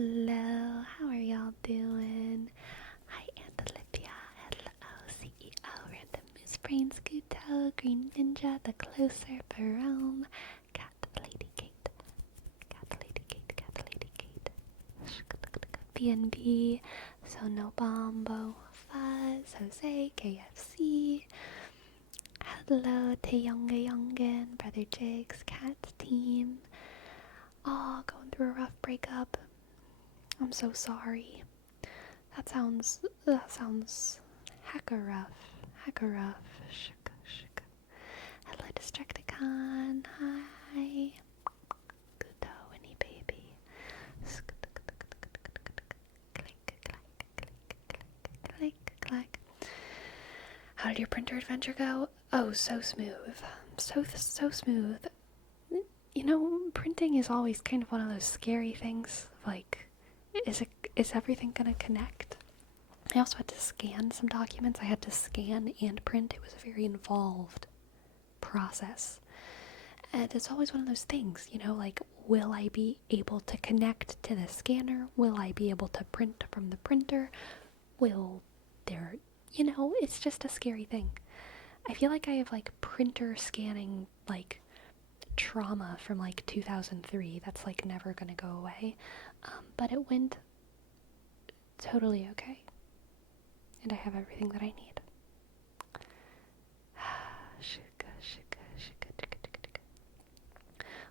Hello, how are y'all doing? Hi, Aunt Olivia. Hello, CEO, Random Moose Brains, Grotto, Green Ninja, The Closer, Barome, Cat Lady Kate, Cat Lady Kate, Cat Lady Kate, BNB, Sono Bombo, Fuzz, Jose, KFC. Hello, Teyonga Yongan, Brother Jigs, Cat Team. Oh, going through a rough breakup. I'm so sorry. That sounds hecka rough. Hecka rough. Shika, shika. Hello, Destructicon. Hi. Good Winnie baby. Click, click. How did your printer adventure go? Oh, so smooth. So smooth. You know, printing is always kind of one of those scary things. Like, is everything gonna connect? I also had to scan some documents. I had to scan and print. It was a very involved process. And it's always one of those things, you know, like, will I be able to connect to the scanner? Will I be able to print from the printer? Will there, you know, it's just a scary thing. I feel like I have, like, printer scanning, like, trauma from, like, 2003. That's, like, never gonna go away. But it went totally okay. And I have everything that I need.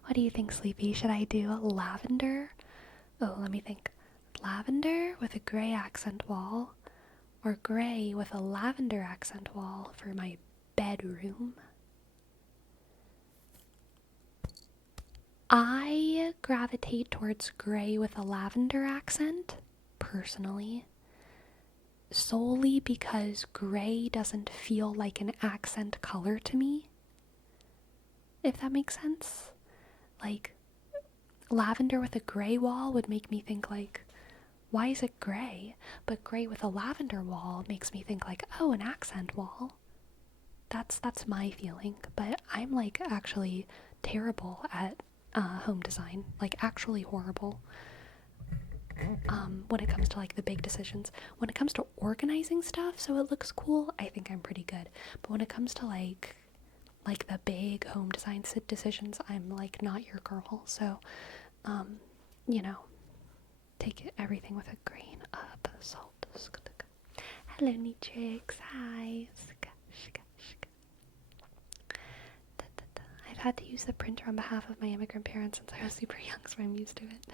What do you think, Sleepy? Should I do lavender? Oh, let me think. Lavender with a gray accent wall, or gray with a lavender accent wall for my bedroom? I gravitate towards gray with a lavender accent, personally, solely because gray doesn't feel like an accent color to me, if that makes sense. Like, lavender with a gray wall would make me think, like, why is it gray? But gray with a lavender wall makes me think, like, oh, an accent wall. That's my feeling. But I'm, like, actually terrible at home design. Like, actually horrible. When it comes to, like, the big decisions. When it comes to organizing stuff so it looks cool, I think I'm pretty good. But when it comes to, like the big home design decisions, I'm, like, not your girl. So, you know, take everything with a grain of salt. Hello, Nitrix. Hi. I've had to use the printer on behalf of my immigrant parents since I was super young, so I'm used to it.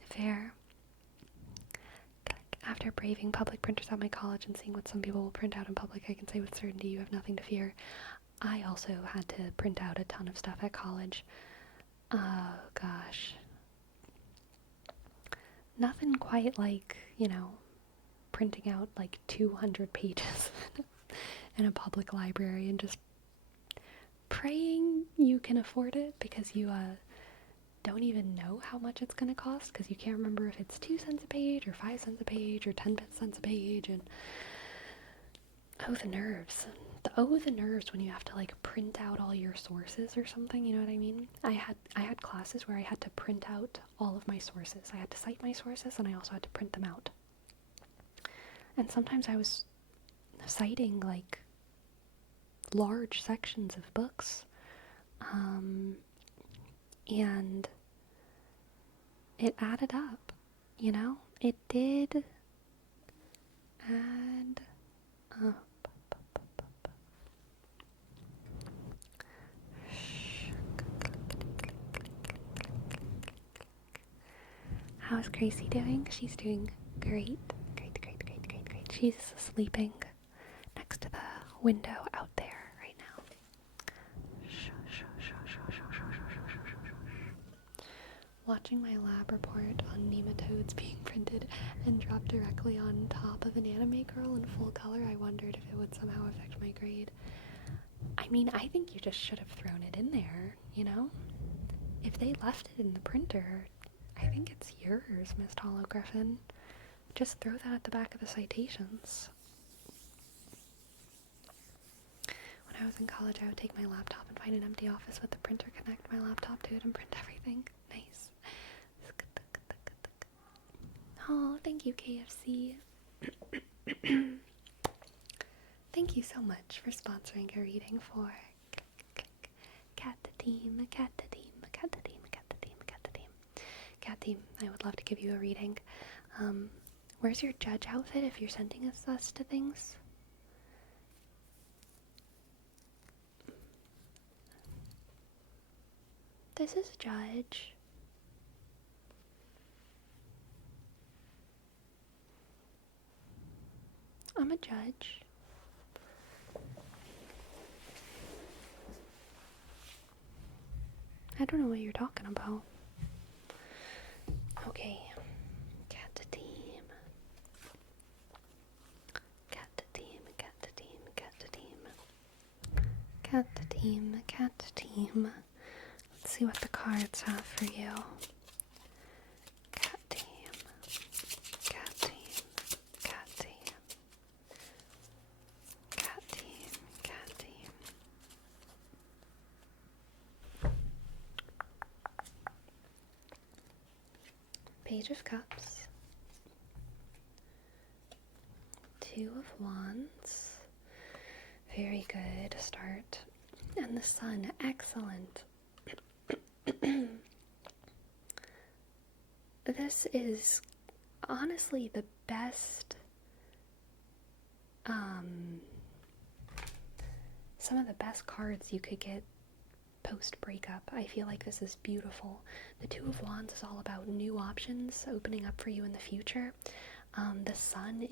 Fair. After braving public printers at my college and seeing what some people will print out in public, I can say with certainty you have nothing to fear. I also had to print out a ton of stuff at college. Oh, gosh. Nothing quite like, you know, printing out like 200 pages in a public library and just praying you can afford it, because you don't even know how much it's going to cost, because you can't remember if it's 2 cents a page or 5 cents a page or 10 cents a page. And oh, the nerves. The nerves when you have to, like, print out all your sources or something, you know what I mean? I had classes where I had to print out all of my sources. I had to cite my sources, and I also had to print them out. And sometimes I was citing, like, large sections of books. And it added up, you know? It did add up. How's Gracie doing? She's doing great. Great. She's sleeping next to the window out there right now. Watching my lab report on nematodes being printed and dropped directly on top of an anime girl in full color, I wondered if it would somehow affect my grade. I mean, I think you just should have thrown it in there, you know? If they left it in the printer, I think it's yours, Miss Hologriffin. Just throw that at the back of the citations. When I was in college, I would take my laptop and find an empty office with the printer, connect my laptop to it, and print everything. Nice. Oh, thank you, KFC. Thank you so much for sponsoring a reading for Cat Team, Cat Team, Cat Team, Cat Team, Cat Team. Cat Team, I would love to give you a reading. Where's your judge outfit if you're sending us to things? This is Judge. I'm a judge. I don't know what you're talking about. Okay. Cat team. Cat team, cat team, cat team. Cat team, cat team. Let's see what the cards have for you. Cat team. Cat team. Cat team. Cat team. Cat team. Page of Cups. Two of Wands. Very good start. And the Sun. Excellent. This is honestly the best, some of the best cards you could get post-breakup. I feel like this is beautiful. The Two of Wands is all about new options opening up for you in the future. The Sun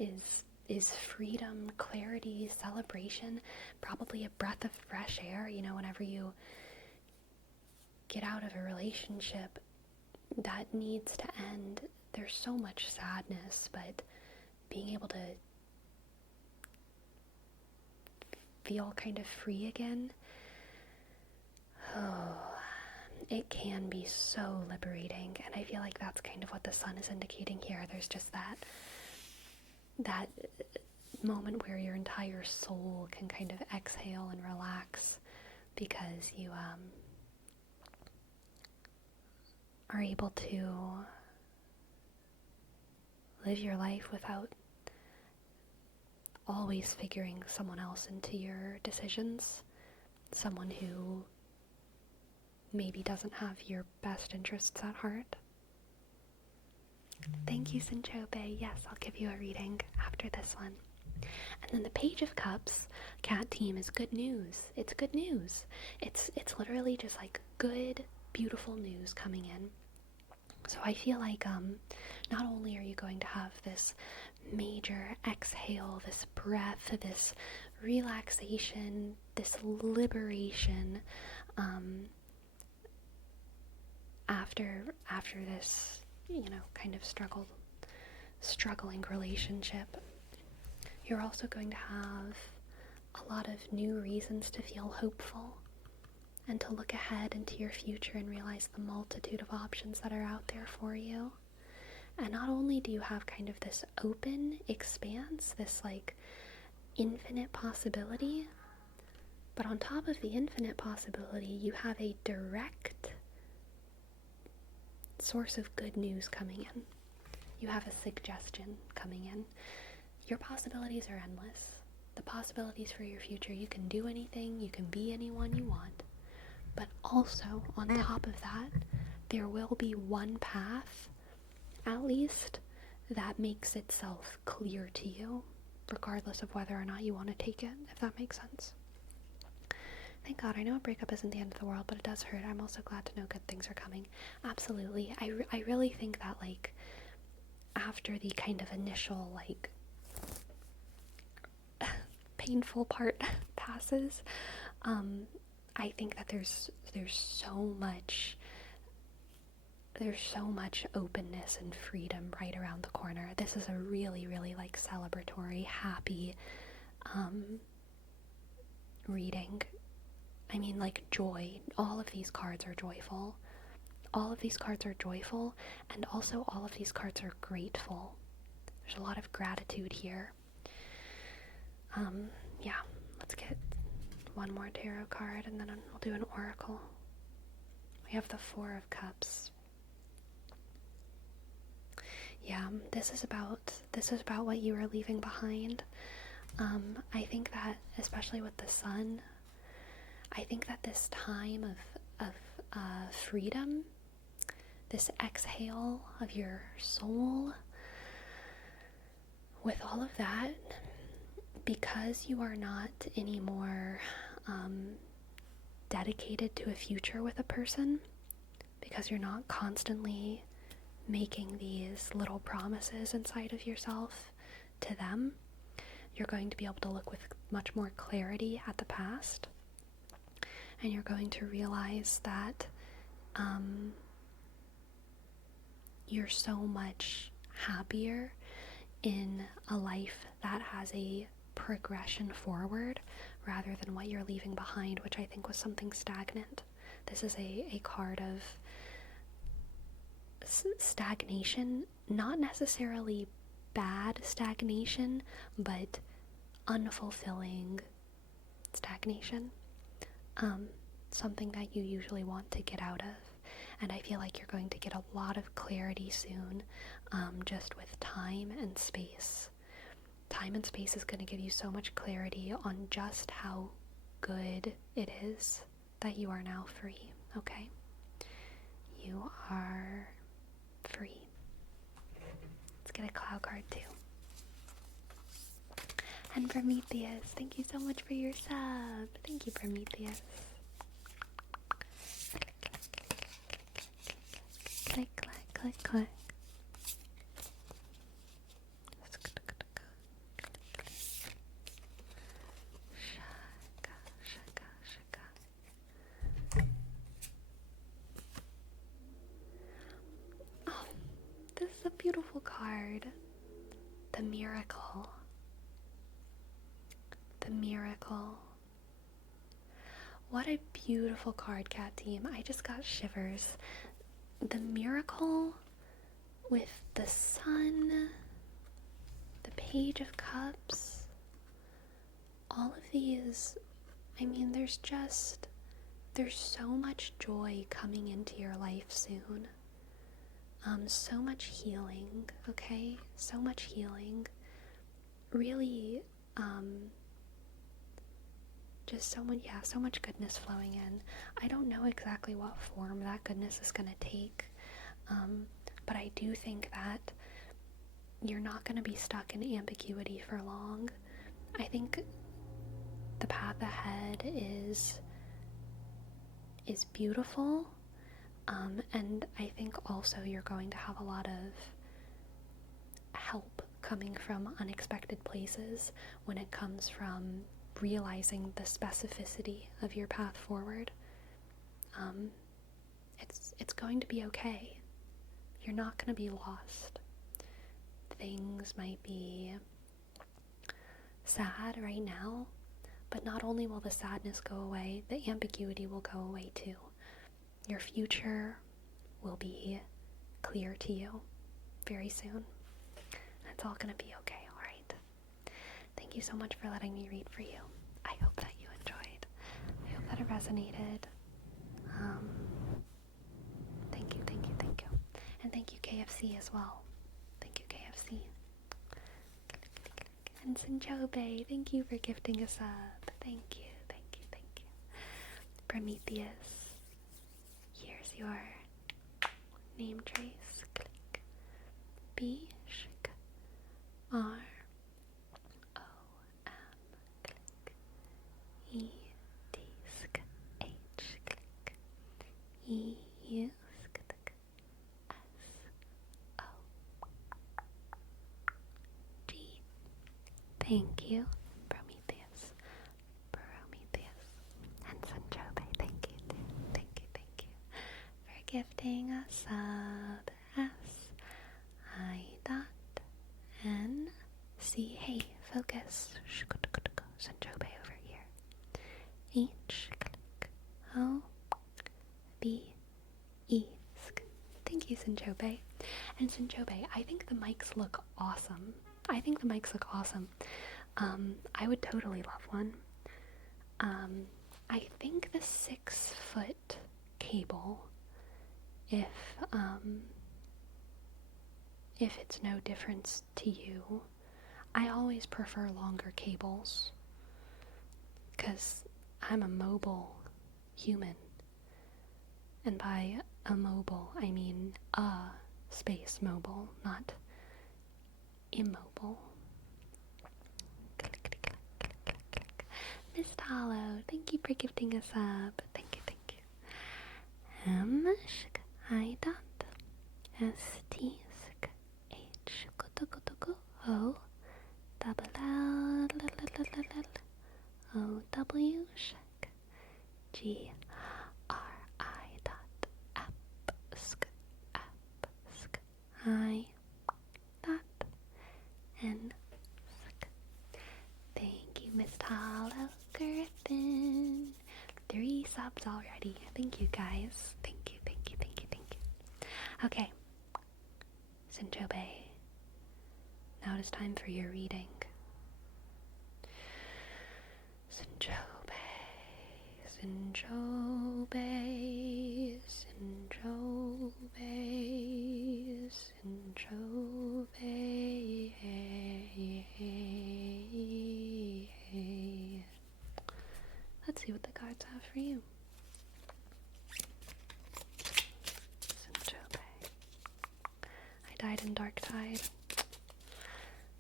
is freedom, clarity, celebration, probably a breath of fresh air. You know, whenever you get out of a relationship that needs to end, there's so much sadness, but being able to feel kind of free again, it can be so liberating. And I feel like that's kind of what the Sun is indicating here. There's just that moment where your entire soul can kind of exhale and relax because you are able to live your life without always figuring someone else into your decisions, someone who maybe doesn't have your best interests at heart. Thank you, Sinchobe. Yes, I'll give you a reading after this one. And then the Page of Cups, Cat Team, is good news. It's good news. It's literally just like good, beautiful news coming in. So I feel like not only are you going to have this major exhale, this breath, this relaxation, this liberation after this, kind of struggling relationship, you're also going to have a lot of new reasons to feel hopeful and to look ahead into your future and realize the multitude of options that are out there for you. And not only do you have kind of this open expanse, this like infinite possibility, but on top of the infinite possibility, you have a direct source of good news coming in. You have a suggestion coming in. Your possibilities are endless. The possibilities for your future, you can do anything, you can be anyone you want. But also, on top of that, there will be one path, at least, that makes itself clear to you, regardless of whether or not you want to take it, if that makes sense. Thank God. I know a breakup isn't the end of the world, but it does hurt. I'm also glad to know good things are coming. Absolutely. I really think that, like, after the kind of initial, like, painful part passes, I think that there's so much openness and freedom right around the corner. This is a really, really, like, celebratory, happy reading. I mean, like, joy. All of these cards are joyful. All of these cards are joyful, and also all of these cards are grateful. There's a lot of gratitude here. Yeah, let's get one more tarot card, and then we'll do an oracle. We have the Four of Cups. Yeah, this is about what you are leaving behind. I think that, especially with the sun, I think that this time of freedom, this exhale of your soul, with all of that, because you are not anymore dedicated to a future with a person, because you're not constantly making these little promises inside of yourself to them, you're going to be able to look with much more clarity at the past, and you're going to realize that you're so much happier in a life that has a progression forward rather than what you're leaving behind, which I think was something stagnant. This is a card of stagnation, not necessarily bad stagnation, but unfulfilling stagnation. Something that you usually want to get out of. And I feel like you're going to get a lot of clarity soon, just with time and space. Time and space is going to give you so much clarity on just how good it is that you are now free, okay? You are free. Let's get a cloud card too. And Prometheus, thank you so much for your sub. Thank you, Prometheus. Click, click, click, click. Shaka, shaka, shaka. Oh, this is a beautiful card. The Miracle. The Miracle. What a beautiful card, Cat Team. I just got shivers. The Miracle with the Sun, the Page of Cups, all of these, I mean, there's so much joy coming into your life soon. So much healing, okay? So much healing. Really, just so much goodness flowing in. I don't know exactly what form that goodness is going to take, but I do think that you're not going to be stuck in ambiguity for long. I think the path ahead is beautiful, and I think also you're going to have a lot of help coming from unexpected places when it comes from realizing the specificity of your path forward. It's going to be okay. You're not going to be lost. Things might be sad right now, but not only will the sadness go away, the ambiguity will go away too. Your future will be clear to you very soon. It's all going to be okay, alright? Thank you so much for letting me read for you. I hope that you enjoyed. I hope that it resonated. Thank you, thank you, thank you. And thank you, KFC, as well. Thank you, KFC. And Sinchobe, thank you for gifting us up. Thank you, thank you, thank you. Prometheus, here's your name trace. Click. B, shk, R, O, M, click. E, T, sk, H, click. E, U, sk, sk, S, O, G. Thank you, Prometheus, and Sanchobe. Thank you, too. Thank you, thank you for gifting a sub. S-I.N-C. Hey, focus. Sanchobe over here. H, click. O, B, E. Thank you, Sanchobe. And Sanchobe, I think the mics look awesome. I would totally love one. I think the 6-foot cable, if if it's no difference to you, I always prefer longer cables, because I'm a mobile human. And by a mobile, I mean a space mobile, not immobile. Miss Hollow, thank you for gifting us up. Thank you, thank you. I dot ST H O double L O W G R I dot I dot N. Thank you, Miss Hollow Griffin. 3 subs already. Thank you, guys. Thank you, thank you, thank you, thank you. Okay, Sinchobe, now it is time for your reading. Sinchobe, Sinchobe, Sinchobe, Sinchobe. Let's see what the cards have for you. Sinchobe. I died in Darktide.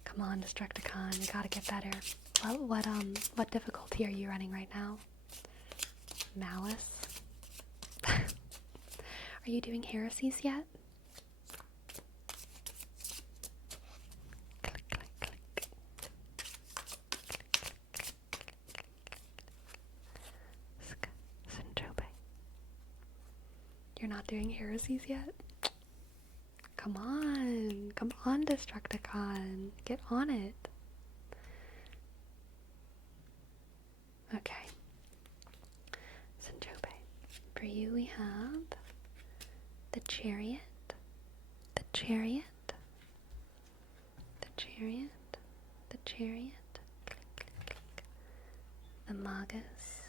Come on, Destructicon, you gotta get better. What difficulty are you running right now? Malice? Are you doing heresies yet? Click, click, click. Sinchobe. You're not doing heresies yet? Come on, Destructicon, get on it. Okay, Sinchobe, for you we have the Chariot, the Chariot, the Chariot, the Chariot, click, click, click. The Magus,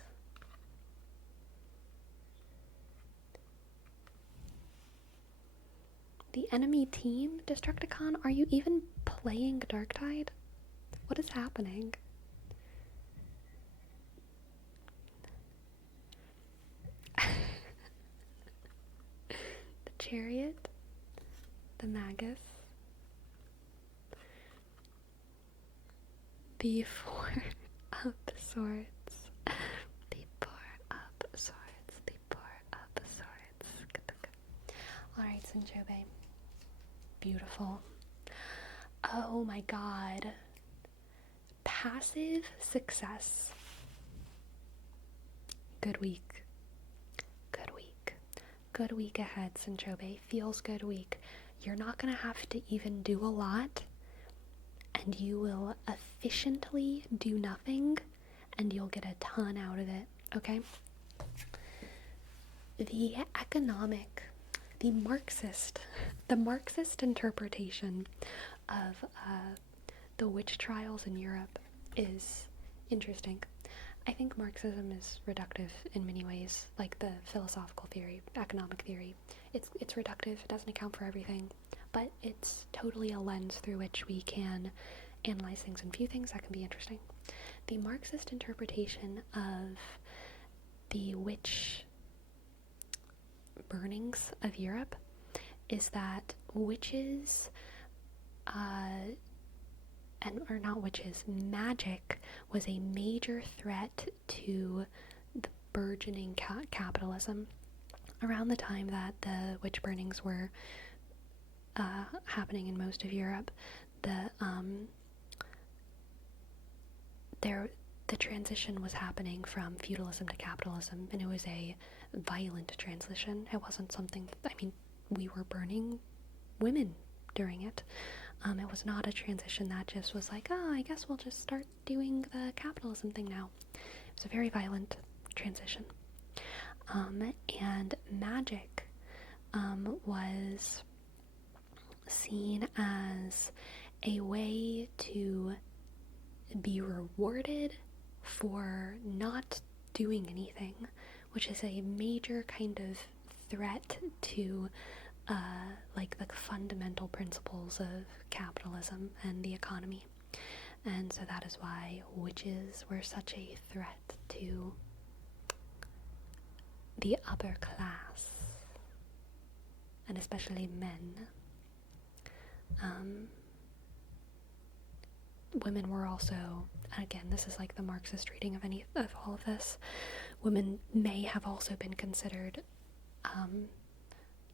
the enemy team. Destructicon, are you even playing Darktide? What is happening? The Chariot, the Magus, the 4 of Swords, the 4 of Swords, the 4 of Swords. Alright, Sinchobe. Beautiful. Oh my god. Passive success. Good week. Good week. Good week ahead, Sinchobe. Feels good week. You're not gonna have to even do a lot, and you will efficiently do nothing, and you'll get a ton out of it, okay? The Marxist interpretation of the witch trials in Europe is interesting. I think Marxism is reductive in many ways, like the philosophical theory, economic theory. It's reductive, it doesn't account for everything, but it's totally a lens through which we can analyze things and view things that can be interesting. The Marxist interpretation of the witch burnings of Europe is that witches, magic was a major threat to the burgeoning capitalism. Around the time that the witch burnings were happening in most of Europe, the transition was happening from feudalism to capitalism, and it was a violent transition. It wasn't something, we were burning women during it. It was not a transition that just was like, oh, I guess we'll just start doing the capitalism thing now. It was a very violent transition. And magic was seen as a way to be rewarded for not doing anything, which is a major kind of threat to the fundamental principles of capitalism and the economy. And so that is why witches were such a threat to the upper class, and especially men. Women were also, again, this is like the Marxist reading of all of this, women may have also been considered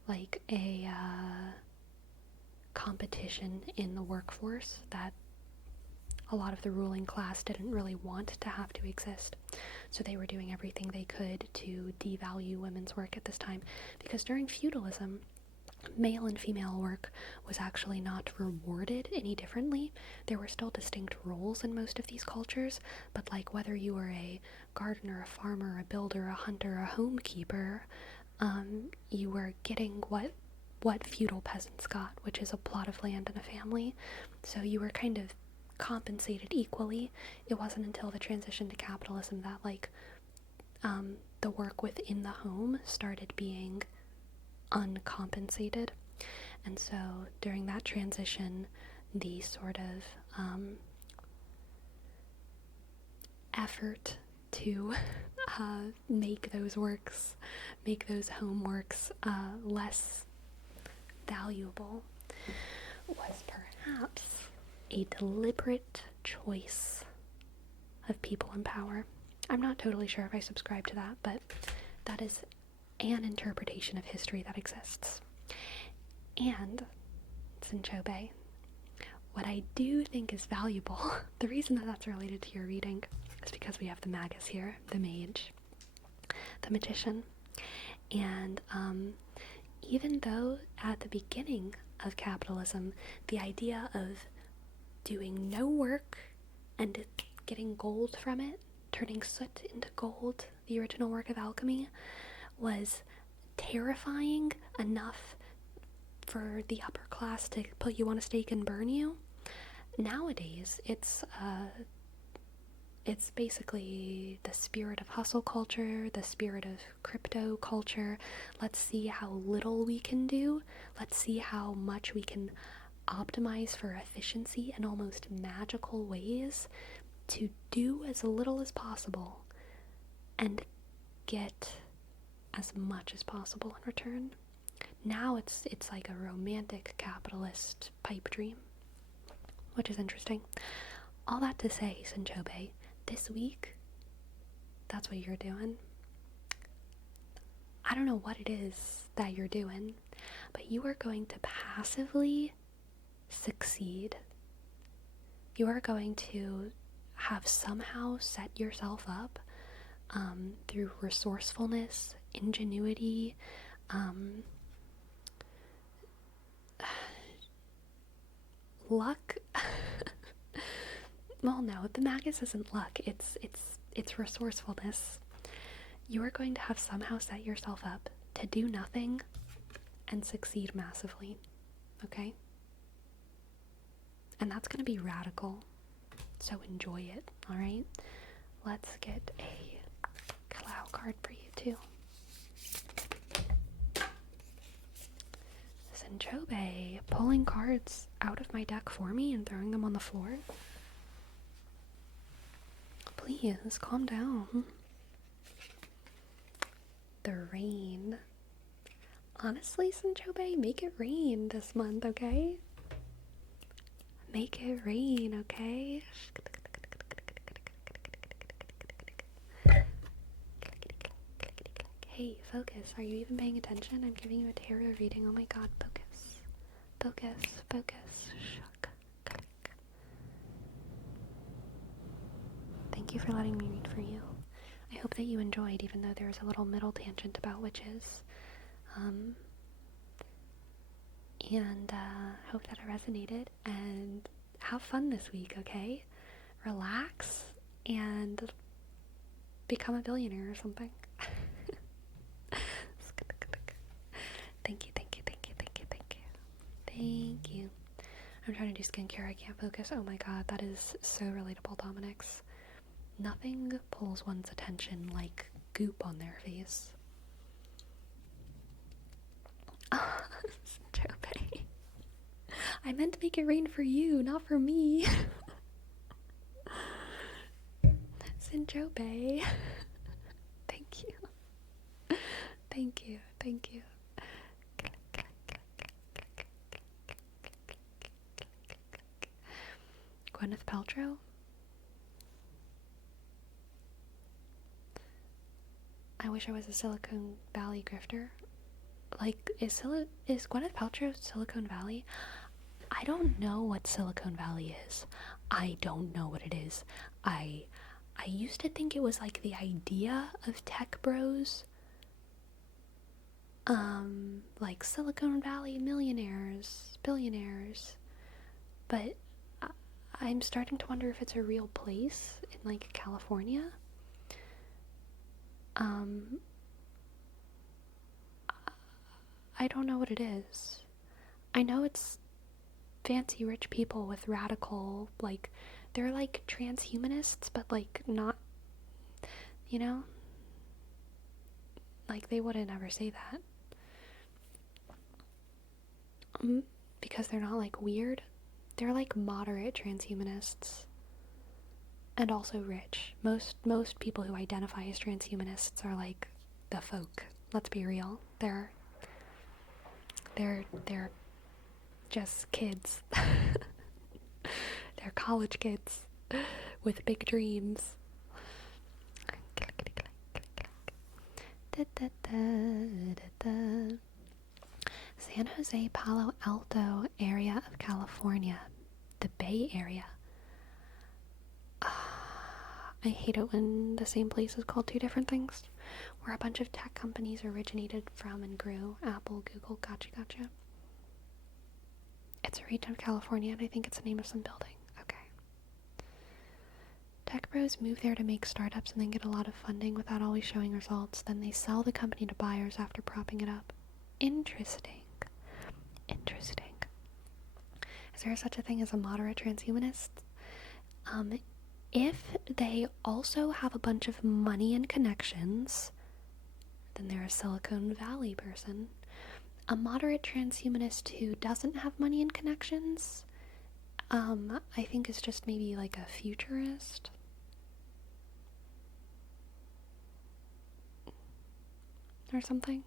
like a competition in the workforce that a lot of the ruling class didn't really want to have to exist. So they were doing everything they could to devalue women's work at this time, because during feudalism, male and female work was actually not rewarded any differently. There were still distinct roles in most of these cultures, but like whether you were a gardener, a farmer, a builder, a hunter, a homekeeper, you were getting what feudal peasants got, which is a plot of land and a family. So you were kind of compensated equally. It wasn't until the transition to capitalism that like the work within the home started being uncompensated. And so during that transition, the sort of effort to make those home works less valuable was perhaps a deliberate choice of people in power. I'm not totally sure if I subscribe to that, but that is an interpretation of history that exists. And, Sinchobe, what I do think is valuable, the reason that that's related to your reading is because we have the magus here, the mage, the magician. And even though at the beginning of capitalism, the idea of doing no work and getting gold from it, turning soot into gold, the original work of alchemy, was terrifying enough for the upper class to put you on a stake and burn you. Nowadays, it's basically the spirit of hustle culture, the spirit of crypto culture. Let's see how little we can do. Let's see how much we can optimize for efficiency in almost magical ways to do as little as possible and get as much as possible in return. Now it's like a romantic capitalist pipe dream, which is interesting. All that to say, Sinchobe, this week, that's what you're doing. I don't know what it is that you're doing, but you are going to passively succeed. You are going to have somehow set yourself up through resourcefulness, ingenuity, luck. Well, no, the magus isn't luck. It's resourcefulness. You are going to have somehow set yourself up to do nothing and succeed massively. Okay? And that's going to be radical. So enjoy it, alright? Let's get a cloud card for you too. Sinchobe, pulling cards out of my deck for me and throwing them on the floor. Please, calm down. The rain. Honestly, Sinchobe, make it rain this month, okay? Make it rain, okay? Hey, focus. Are you even paying attention? I'm giving you a tarot reading. Oh my god, focus. Focus, focus. Thank you for letting me read for you. I hope that you enjoyed, even though there was a little middle tangent about witches. And hope that it resonated, and have fun this week, okay? Relax and become a billionaire or something. Thank you. Thank you. I'm trying to do skincare, I can't focus. Oh my god, that is so relatable, Dominix. Nothing pulls one's attention like goop on their face. Joe Petty. I meant to make it rain for you, not for me. Sinjobe. Thank you. Thank you. Thank you. Gwyneth Paltrow? I wish I was a Silicon Valley grifter. Like, is Gwyneth Paltrow Silicon Valley? I don't know what Silicon Valley is. I don't know what it is. I used to think it was like the idea of tech bros. Like Silicon Valley millionaires, billionaires. But I'm starting to wonder if it's a real place in like California. I don't know what it is. I know it's fancy rich people with radical, like, they're like transhumanists, but like not, you know? Like, they wouldn't ever say that. Because they're not like weird. They're like moderate transhumanists. And also rich. Most people who identify as transhumanists are like the folk. Let's be real. They're just kids. They're college kids with big dreams. San Jose, Palo Alto area of California. The Bay Area. I hate it when the same place is called two different things. Where a bunch of tech companies originated from and grew. Apple, Google, gotcha. It's a region of California, and I think it's the name of some building. Okay. Tech bros move there to make startups and then get a lot of funding without always showing results. Then they sell the company to buyers after propping it up. Interesting. Is there such a thing as a moderate transhumanist? If they also have a bunch of money and connections, then they're a Silicon Valley person. A moderate transhumanist who doesn't have money and connections, I think is just maybe like a futurist. Or something.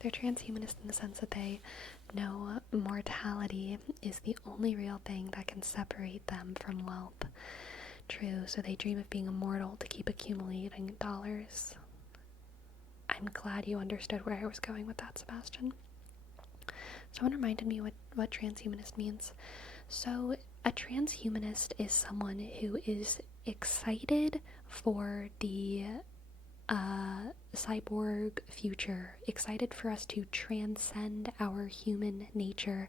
They're transhumanist in the sense that they know mortality is the only real thing that can separate them from wealth. True, so they dream of being immortal to keep accumulating dollars. I'm glad you understood where I was going with that, Sebastian. Someone reminded me what transhumanist means. So, a transhumanist is someone who is excited for the cyborg future, excited for us to transcend our human nature.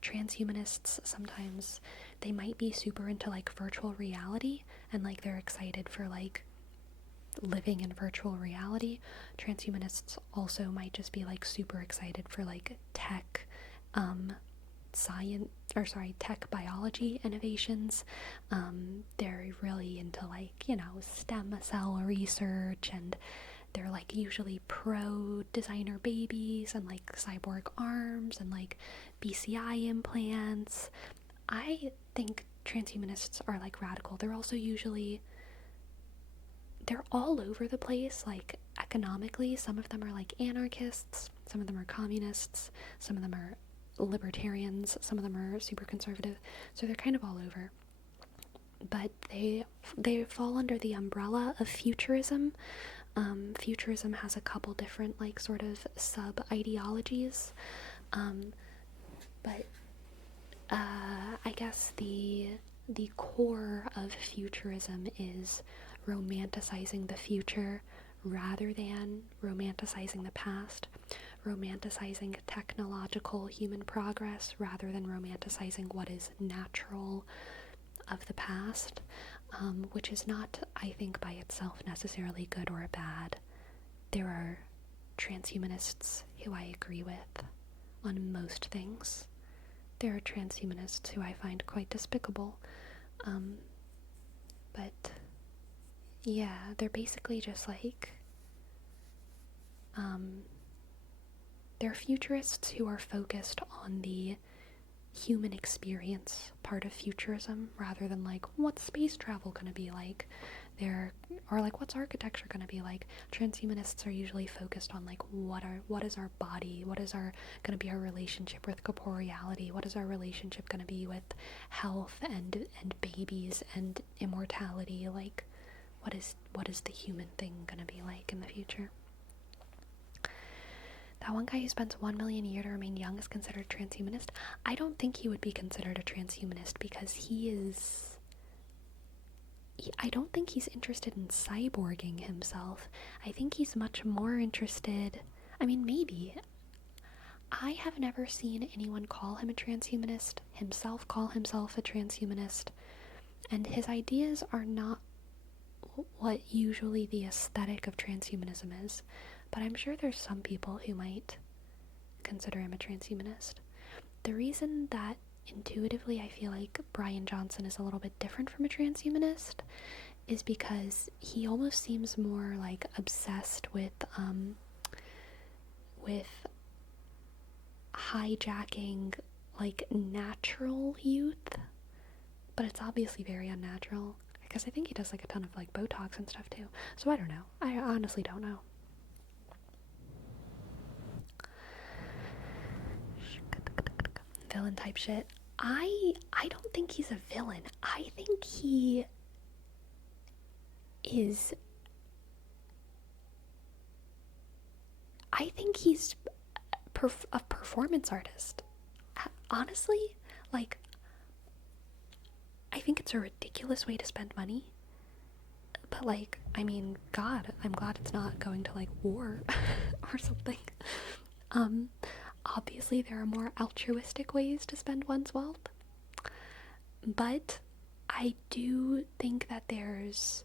Transhumanists, sometimes they might be super into like virtual reality and like they're excited for like living in virtual reality. Transhumanists also might just be like super excited for like tech tech biology innovations. They're really into like, stem cell research, and they're like usually pro designer babies and like cyborg arms and like BCI implants. I think transhumanists are like radical. They're also usually, they're all over the place, like economically. Some of them are like anarchists, some of them are communists, some of them are libertarians, some of them are super conservative, so they're kind of all over. But they fall under the umbrella of futurism. Futurism has a couple different like sort of sub ideologies, but I guess the core of futurism is romanticizing the future rather than romanticizing the past, romanticizing technological human progress rather than romanticizing what is natural of the past, which is not, I think, by itself necessarily good or bad. There are transhumanists who I agree with on most things. There are transhumanists who I find quite despicable. But yeah, they're basically just like they're futurists who are focused on the human experience part of futurism rather than like what's space travel going to be like or like what's architecture going to be like. Transhumanists are usually focused on like what is our body, what is our going to be our relationship with corporeality, what is our relationship going to be with health and babies and immortality, like what is the human thing going to be like in the future. That one guy who spends 1 million a year to remain young is considered a transhumanist. I don't think he would be considered a transhumanist because I don't think he's interested in cyborging himself. I think he's much more interested, I mean, maybe. I have never seen anyone call him a transhumanist, himself call himself a transhumanist, and his ideas are not what usually the aesthetic of transhumanism is. But I'm sure there's some people who might consider him a transhumanist. The reason that intuitively I feel like Brian Johnson is a little bit different from a transhumanist is because he almost seems more like obsessed with hijacking like natural youth, but it's obviously very unnatural because I think he does like a ton of like Botox and stuff too. So I don't know. I honestly don't know. Villain type shit. I don't think he's a villain. I think he is. I think he's a performance artist. Honestly, like, I think it's a ridiculous way to spend money. But, like, I mean, God, I'm glad it's not going to, like, war or something. Obviously, there are more altruistic ways to spend one's wealth. But I do think that there's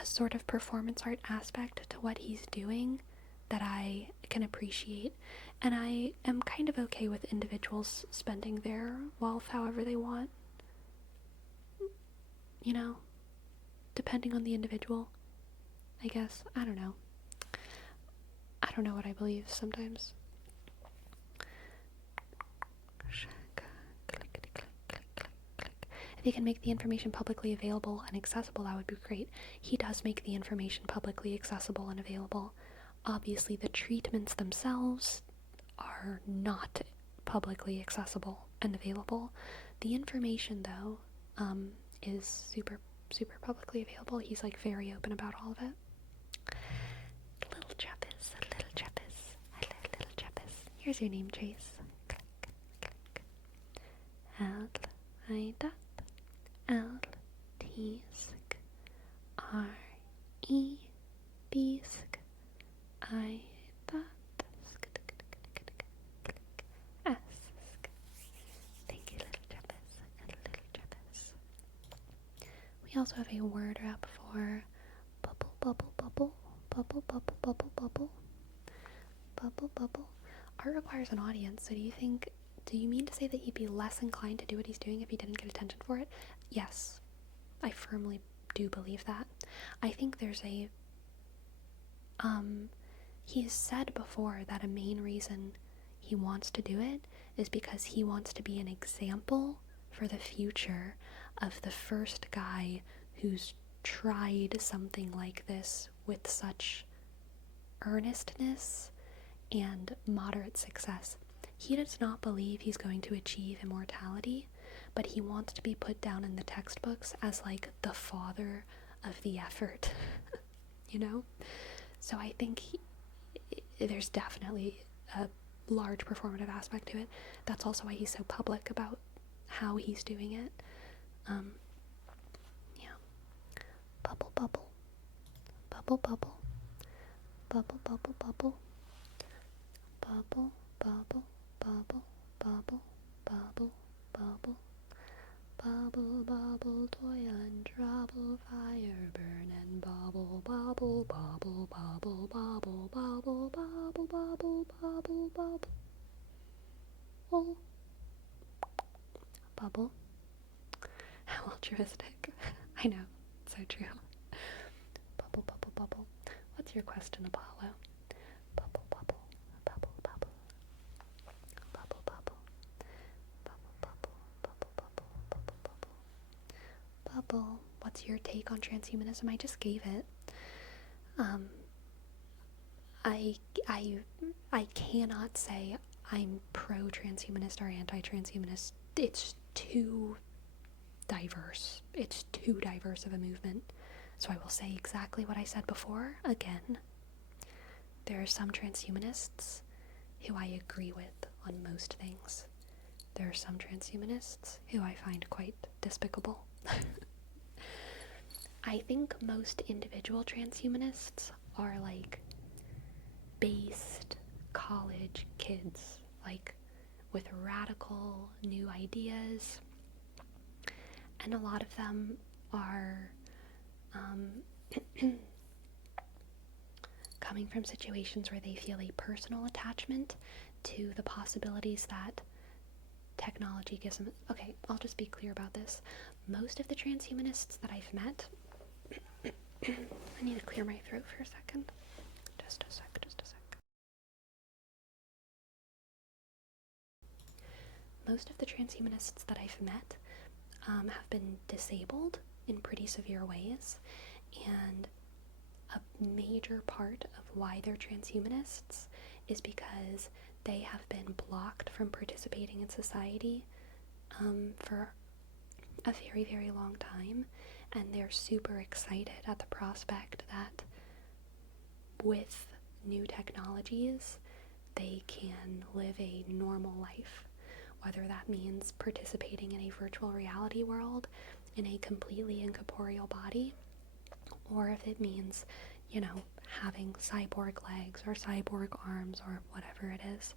a sort of performance art aspect to what he's doing that I can appreciate. And I am kind of okay with individuals spending their wealth however they want. You know? Depending on the individual, I guess. I don't know. I don't know what I believe sometimes. If he can make the information publicly available and accessible, that would be great. He does make the information publicly accessible and available. Obviously, the treatments themselves are not publicly accessible and available. The information, though, is super publicly available. He's like very open about all of it. Little Trappist, hello, little Trappist. Here's your name, Chase. Click, click. L-I-dot, L-T-sk, R-E-B-sk, I-dot, S-sk. Thank you, little Trappist, and little Trappist. We also have a word wrap for bubble, bubble, bubble, bubble, bubble, bubble, bubble, bubble, bubble. Art requires an audience, so do you mean to say that he'd be less inclined to do what he's doing if he didn't get attention for it? Yes, I firmly do believe that. I think there's he's said before that a main reason he wants to do it is because he wants to be an example for the future of the first guy who's tried something like this with such earnestness and moderate success. He does not believe he's going to achieve immortality, but he wants to be put down in the textbooks as like the father of the effort, you know? So I think there's definitely a large performative aspect to it. That's also why he's so public about how he's doing it. Yeah. Bubble, bubble. Bubble, bubble. Bubble, bubble, bubble. Bubble, bubble, bubble, bubble, bubble, bubble. Bubble, bubble, toil and trouble, fire, burn and bubble, bubble, bubble, bubble, bubble, bubble, bubble, bubble, bubble, bubble. Oh. Bubble. How altruistic. I know, so true. Bubble, bubble, bubble. What's your question, Apollo? Bubble, bubble, bubble, bubble. Bubble, bubble. Bubble, bubble, bubble, bubble, bubble, bubble. Bubble, what's your take on transhumanism? I just gave it. I cannot say I'm pro-transhumanist or anti-transhumanist. It's too diverse. It's too diverse of a movement. So I will say exactly what I said before again. There are some transhumanists who I agree with on most things. There are some transhumanists who I find quite despicable. I think most individual transhumanists are like based college kids, like with radical new ideas, and a lot of them are coming from situations where they feel a personal attachment to the possibilities that technology gives them. Okay, I'll just be clear about this. Most of the transhumanists that I've met, I need to clear my throat for a second. Just a sec. Most of the transhumanists that I've met have been disabled in pretty severe ways, and a major part of why they're transhumanists is because they have been blocked from participating in society for a very, very long time, and they're super excited at the prospect that with new technologies they can live a normal life, whether that means participating in a virtual reality world in a completely incorporeal body, or if it means, having cyborg legs or cyborg arms or whatever it is.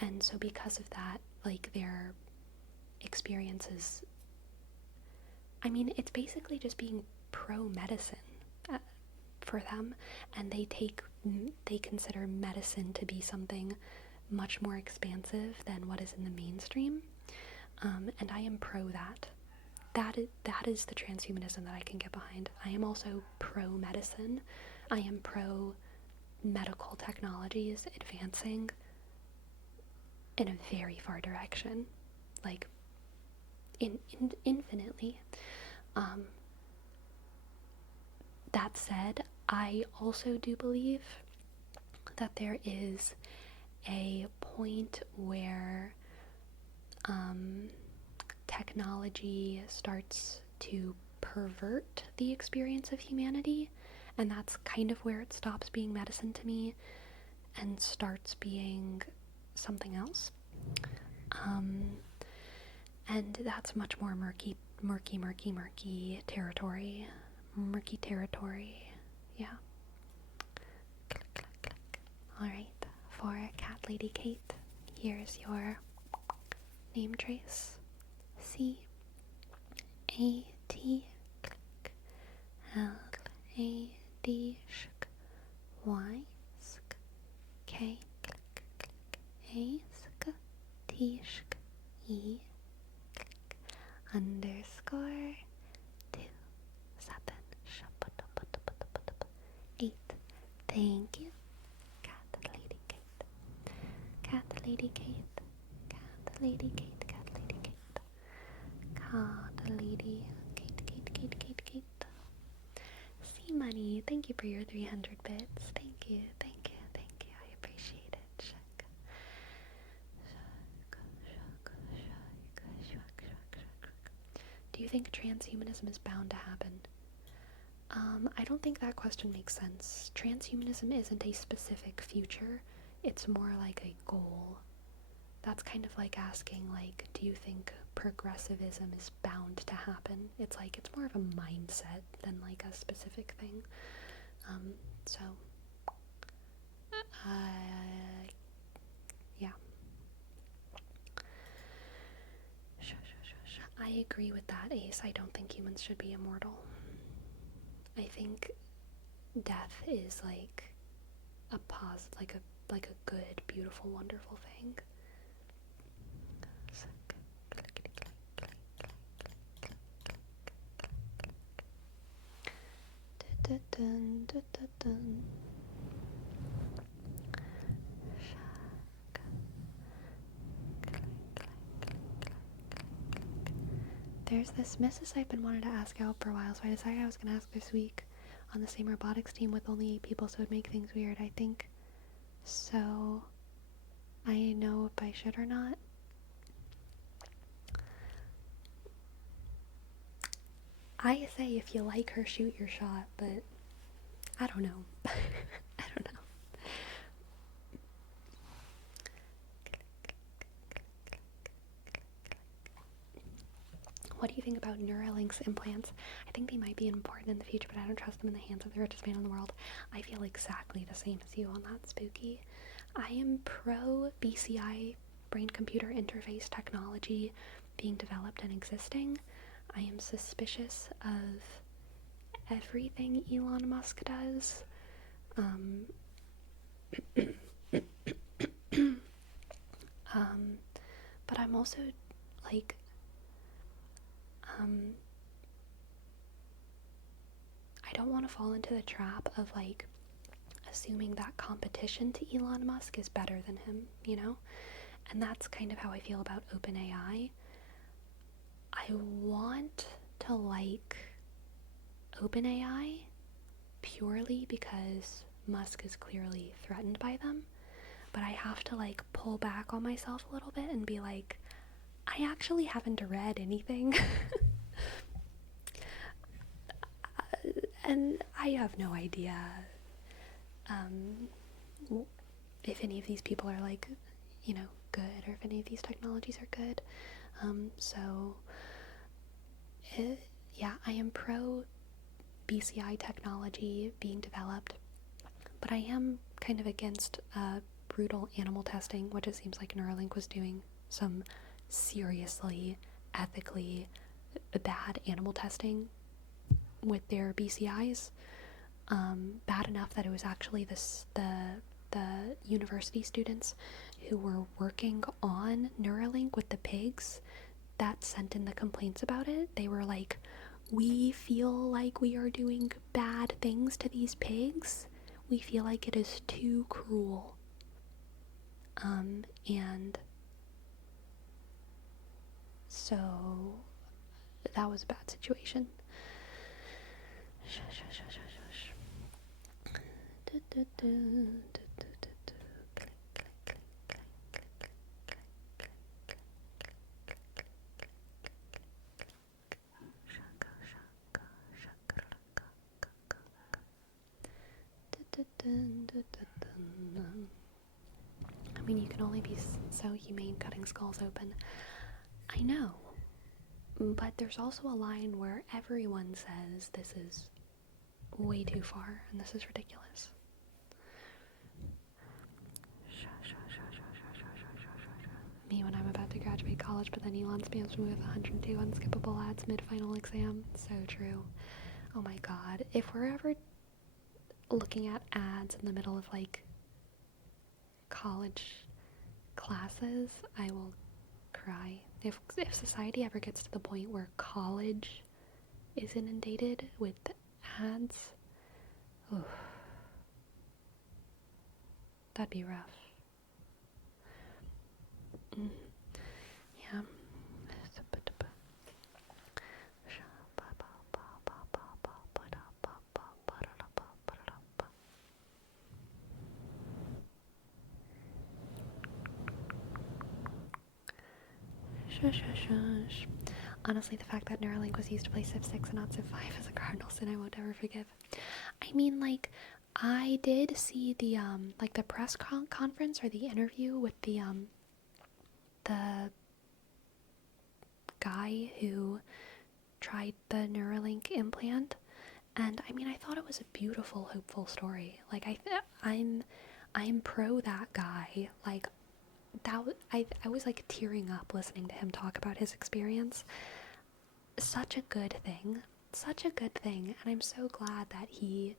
And so because of that, like, their experiences, it's basically just being pro-medicine for them, and they consider medicine to be something much more expansive than what is in the mainstream, and I am pro that. That is the transhumanism that I can get behind. I am also pro-medicine. I am pro-medical technologies advancing in a very far direction, like infinitely. That said, I also do believe that there is a point where technology starts to pervert the experience of humanity, and that's kind of where it stops being medicine to me and starts being something else. And that's much more murky territory. Murky territory, yeah. Click, click, click. Alright, for Cat Lady Kate, here's your name trace. C-A-T, click, L-A-D, shk, Y-sk, K, click, click, A-sk, T-shk, E, click, underscore, 2, 7, 8. Thank you, Cat Lady Kate. Cat Lady Kate. Cat Lady Kate. Cat Lady Kate. Cat Lady Kate. See Money, thank you for your 300 bits. Thank you. I appreciate it. Shuck. Do you think transhumanism is bound to happen? I don't think that question makes sense. Transhumanism isn't a specific future, it's more like a goal. That's kind of like asking, like, do you think progressivism is bound to happen? It's like, it's more of a mindset than like a specific thing. Yeah. I agree with that, Ace. I don't think humans should be immortal. I think death is like a like a good, beautiful, wonderful thing. dun, dun, dun, dun. There's this missus I've been wanting to ask out for a while, so I decided I was going to ask this week on the same robotics team with only 8 people, so it'd make things weird, I think. So, I know if I should or not. I say if you like her, shoot your shot, but I don't know. I don't know. What do you think about Neuralink's implants? I think they might be important in the future, but I don't trust them in the hands of the richest man in the world. I feel exactly the same as you on that, Spooky. I am pro BCI, brain-computer interface technology, being developed and existing. I am suspicious of everything Elon Musk does. But I'm also, like, I don't want to fall into the trap of, like, assuming that competition to Elon Musk is better than him, you know? And that's kind of how I feel about OpenAI. I want to like OpenAI purely because Musk is clearly threatened by them, but I have to, like, pull back on myself a little bit and be like, I actually haven't read anything. And I have no idea if any of these people are, like, you know, good, or if any of these technologies are good. Yeah, I am pro BCI technology being developed, but I am kind of against brutal animal testing, which it seems like Neuralink was doing some seriously, ethically bad animal testing with their BCIs. Bad enough that it was actually the university students who were working on Neuralink with the pigs that sent in the complaints about it. They were like, we feel like we are doing bad things to these pigs. We feel like it is too cruel. And so that was a bad situation. I mean, you can only be so humane cutting skulls open. I know. But there's also a line where everyone says this is way too far and this is ridiculous. Me when I'm about to graduate college, but then Elon spams me with 102 unskippable ads mid-final exam. So true. Oh my god. If we're ever looking at ads in the middle of, like, college classes, I will cry. If society ever gets to the point where college is inundated with ads, that'd be rough. Yeah. Shush. Honestly, the fact that Neuralink was used to play Civ 6 and not Civ 5 is a cardinal sin I won't ever forgive. I mean, like, I did see the, like, the press conference or the interview with the guy who tried the Neuralink implant, and I mean, I thought it was a beautiful, hopeful story. Like, I'm pro that guy. Like, I was, like, tearing up listening to him talk about his experience. Such a good thing, and I'm so glad that he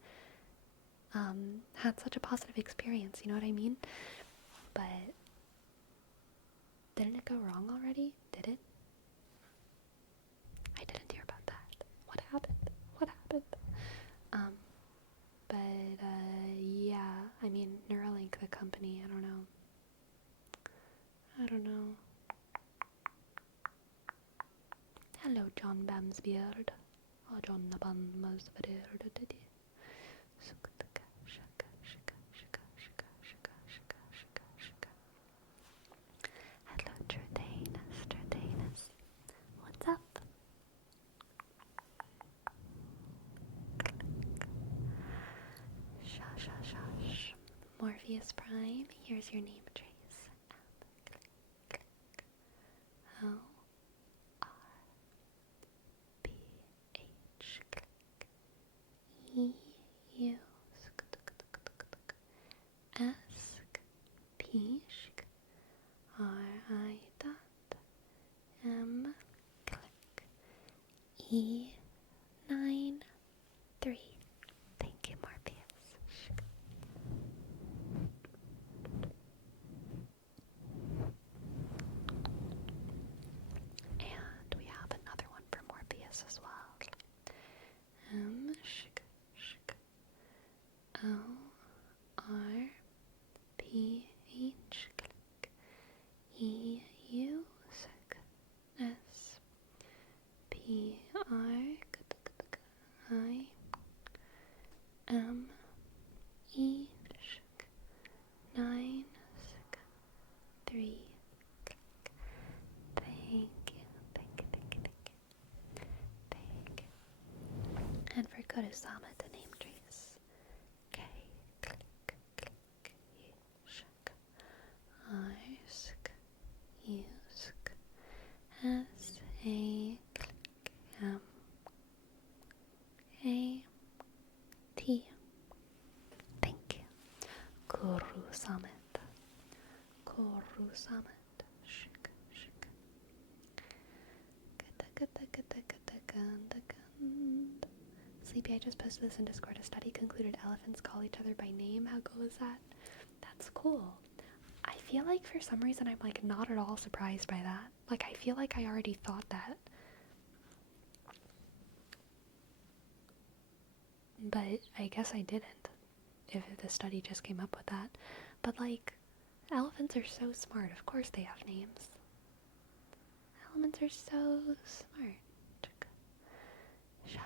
had such a positive experience, you know what I mean? But didn't it go wrong already? Did it? I didn't hear about that. What happened? mean, Neuralink, the company, I don't know. Hello, John Bamsbeard. Oh, John Bamsbeard. Hello, Jordanus. What's up? Shush. Morpheus Prime, here's your name trace. Click. O-R-P-H. Click. E-U. S-P. R-I dot M. Click. E93. Thank you, Morpheus. And we have another one for Morpheus as well. M L R P H click E U S P R I M E 963. Thank you. And for Kurosama, the name trace. K click U I U S A click M A T. Thank you. Kurosama. Sleepy, I just posted this in Discord. A study concluded elephants call each other by name. How cool is that? That's cool. I feel like for some reason I'm like not at all surprised by that. Like I feel like I already thought that. But I guess I didn't. If the study just came up with that. But like, elephants are so smart. Of course they have names. Elephants are so smart. Sha.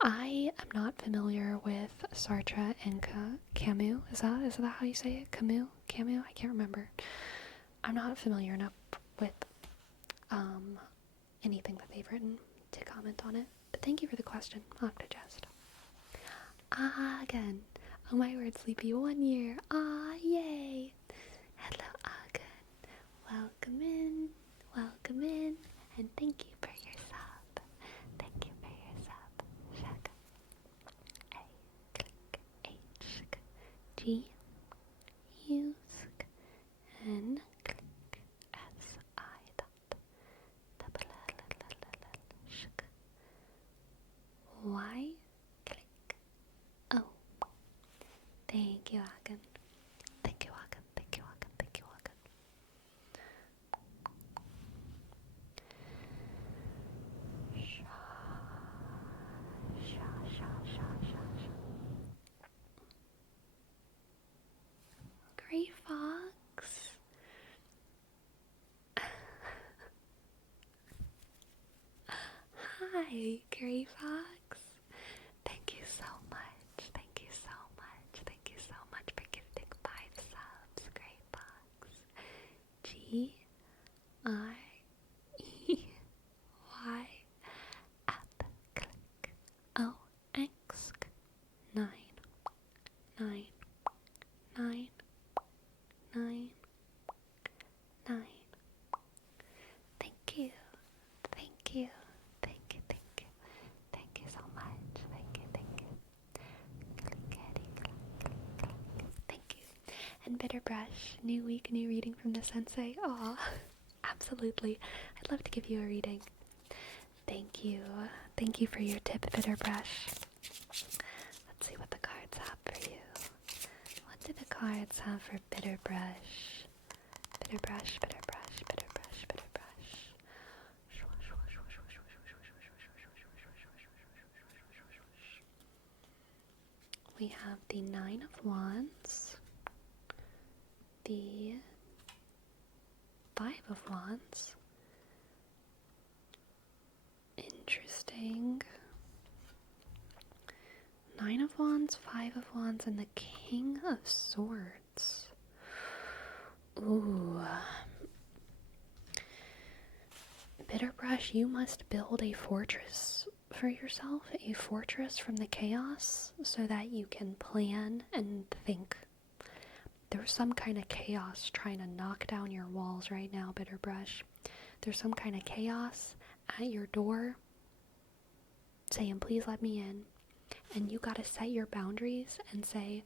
I am not familiar with Sartre and Camus. Is that how you say it? Camus? I can't remember. I'm not familiar enough with anything that they've written to comment on it. But thank you for the question, Octogest. Again. Oh my word, Sleepy, 1 year. Yay. Hello, Agan. Welcome in, and thank you for your sub. Shaka. A, click, H, G, U, N, click, S, I, dot, double L, shaka. Y, click, O. Thank you, Agan. Gray Fox. Hi, Gray Fox. Thank you so much. Thank you so much for gifting 5 subs, Gray Fox. GREY at click OX 99999. Thank you so much. Thank you. And Bitter Brush, new week, new reading from the sensei. Aw, absolutely. I'd love to give you a reading. Thank you for your tip, Bitter Brush. Let's see what the cards have for you. What do the cards have for Bitter Brush? Bitter Brush. We have the Nine of Wands, the Five of Wands. Interesting. Nine of Wands, Five of Wands, and the King of Swords. Ooh. Bitterbrush, you must build a fortress for yourself, a fortress from the chaos, so that you can plan and think. There's some kind of chaos trying to knock down your walls right now, Bitterbrush. There's some kind of chaos at your door saying, please let me in. And you gotta set your boundaries and say,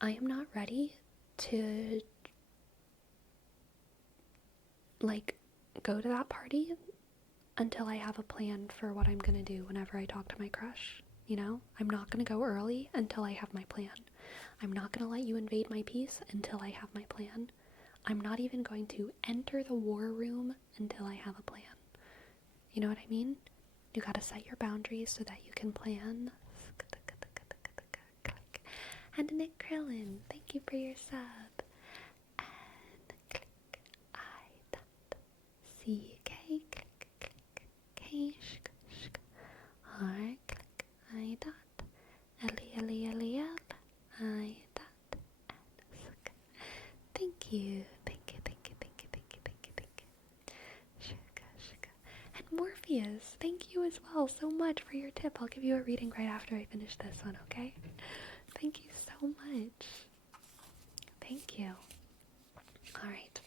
I am not ready to, go to that party until I have a plan for what I'm gonna do whenever I talk to my crush. You know, I'm not gonna go early until I have my plan. I'm not gonna let you invade my peace until I have my plan. I'm not even going to enter the war room until I have a plan. You know what I mean? You gotta set your boundaries so that you can plan. And Nick Krillin, thank you for your sub. And click I dot CK click click K shk shk R click I dot L I dot N sk. Thank you. Morpheus, thank you as well so much for your tip. I'll give you a reading right after I finish this one, okay? Thank you so much. Thank you. Alright.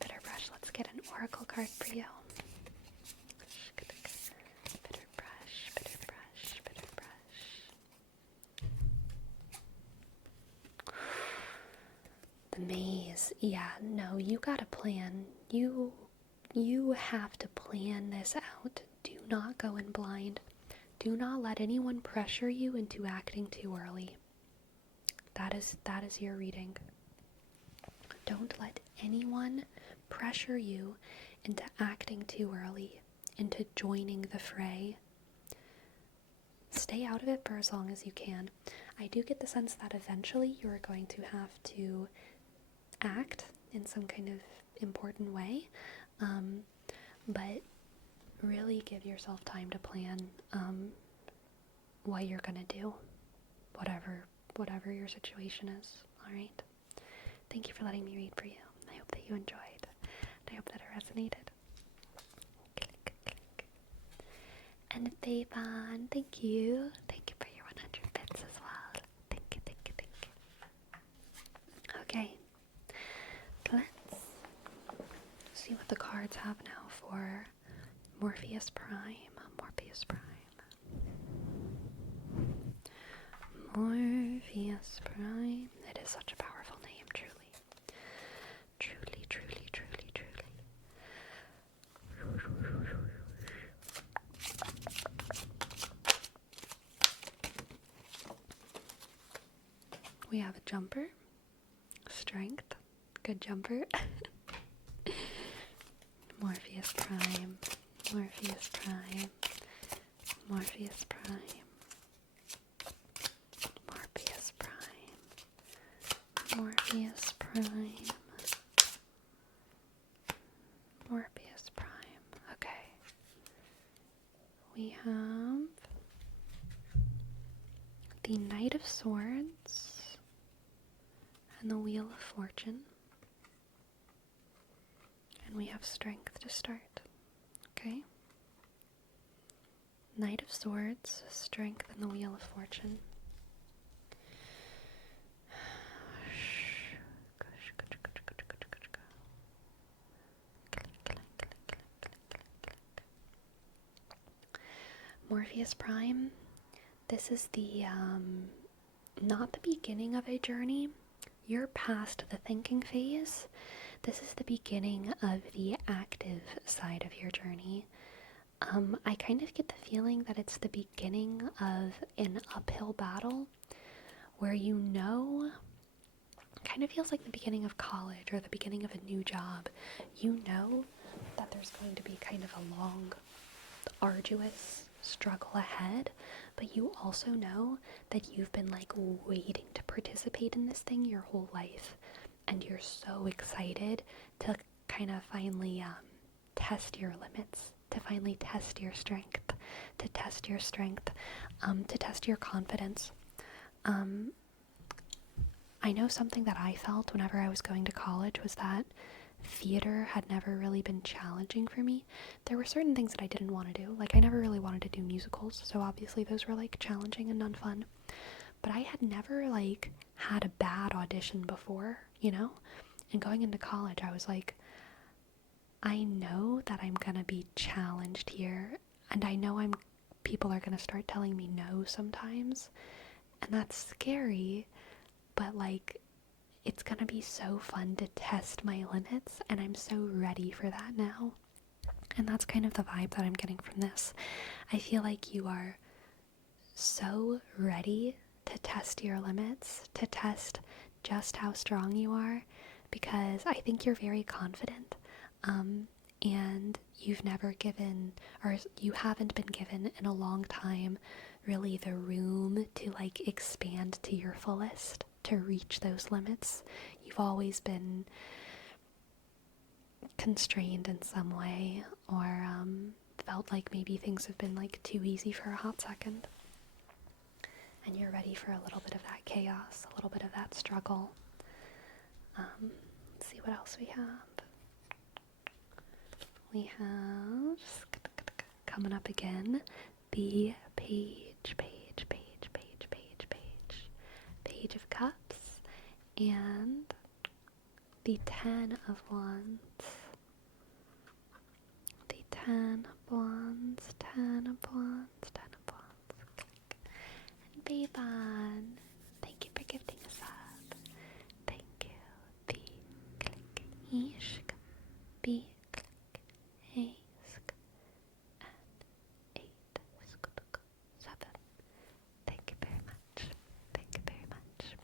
Bitterbrush, let's get an oracle card for you. Bitterbrush. The maze. Yeah, no, you got a plan. You have to plan this out. Do not go in blind. Do not let anyone pressure you into acting too early. That is your reading. Don't let anyone pressure you into acting too early, into joining the fray. Stay out of it for as long as you can. I do get the sense that eventually you are going to have to act in some kind of important way. But really give yourself time to plan what you're gonna do, whatever your situation is. Alright? Thank you for letting me read for you. I hope that you enjoyed. I hope that it resonated. Click, click. And Devon, thank you. Thank you for your 100 bits as well. Thank you. Okay. Let's see what the cards have now for Morpheus Prime. Morpheus Prime. It is such a powerful name, truly. We have a jumper. Strength. Good jumper. Morpheus Prime. Morpheus Prime. Morpheus Prime. Morpheus Prime. Morpheus Prime. Morpheus Prime. Okay. We have the Knight of Swords and the Wheel of Fortune. And we have strength to start. Okay? Knight of Swords, strength, and the Wheel of Fortune. Morpheus Prime, this is the, not the beginning of a journey. You're past the thinking phase. This is the beginning of the active side of your journey. I kind of get the feeling that it's the beginning of an uphill battle where kind of feels like the beginning of college or the beginning of a new job. You know that there's going to be kind of a long, arduous struggle ahead, but you also know that you've been like waiting to participate in this thing your whole life, and you're so excited to kind of finally test your limits, to finally test your strength, to test your strength, to test your confidence. I know something that I felt whenever I was going to college was that theater had never really been challenging for me. There were certain things that I didn't want to do. Like, I never really wanted to do musicals, so obviously those were like challenging and unfun. But I had never like had a bad audition before, you know? And going into college, I was like, I know that I'm gonna be challenged here, and I know people are gonna start telling me no sometimes, and that's scary, but like, it's gonna be so fun to test my limits, and I'm so ready for that now. And that's kind of the vibe that I'm getting from this. I feel like you are so ready to test your limits, to test just how strong you are, because I think you're very confident, and you've never given, or you haven't been given in a long time, really the room to like expand to your fullest, to reach those limits. You've always been constrained in some way, or felt like maybe things have been like too easy for a hot second. And you're ready for a little bit of that chaos, a little bit of that struggle. Let's see what else we have. We have, coming up again, the page of Cups, and the 10 of Wands. The 10 of Wands, 10 of Wands, 10 of Wands. And Bavon, thank you for gifting us up. Thank you. The click, ishk, be click, ask, and 8, 7. Thank you very much. Thank you very much.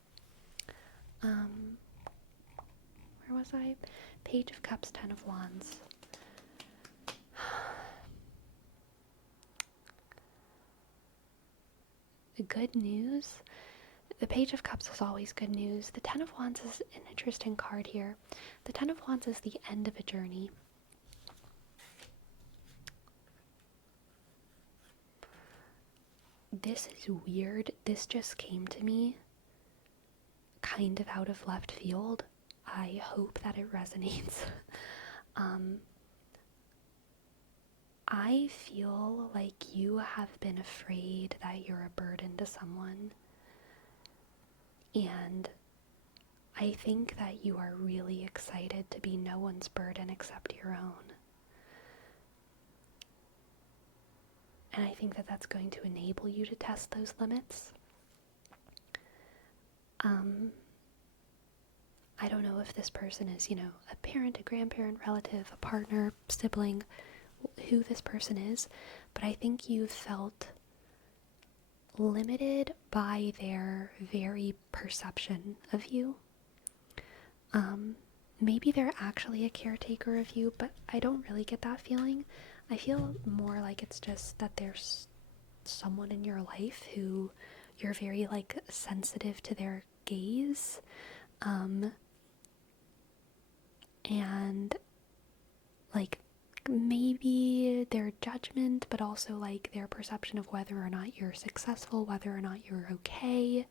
Where was I? Page of Cups, 10 of Wands. Good news. The Page of Cups is always good news. The 10 of Wands is an interesting card here. The 10 of Wands is the end of a journey. This is weird. This just came to me kind of out of left field. I hope that it resonates. I feel like you have been afraid that you're a burden to someone, and I think that you are really excited to be no one's burden except your own. And I think that that's going to enable you to test those limits. I don't know if this person is, a parent, a grandparent, relative, a partner, sibling, who this person is, but I think you've felt limited by their very perception of you. Maybe they're actually a caretaker of you, but I don't really get that feeling. I feel more like it's just that there's someone in your life who you're very like sensitive to their gaze, and like maybe their judgment, but also like their perception of whether or not you're successful, whether or not you're okay,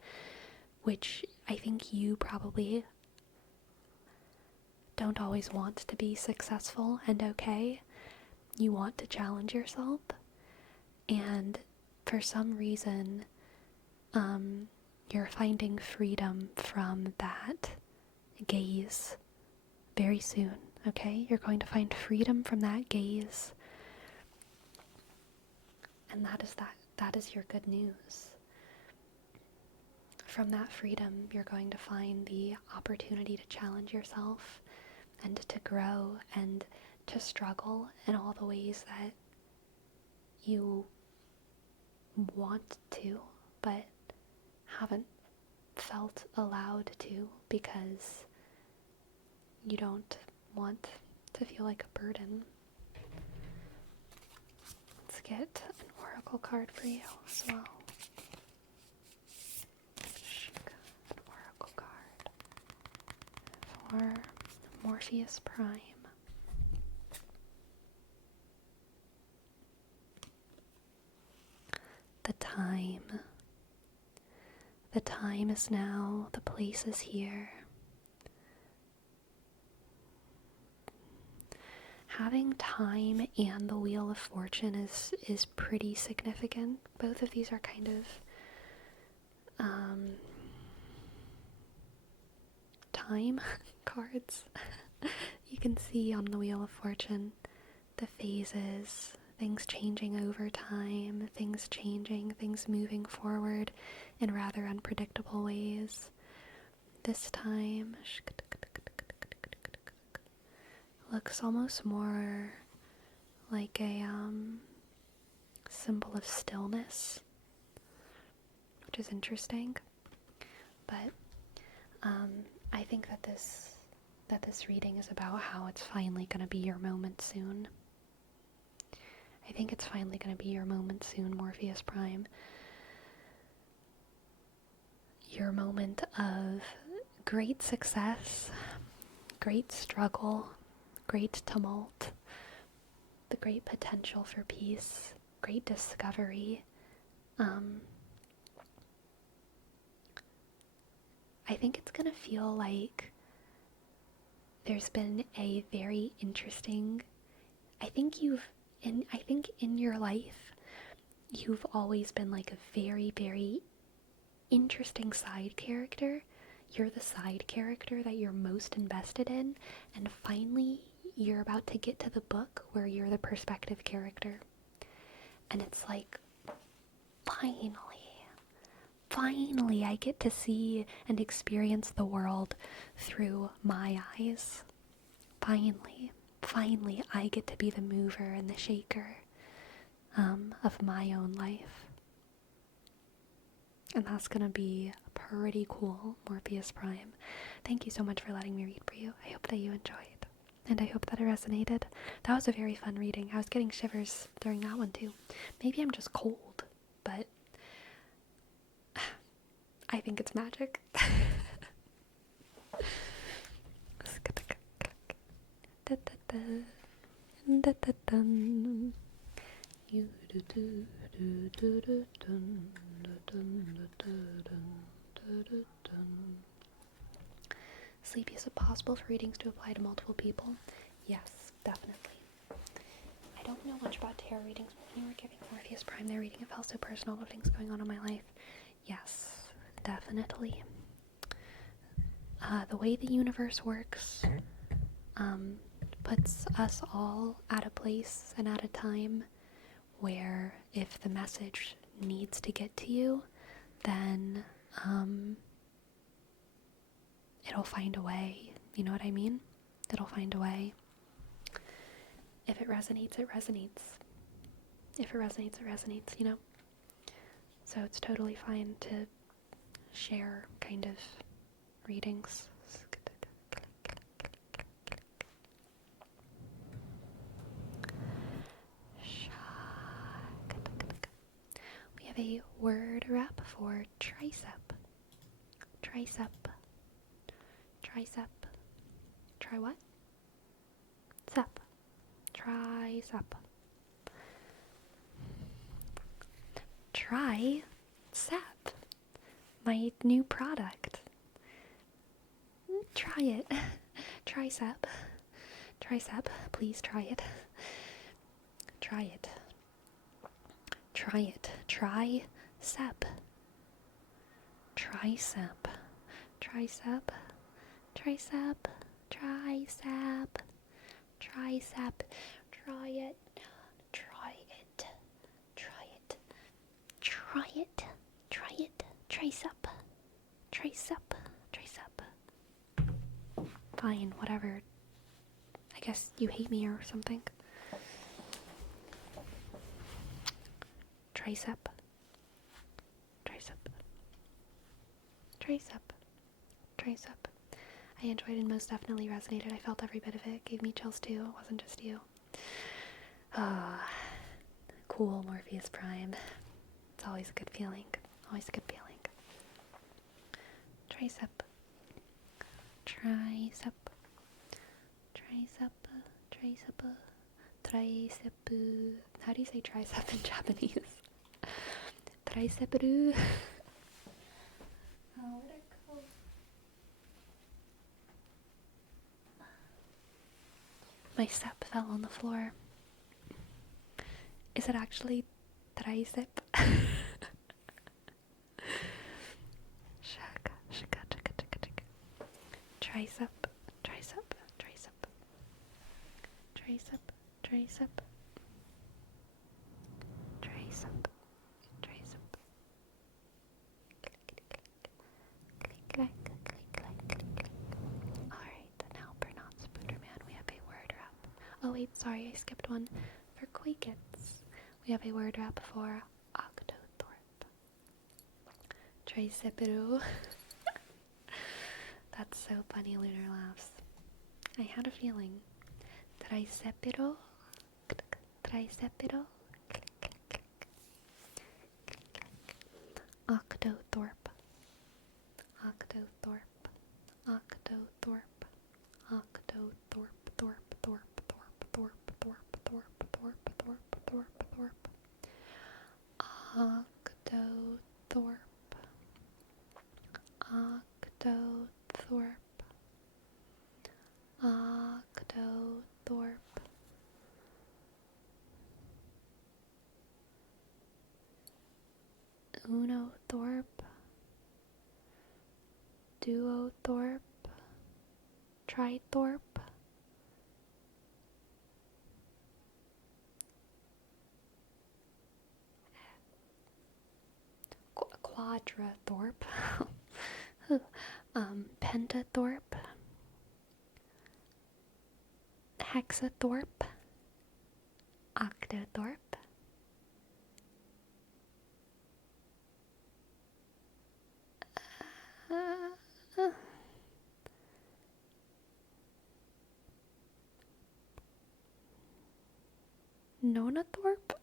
which I think you probably don't always want to be successful and okay. You want to challenge yourself, and for some reason, you're finding freedom from that gaze very soon, okay? You're going to find freedom from that gaze, and that is your good news. From that freedom, you're going to find the opportunity to challenge yourself and to grow and to struggle in all the ways that you want to, but haven't felt allowed to because you don't want to feel like a burden. Let's get an oracle card for you as well. An oracle card for Morpheus Prime. The time. The time is now. The place is here. Having time and the Wheel of Fortune is pretty significant. Both of these are kind of time cards. You can see on the Wheel of Fortune the phases, things changing over time, things changing, things moving forward in rather unpredictable ways. This time looks almost more like a symbol of stillness, which is interesting. But I think that this reading is about how it's finally going to be your moment soon. I think it's finally going to be your moment soon, Morpheus Prime. Your moment of great success, great struggle, great tumult, the great potential for peace, great discovery. I think it's gonna feel like there's been a very interesting, I think in your life, you've always been like a very, very interesting side character. You're the side character that you're most invested in, and finally you're about to get to the book where you're the perspective character. And it's like, finally I get to see and experience the world through my eyes. Finally I get to be the mover and the shaker of my own life. And that's gonna be pretty cool, Morpheus Prime. Thank you so much for letting me read for you. I hope that you enjoyed, and I hope that it resonated. That was a very fun reading. I was getting shivers during that one too. Maybe I'm just cold, but I think it's magic. Sleep, is it possible for readings to apply to multiple people? Yes, definitely. I don't know much about tarot readings, but when you were giving Morpheus Prime their reading, it felt so personal to things going on in my life. Yes, definitely. The way the universe works puts us all at a place and at a time where if the message needs to get to you, then it'll find a way. You know what I mean? It'll find a way. If it resonates, it resonates. If it resonates, it resonates, you know? So it's totally fine to share kind of readings. We have a word rep for tricep. Tricep. Tricep. Try what? Sep. Tricep. Tricep. My new product. Try it. Tricep. Tricep. Please try it. Try it. Try it. Tricep. Tricep. Tricep. Tricep. Tricep. Tricep. Try it. Try it. Try it. Try it. Try it. Tricep. Tricep. Tricep. Fine, whatever. I guess you hate me or something. Tricep. Tricep. Tricep. Tricep. I enjoyed and most definitely resonated. I felt every bit of it. It gave me chills too. It wasn't just you. cool Morpheus Prime. It's always a good feeling. Always a good feeling. Tricep. Tricep. Tricep. Tricep. Tricep. How do you say tricep in Japanese? Tricep. Oh, where'd it go? My step fell on the floor. Is it actually tricep? Shaka, shaka, shaka, shaka, shaka. Tricep, tricep, tricep. Tricep, tricep. Tricep, tricep. Click, click, click, click, click, click. Alright, now pronounce Spooderman. We have a word wrap. Oh wait, sorry, I skipped one. For Quakets, we have a word wrap for Octothorpe. Tricep. That's so funny, Lunar laughs. I had a feeling. Tricep. Tricep. Octothorpe. Octothorpe. Octothorpe. Octothorpe. Thorpe. Thorpe. Thorpe. Thorpe. Thorpe. Thorpe. Thorpe. Thorpe. Thorpe. Thorpe. Octothorpe. Octothorpe. Octothorpe. Unothorpe. Duothorpe. Trithorpe. Quadrathorpe. Pentathorpe. Hexathorpe. Octothorpe. Nonathorpe?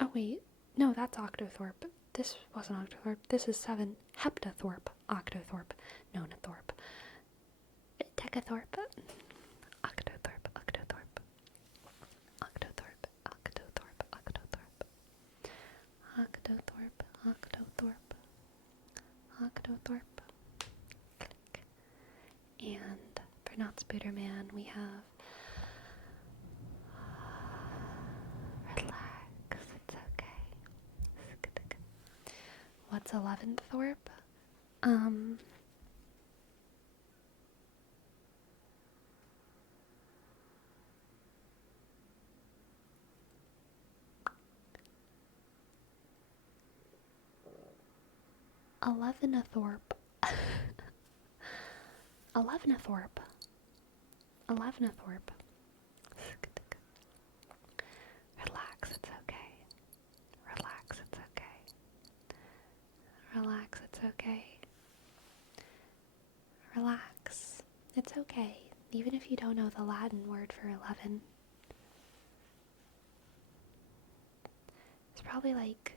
Oh wait, no, that's Octothorpe. This wasn't Octothorpe. This is 7. Heptathorpe. Octothorpe. Nonathorpe. Decathorpe. Octothorpe. Octothorpe. Octothorpe. Octothorpe. Octothorpe. Octothorpe. Octothorpe. Octothorpe. Click. And for Not Spooderman, we have relax, it's okay. What's 11th Thorpe? 11thorpe. 11thorpe. 11thorpe. Relax, it's okay. Relax, it's okay. Relax, it's okay. Relax, it's okay. Even if you don't know the Latin word for 11. It's probably like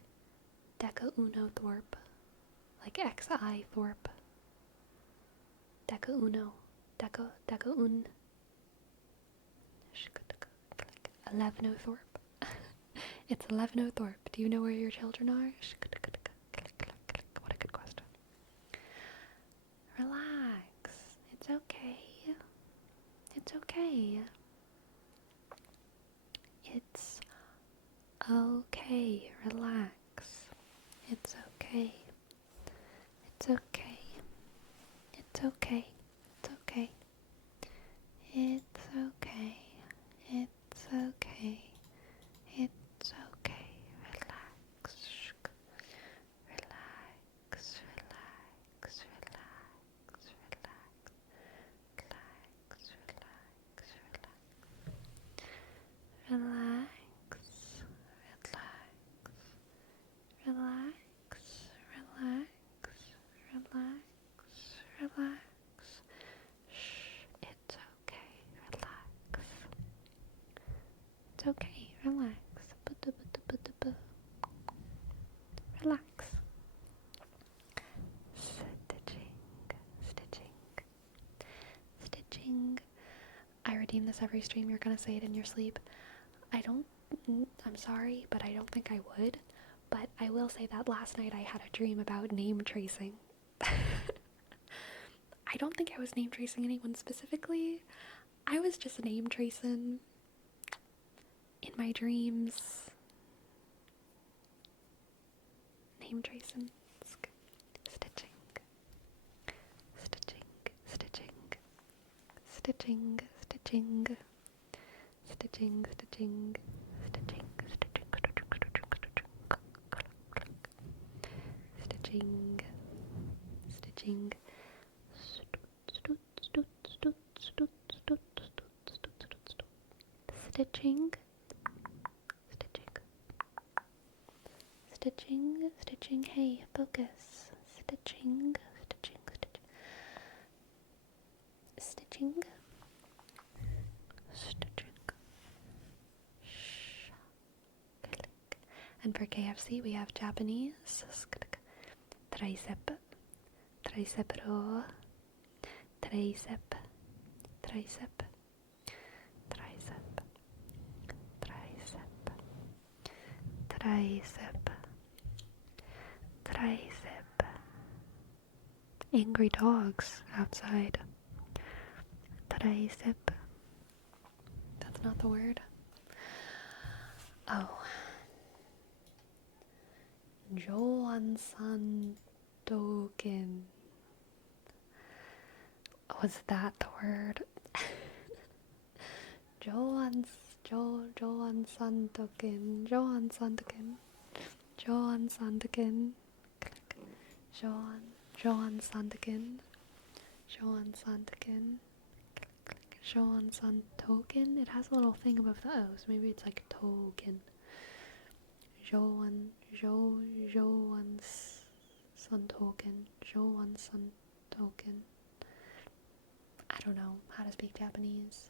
Deca Uno Thorpe. Like XI Thorpe. Deca Uno. Deca Un. 11thorpe. It's 11thorpe. Do you know where your children are? What a good question. Relax. It's okay. It's okay. It's okay. Relax. It's okay. It's okay. It's okay. It's okay. It's okay. It's okay. It's okay. Relax. Relax. Relax. Relax. Relax. Relax. Relax. Relax. Relax. Relax. Relax. Relax. Shh. It's okay. Relax. okay. Relax. Relax. Stitching. I redeem this every stream. You're gonna say it in your sleep. I'm sorry, but I don't think I would. But I will say that last night I had a dream about name tracing. I don't think I was name tracing anyone specifically. I was just name tracing in my dreams. Name tracing. Stitching. Stitching, hey, focus. Stitching. And for KFC, we have Japanese. Tricep. Tricep. Angry dogs outside. Tricep. That's not the word. Oh. Joan-san token. Was that the word? Joan-san token. Joan-san token. It has a little thing above the O, so maybe it's like token. Joan-san token. I don't know how to speak Japanese.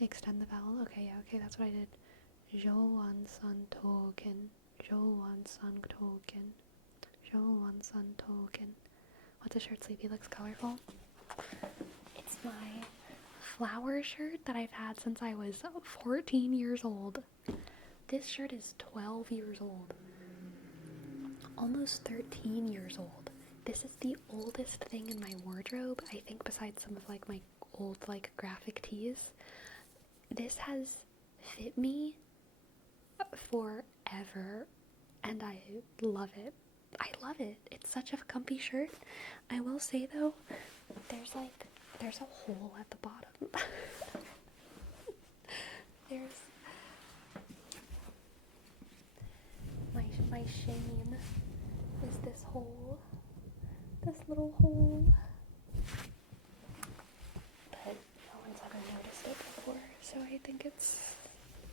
Extend the vowel. Okay, yeah, okay, that's what I did. Joan-san token. What's a shirt sleeve? He looks colorful. It's my flower shirt that I've had since I was 14 years old. This shirt is 12 years old. Almost 13 years old. This is the oldest thing in my wardrobe, I think, besides some of like my old like graphic tees. This has fit me forever, and I love it. It's such a comfy shirt. I will say though, there's a hole at the bottom. There's my shame is this hole. This little hole. But no one's ever noticed it before, so I think it's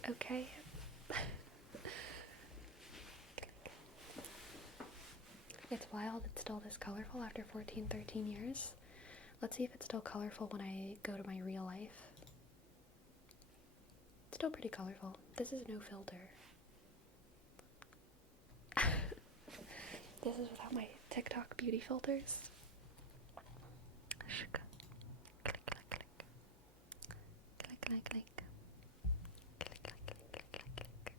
okay. It's wild it's still this colorful after 13 years. Let's see if it's still colorful when I go to my real life. It's still pretty colorful. This is no filter. This is without my TikTok beauty filters. Click, click, click, click. Click, click, click. Click, click, click, click, click, click.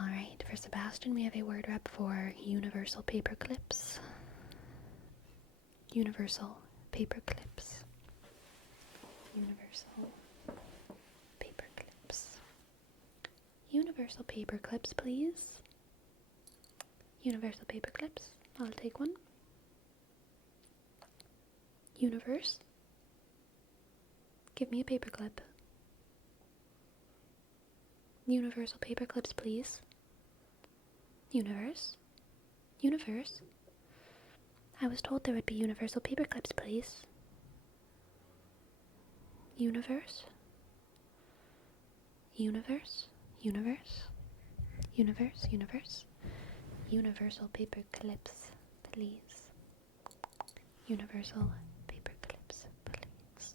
Alright, for Sebastian we have a word rep for universal paper clips. Universal paper clips. Universal paper clips. Universal paper clips, please. Universal paper clips. I'll take one. Universe. Give me a paper clip. Universal paper clips, please. Universe. Universe. I was told there would be universal paper clips, please. Universe. Universe. Universe. Universe. Universe. Universal paper clips, please. Universal paper clips, please.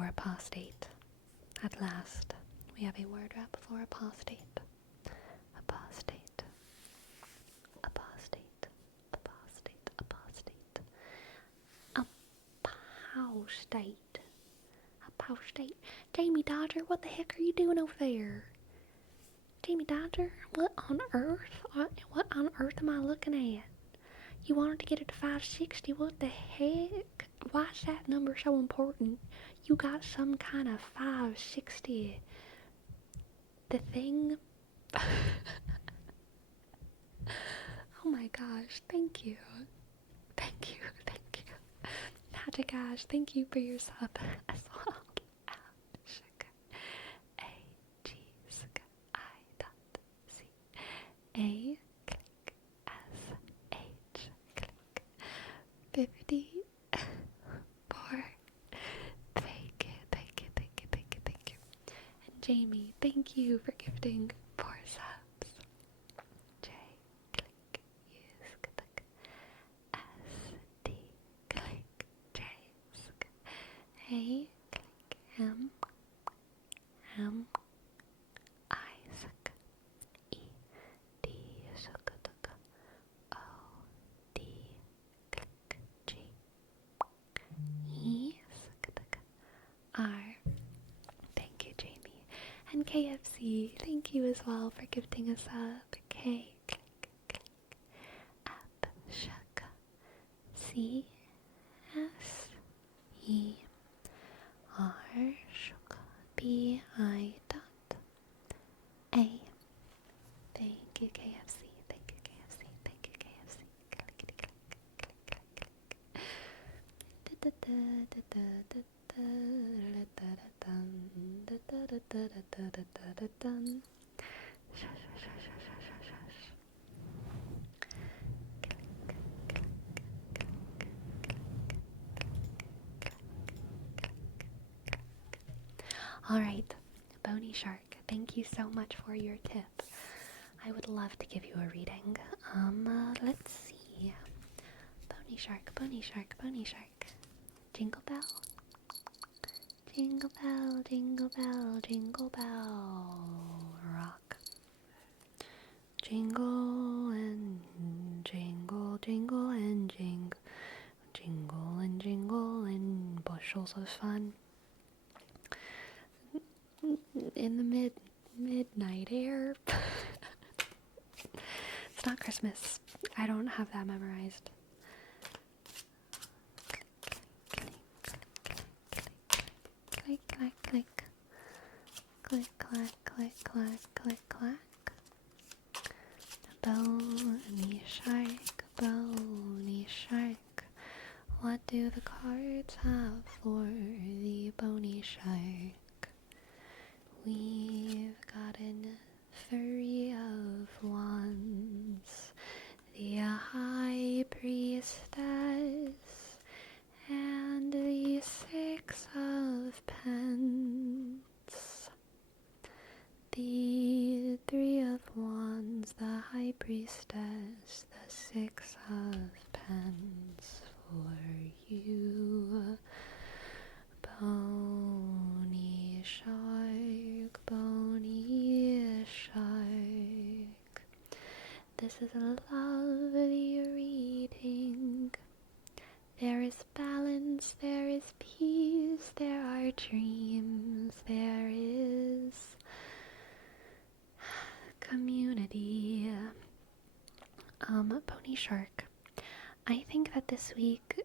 for apostate. At last, we have a word wrap for apostate. Apostate. Apostate. Apostate. Apostate. Apostate. Apostate. Jamie Dodger, what the heck are you doing over there? Jamie Dodger, what on earth? What on earth am I looking at? You wanted to get it to 560, what the heck? Why is that number so important? You got some kind of 560. The thing? Oh my gosh, thank you. Thank you, thank you. Magic Ash, thank you for your sub as well. A click S click 54. Thank you. And Jamie, thank you for gifting 4 subs. J click use click S D click J A click M Isaac E D O D click G E R. Thank you, Jamie. And KFC, thank you as well for gifting us up. K click up shaka C S E R shaka B I dot A. Thank you, KFC. Thank you, KFC. Thank you, KFC. Clickety click, click, click, click. Alright, Bony Shark, thank you so much for your tip. I would love to give you a reading. Let's see. Bony Shark, Bony Shark, Bony Shark. Jingle bell. Jingle bell, jingle bell, jingle bell. Rock. Jingle and jingle, jingle and jingle. Jingle and jingle and bushels of fun. In the midnight air. It's not Christmas. I don't have that memorized. Click, click, click. Click, clack, click, clack, click, clack. Bony shark, bony shark. What do the cards have for the bony shark? We've gotten 3 of Wands, the High Priestess, and the 6 of Pence. The 3 of Wands, the High Priestess, the 6 of Pence for you. Bony shark, bony shark. This is a lovely reading. There is balance, there is peace, there are dreams, there is community. Bony shark. I think that this week,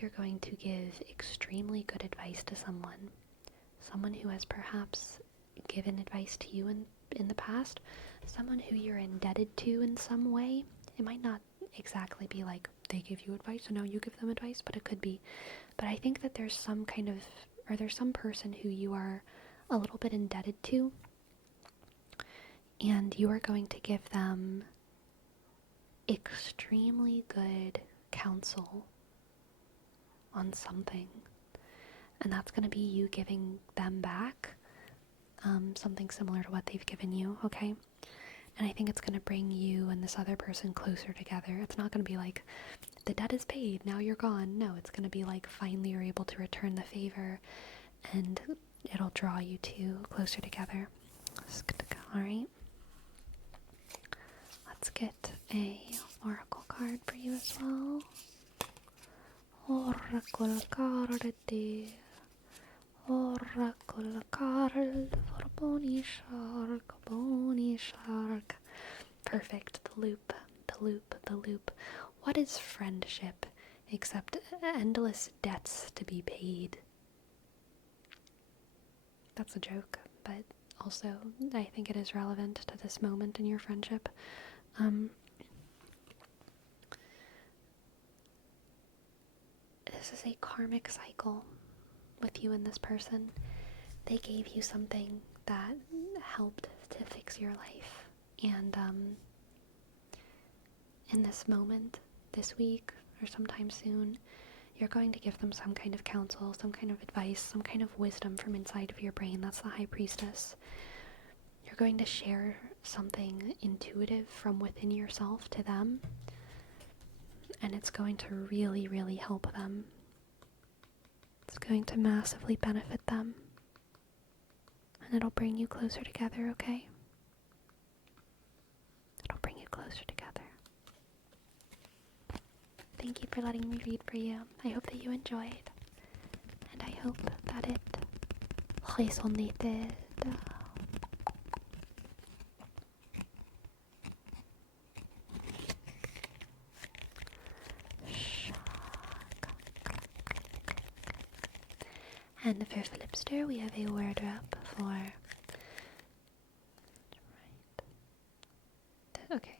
you're going to give extremely good advice to someone who has perhaps given advice to you in the past, someone who you're indebted to in some way. It might not exactly be like they give you advice and now you give them advice, but it could be. But I think that there's some person who you are a little bit indebted to, and you are going to give them extremely good counsel on something, and that's going to be you giving them back something similar to what they've given you, okay? And I think it's going to bring you and this other person closer together. It's not going to be like, the debt is paid, now you're gone. No, it's going to be like, finally you're able to return the favor, and it'll draw you two closer together. Alright. Let's get a oracle card for you as well. Oracle card. Oracle card for Bony Shark. Bony Shark. Perfect. The loop. The loop. The loop. What is friendship except endless debts to be paid? That's a joke, but also I think it is relevant to this moment in your friendship. This is a karmic cycle with you and this person. They gave you something that helped to fix your life, and in this moment, this week or sometime soon, you're going to give them some kind of counsel, some kind of advice, some kind of wisdom from inside of your brain. That's the High Priestess. You're going to share something intuitive from within yourself to them, and it's going to really, really help them. It's going to massively benefit them, and it'll bring you closer together, okay? It'll bring you closer together. Thank you for letting me read for you. I hope that you enjoyed, and I hope that it resonated. And for Flipster, we have a word up for... Okay.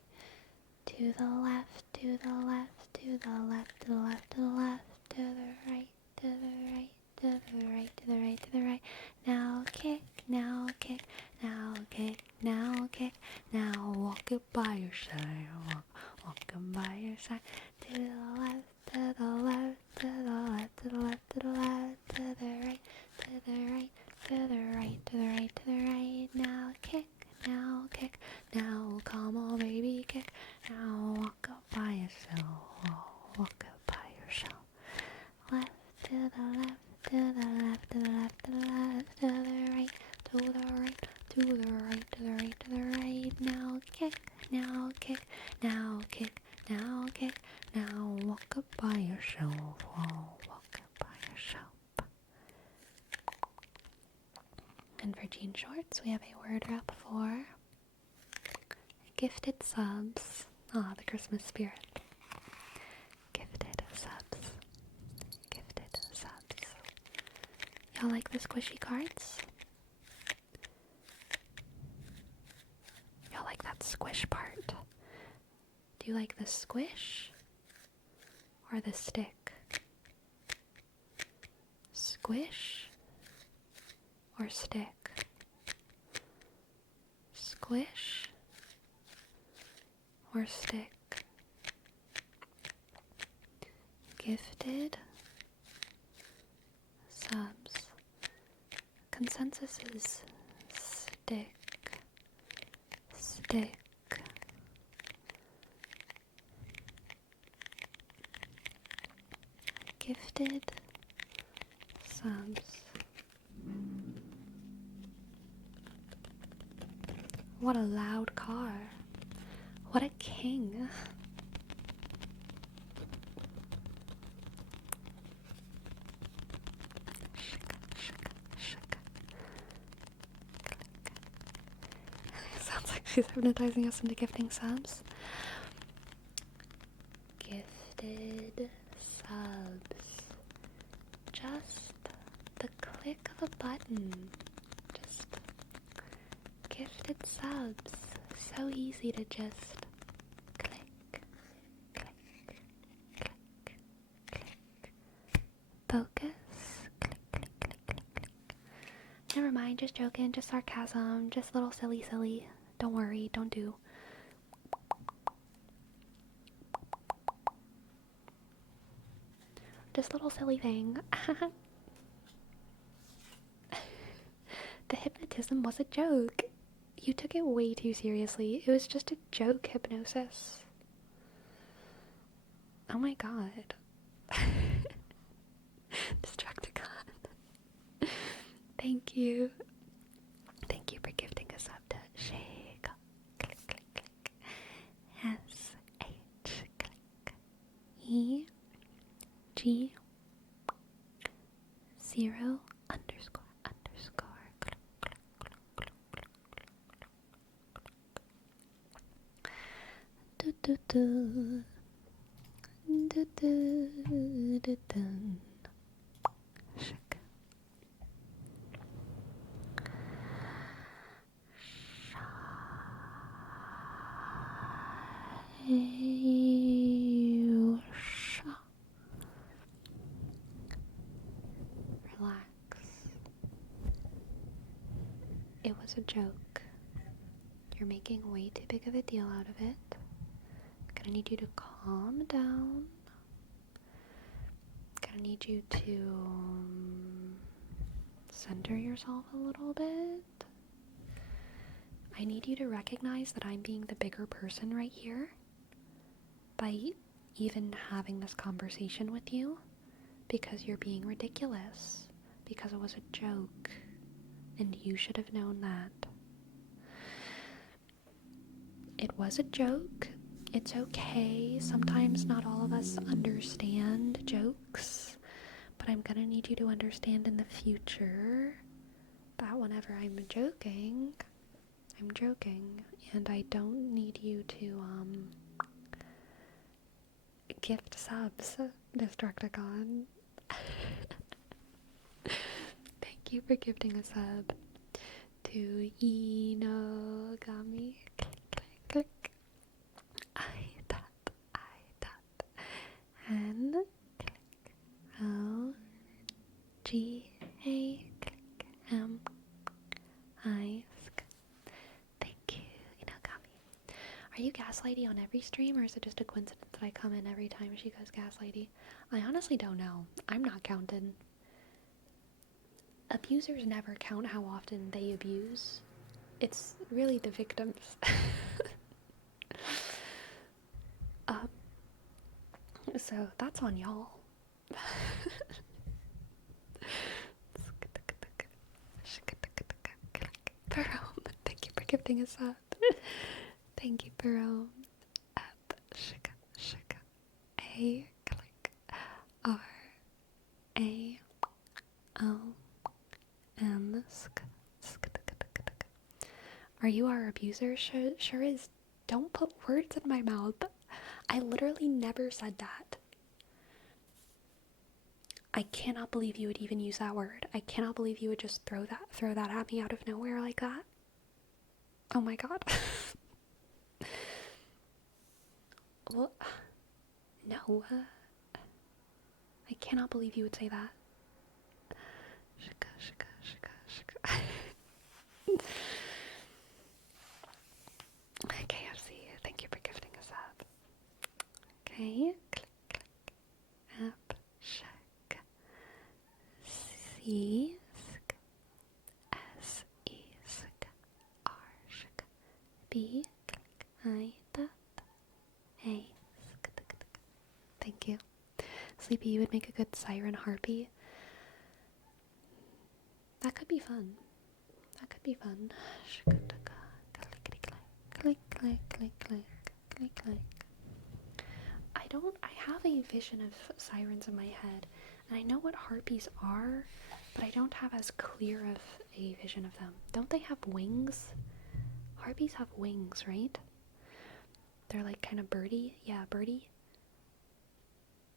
To the left, to the left, to the left, to the left, to the left, to the right, to the right, to the right, to the right, to the right. Now kick, now kick, now kick, now kick. Now walk it by your side, walk it by your side. To the left, to the left, to the left, to the left, to the left, to the right, to the right, to the right, to the right, to the right. Now kick, now kick, now come on baby kick. Now walk up by yourself, walk up by yourself. Left to the left, to the left, to the left, to the left, to the right, to the right, to the right, to the right, to the right. Now kick, now kick, now kick, now kick. Now walk up by yourself, walk up by yourself. And for jean shorts, we have a word up for gifted subs. Ah, the Christmas spirit. Gifted subs. Gifted subs. Y'all like the squishy cards? Y'all like that squish part? Do you like the squish or the stick? Squish or stick? Squish or stick? Gifted subs. Consensus is stick. Stick. Gifted subs. What a loud car. What a king. Sounds like she's hypnotizing us into gifting subs. Gifted subs. Just the click of a button. Just gifted subs. So easy to just click, click, click, click. Focus, click, click, click, click, click. Never mind, just joking, just sarcasm, just little silly. Don't worry, don't do. Just little silly thing. The hypnotism was a joke. You took it way too seriously. It was just a joke hypnosis. Oh my god. Destructicon. Thank you. Thank you for gifting us up to Shake. Click, click, click. S-H. Click. E-G. 0 underscore underscore. Click, click, click, click, click, click. Do, do, do. Do, do, do, do. Shake. Relax. It was a joke. You're making way too big of a deal out of it. I'm gonna need you to calm down. Gonna need you to center yourself a little bit. I need you to recognize that I'm being the bigger person right here by even having this conversation with you, because you're being ridiculous, because it was a joke, and you should have known that. It was a joke. It's okay. Sometimes not all of us understand jokes, but I'm gonna need you to understand in the future that whenever I'm joking, and I don't need you to, gift subs, Destructicon. Thank you for gifting a sub to Inogami. Click, click, click. I dot. N, click. O, G, A, click. M, I, sk. Thank you, Inogami. Are you Gaslighty on every stream, or is it just a coincidence that I come in every time she goes Gaslighty? I honestly don't know. I'm not counting. Abusers never count how often they abuse. It's really the victims. So that's on y'all. Perome, thank you for gifting us up. Thank you, Perome. Up, shika, shika. A, click. R, A, L, M, sk, sk, Are you our abuser? Sure is. Don't put words in my mouth. I literally never said that. I cannot believe you would even use that word. I cannot believe you would just throw that at me out of nowhere like that. Oh my god. Well, no. I cannot believe you would say that. Shika, shika, shika, shika. KFC, thank you for gifting us up. Okay, click, click. Up, check. C, sk. S, E, sk. R, sk. B, click. I, dot. A, sk. Thank you. Sleepy, you would make a good siren harpy. That could be fun. That could be fun. Click, click, click, click, click, click. I have a vision of sirens in my head, and I know what harpies are, but I don't have as clear of a vision of them. Don't they have wings? Harpies have wings, right? They're like kind of birdie. Yeah, birdie.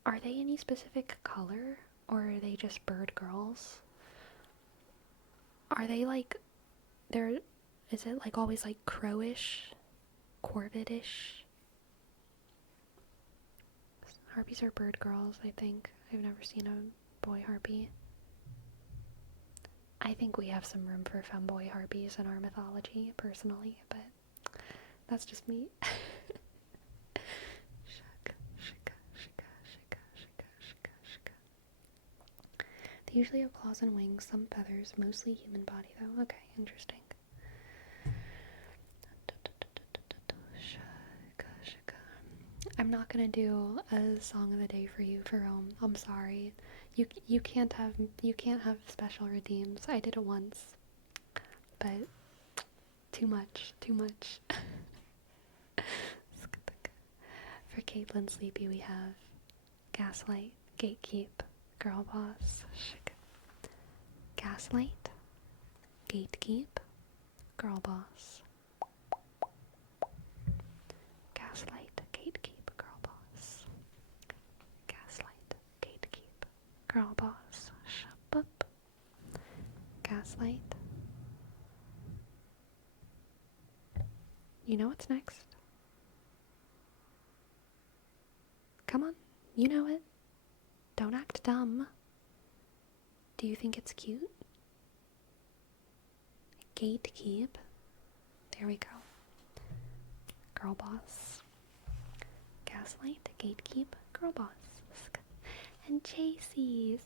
Are they any specific color, or are they just bird girls? Are they like, is it like always like crowish, corvidish? Harpies are bird girls, I think. I've never seen a boy harpy. I think we have some room for femboy harpies in our mythology, personally, but that's just me. They usually have claws and wings, some feathers, mostly human body though. Okay, interesting. I'm not gonna do a song of the day for you for I'm sorry. You can't have special redeems. I did it once, but too much. For Caitlin Sleepy, we have Gaslight, Gatekeep, Girl Boss. Gaslight, Gatekeep, Girl Boss. Gaslight, Gatekeep, Girl Boss. Gaslight, Gatekeep, Girl Boss. Shut up. Gaslight. You know what's next? Come on, you know it. Don't act dumb. Do you think it's cute? Gatekeep. There we go. Girl Boss. Gaslight, Gatekeep, Girl Boss. And Chasey.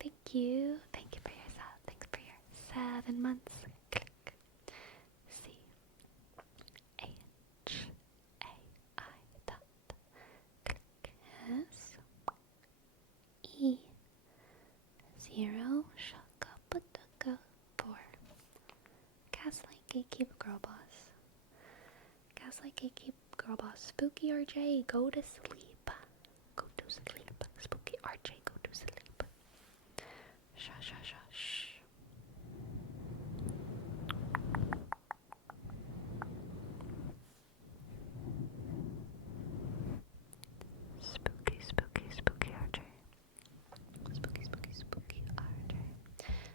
Thank you. Thank you for your sub. Thanks for your 7 months. Click. C-H-A-I dot. Click. S. E. 0. Shaka Putaka 4. Gaslight, Gatekeep, Girl Boss. Gaslight, Gatekeep, Girl Boss. Spooky RJ, go to sleep. Go to sleep. Spooky RJ, go to sleep. Shh. Spooky RJ. Spooky RJ.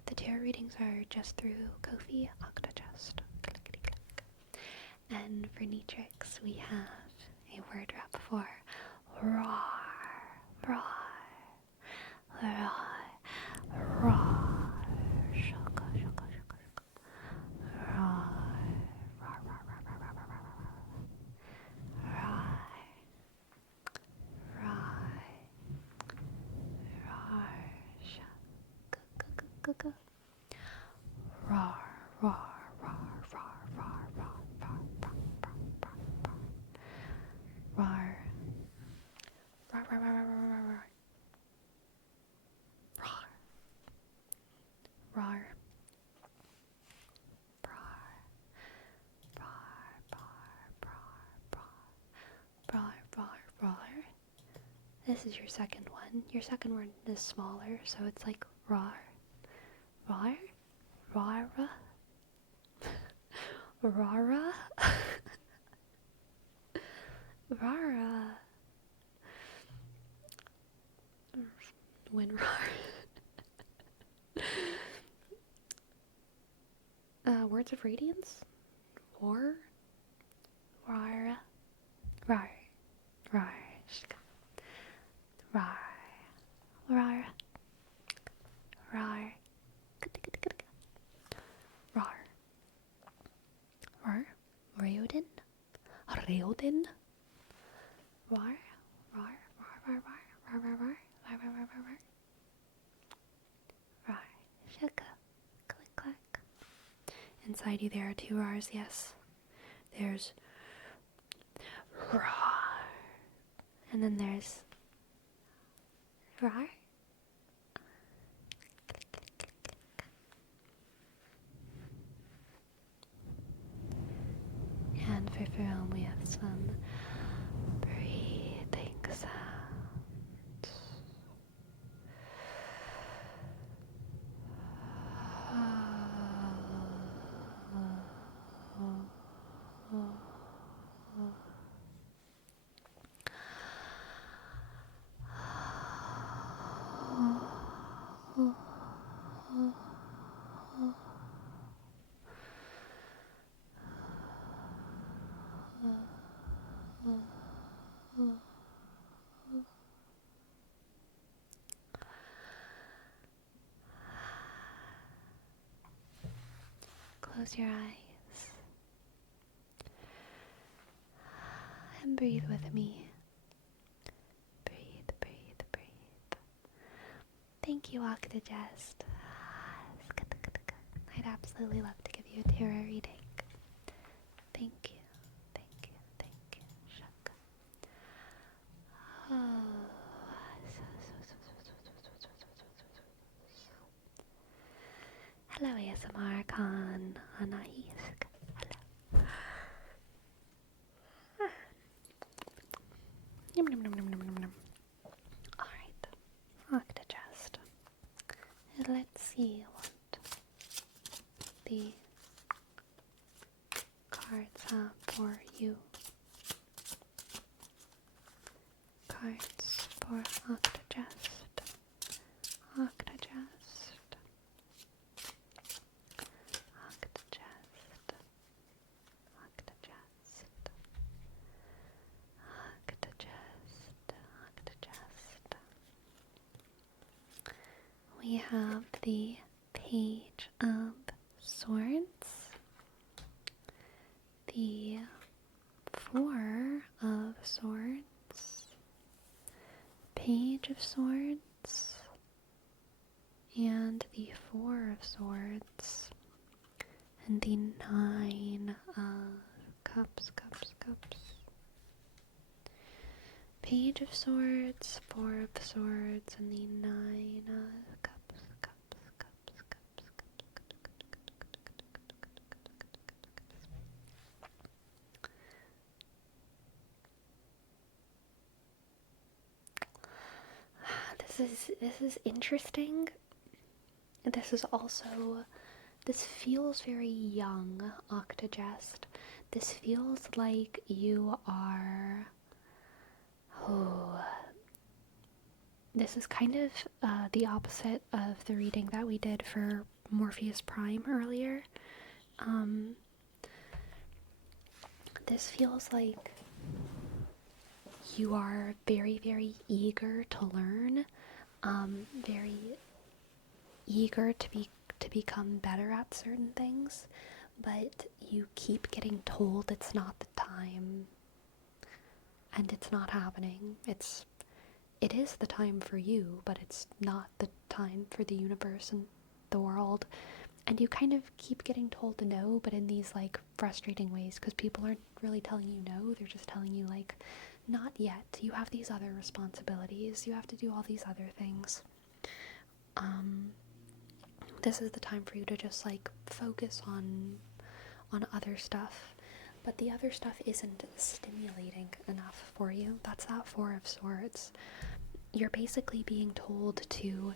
The tarot readings are just through Ko-fi, Octo. And for Neatrix, we have a word wrap for roar. Shaka. This is your second one. Your second one is smaller, so it's like rar. Rara. When words of radiance? Rar. Reodin. Shaka. Click clack. Inside you there are 2 R's, yes. There's rar. And then there's rar. And for film we have some breathing sounds. Close your eyes and breathe with me. Breathe. Thank you, Octogest. I'd absolutely love to give you a tarot reading. Thank you. Shaka. Archon Anaisk. Hello. Yum, yum, yum, yum, yum, yum. Alright. Octogest. Let's see what the cards have for you. Cards for Octogest. Octogest. Octogest. Octogest. Octogest. Octogest. We have the Page of Swords, the Four of Swords, Page of Swords, and the Four of Swords, and the Nine of Cups. Page of Swords, Four of Swords, and the Nine of Cups. This is interesting. This feels very young, Octogest. This feels like you are... This is kind of the opposite of the reading that we did for Morpheus Prime earlier. This feels like you are very, very eager to learn, very eager to become better at certain things, but you keep getting told it's not the time, and it's not happening. It is the time for you, but it's not the time for the universe and the world. And you kind of keep getting told to no, but in these like frustrating ways, because people aren't really telling you no, they're just telling you like, not yet. You have these other responsibilities. You have to do all these other things. This is the time for you to just like focus on other stuff. But the other stuff isn't stimulating enough for you. That's that Four of Swords. You're basically being told to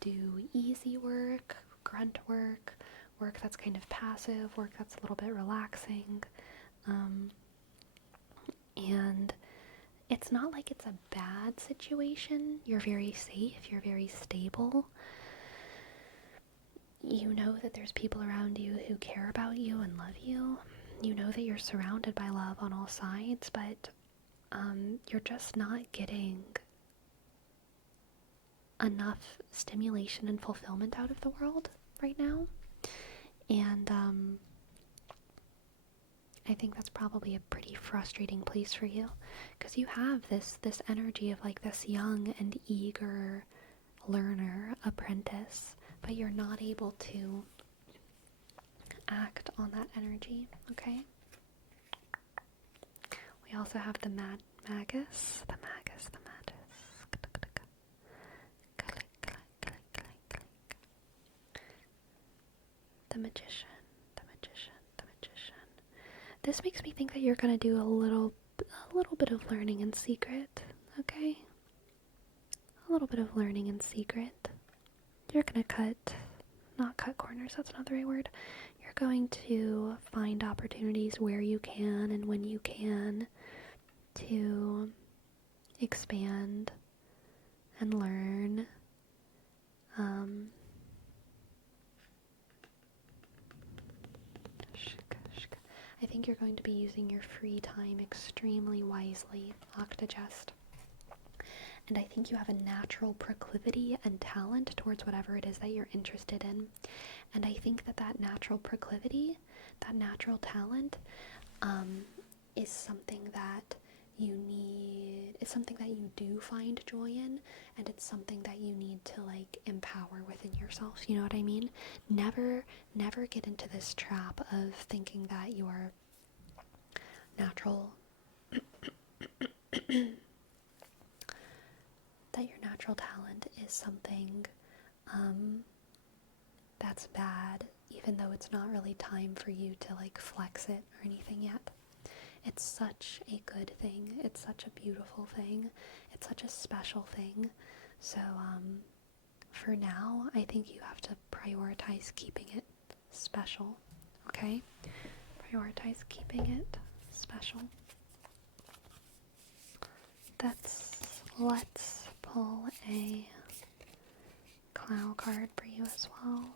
do easy work, grunt work, work that's kind of passive, work that's a little bit relaxing. And it's not like it's a bad situation. You're very safe, you're very stable. You know that there's people around you who care about you and love you. You know that you're surrounded by love on all sides, but you're just not getting enough stimulation and fulfillment out of the world right now. And I think that's probably a pretty frustrating place for you, because you have this energy of like this young and eager learner, apprentice, but you're not able to act on that energy, okay? We also have the magus. The magician. This makes me think that you're gonna do a little bit of learning in secret, okay? A little bit of learning in secret. You're gonna not cut corners, that's not the right word. You're going to find opportunities where you can and when you can to expand and learn. I think you're going to be using your free time extremely wisely, Octogest. And I think you have a natural proclivity and talent towards whatever it is that you're interested in. And I think that natural proclivity, that natural talent, is something that you need, it's something that you do find joy in, and it's something that you need to like empower within yourself, you know what I mean? Never get into this trap of thinking that your natural talent is something that's bad, even though it's time for you to like flex it or anything yet. It's such a good thing. It's such a beautiful thing. It's such a special thing. So, for now, I think you have to prioritize keeping it special, okay? Prioritize keeping it special. Let's pull a clown card for you as well.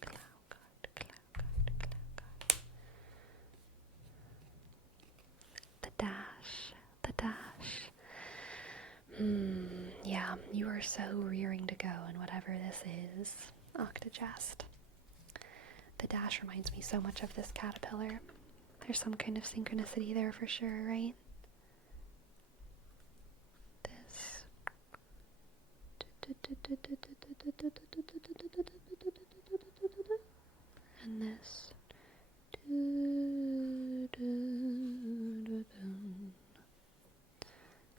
Clown card. The dash. Yeah, you are so rearing to go in whatever this is, Octogest. The dash reminds me so much of this caterpillar. There's some kind of synchronicity there for sure, right? This. And this.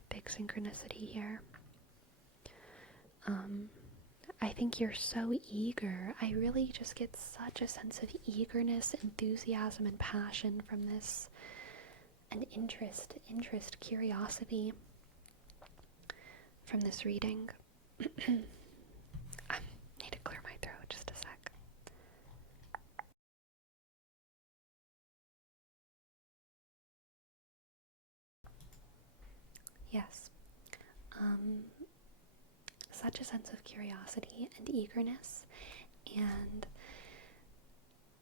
Big synchronicity here. I think you're so eager. I really just get such a sense of eagerness, enthusiasm, and passion from this. And interest, curiosity from this reading. I need to clear my throat just a sec. Yes. Such a sense of curiosity and eagerness, and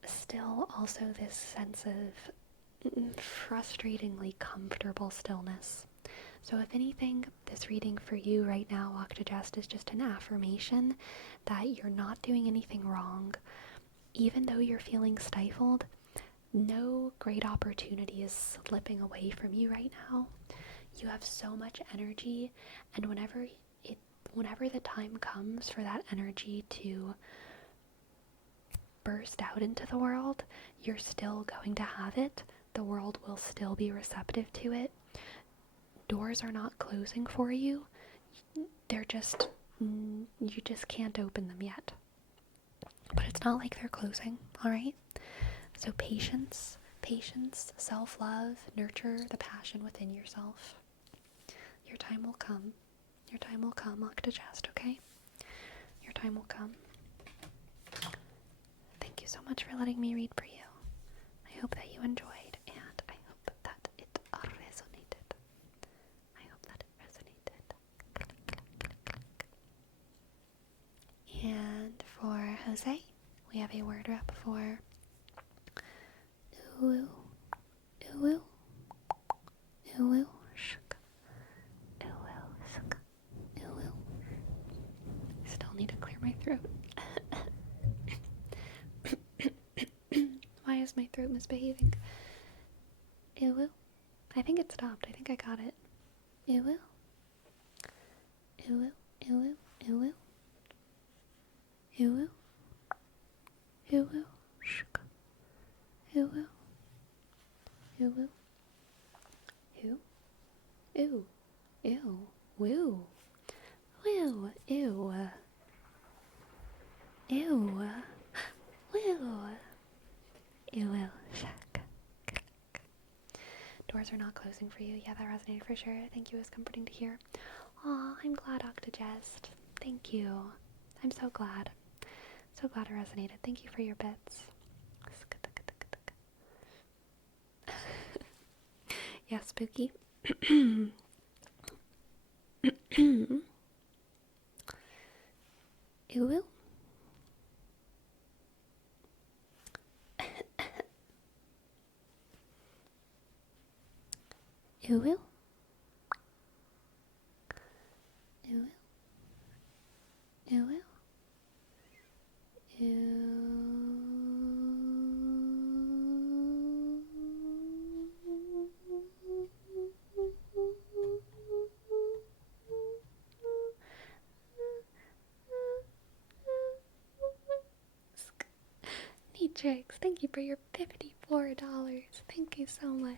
still also this sense of frustratingly comfortable stillness. So if anything, this reading for you right now, Octogest, is just an affirmation that you're not doing anything wrong. Even though you're feeling stifled, no great opportunity is slipping away from you right now. You have so much energy, and whenever the time comes for that energy to burst out into the world, you're still going to have it. The world will still be receptive to it. Doors are not closing for you. They're just, you just can't open them yet. But it's not like they're closing, alright? So patience, self-love, nurture the passion within yourself. Your time will come. Your time will come, Octogest, okay? Your time will come. Thank you so much for letting me read for you. I hope that you enjoyed, and I hope that it resonated. And for Jose, we have a word rep for ooh, ooh, ooh, ooh, shk, ooh, shk, ooh. Still need to clear my throat. Why is my throat misbehaving? Ooh, I think it stopped. I think I got it. Ooh, ooh, ooh, ooh, ooh, ooh, shk, ooh, ooh, ooh, ew, ew, woo, woo, ew, ew, woo, ew, shack. Doors are not closing for you. Yeah, that resonated for sure. Thank you. It was comforting to hear. Aw, I'm glad, Octogest. Thank you. I'm so glad. So glad it resonated. Thank you for your bits. Yeah, spooky. Ooh. Ooh. Ooh. Ooh. Ooh. Neatrix, thank you for your $54. Thank you so much.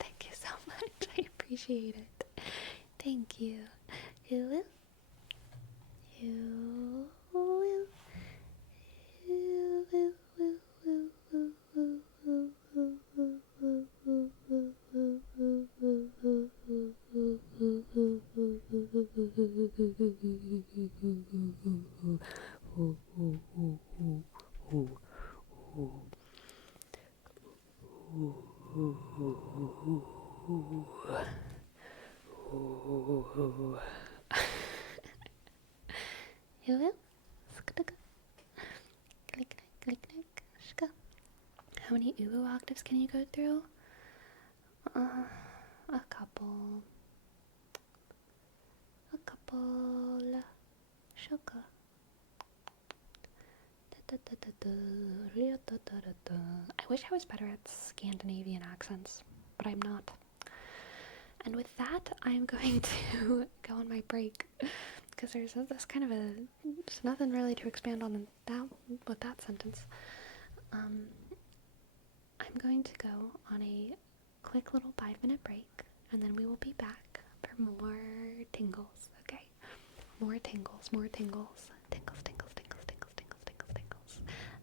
Thank you so much. I appreciate it. Thank you. Ooh. Ooh. Ooh. Ooh. Ooh. How many ooh octaves can you go through? A couple. Sugar. I wish I was better at Scandinavian accents, but I'm not. And with that, I'm going to go on my break because there's nothing really to expand on with that sentence. I'm going to go on a quick little 5-minute break, and then we will be back for more tingles, okay? More tingles. Tingles.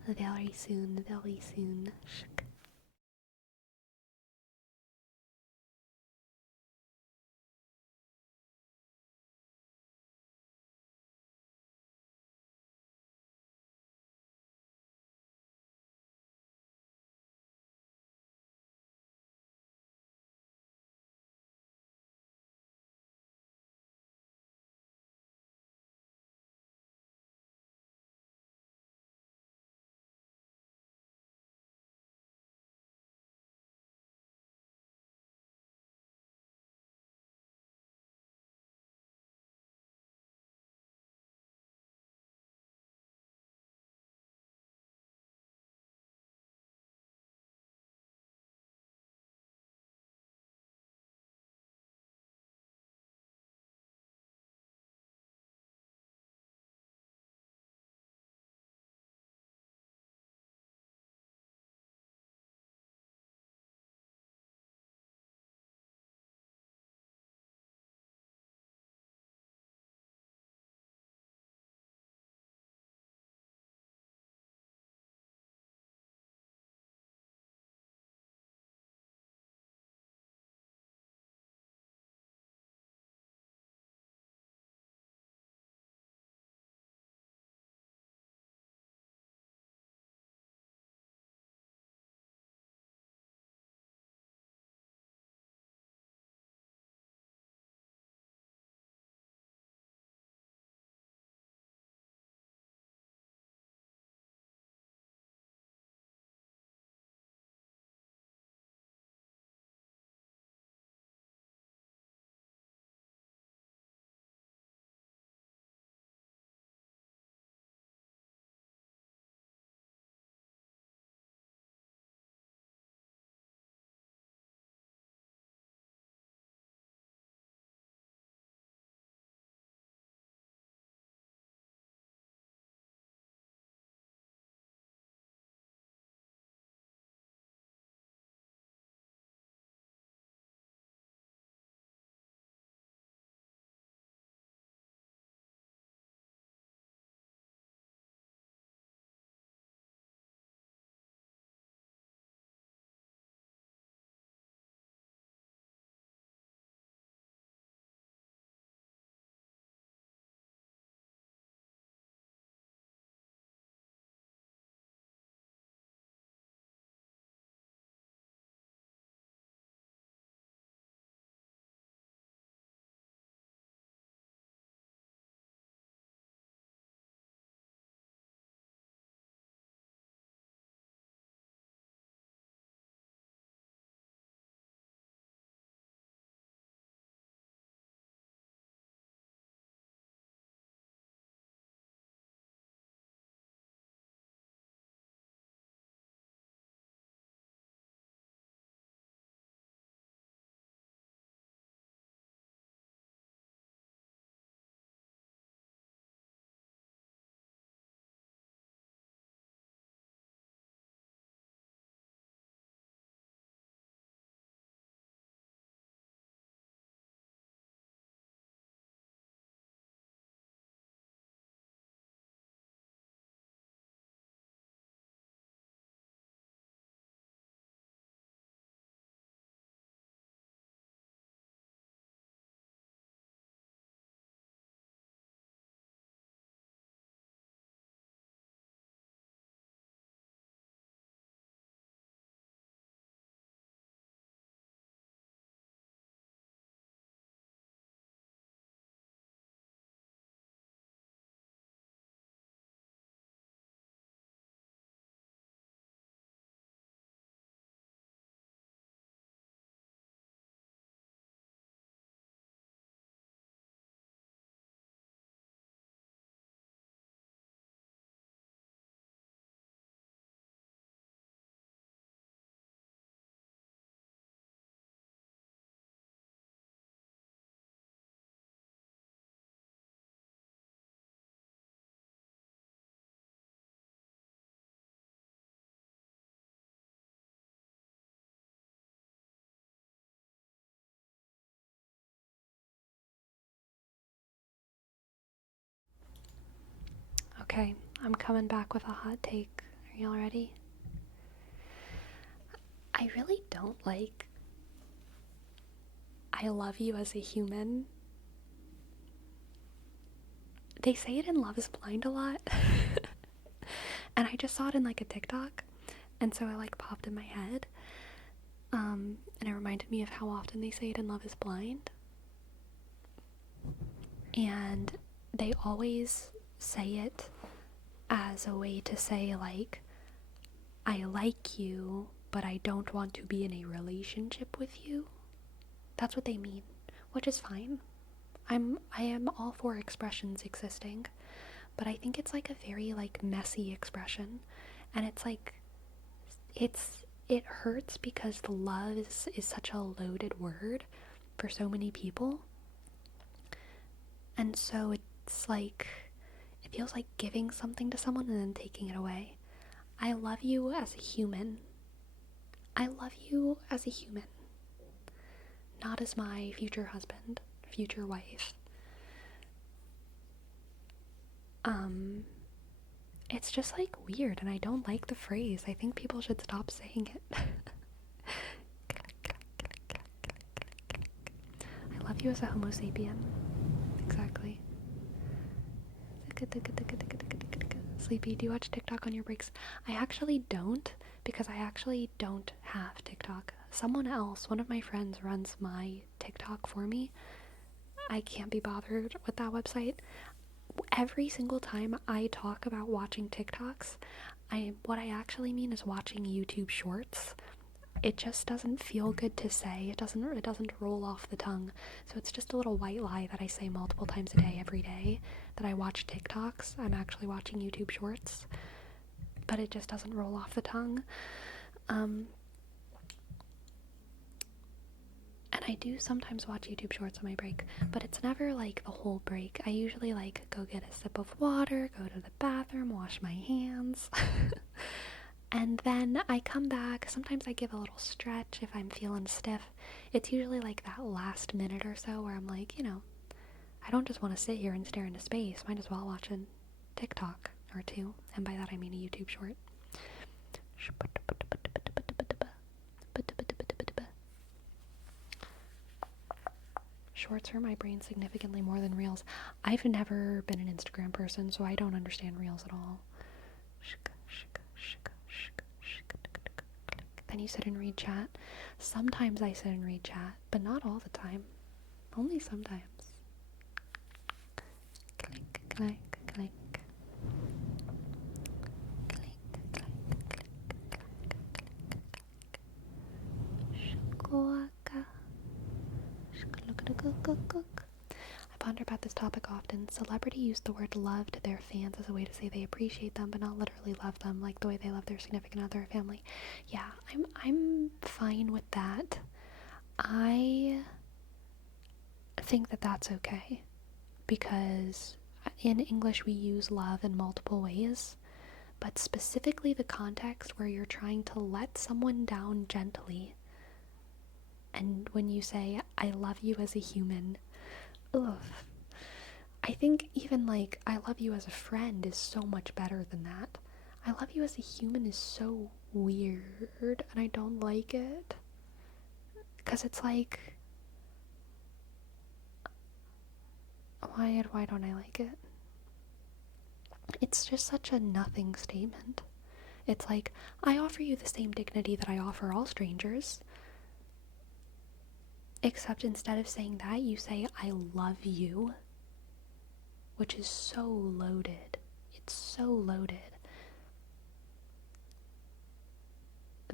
Very soon. I'm coming back with a hot take. Are y'all ready? I really don't like I love you as a human. They say it in Love is Blind a lot. And I just saw it in like a TikTok. And so it like popped in my head. And it reminded me of how often they say it in Love is Blind. And they always say it as a way to say like, I like you, but I don't want to be in a relationship with you. That's what they mean, which is fine. I am all for expressions existing, but I think it's like a very like messy expression, and it's like it hurts because the love is such a loaded word for so many people, and so it's like it feels like giving something to someone and then taking it away. I love you as a human. I love you as a human, not as my future husband, future wife. It's just like weird, and I don't like the phrase. I think people should stop saying it. I love you as a Homo sapien. Exactly. Sleepy, do you watch TikTok on your breaks? I actually don't, because I actually don't have TikTok. Someone else, one of my friends, runs my TikTok for me. I can't be bothered with that website. Every single time I talk about watching TikToks, what I actually mean is watching YouTube shorts. It just doesn't feel good to say. It doesn't roll off the tongue. So it's just a little white lie that I say multiple times a day, every day, that I watch TikToks. I'm actually watching YouTube shorts, but it just doesn't roll off the tongue. And I do sometimes watch YouTube shorts on my break, but it's never like the whole break. I usually like go get a sip of water, go to the bathroom, wash my hands, and then I come back. Sometimes I give a little stretch if I'm feeling stiff. It's usually like that last minute or so where I'm like, I don't just want to sit here and stare into space. Might as well watch a TikTok or two, and by that I mean a YouTube short. Shorts hurt my brain significantly more than reels. I've never been an Instagram person, so I don't understand reels at all. Then you sit and read chat. Sometimes I sit and read chat, but not all the time. Only sometimes. Clink, clink, clink. I ponder about this topic often. Celebrity use the word love to their fans as a way to say they appreciate them, but not literally love them, like the way they love their significant other or family. Yeah, I'm fine with that. I think that that's okay, because in English we use love in multiple ways, but specifically the context where you're trying to let someone down gently. And when you say, I love you as a human, ugh. I think even like, I love you as a friend is so much better than that. I love you as a human is so weird, and I don't like it. Because it's like, why don't I like it? It's just such a nothing statement. It's like, I offer you the same dignity that I offer all strangers. Except instead of saying that, you say, I love you. Which is so loaded. It's so loaded.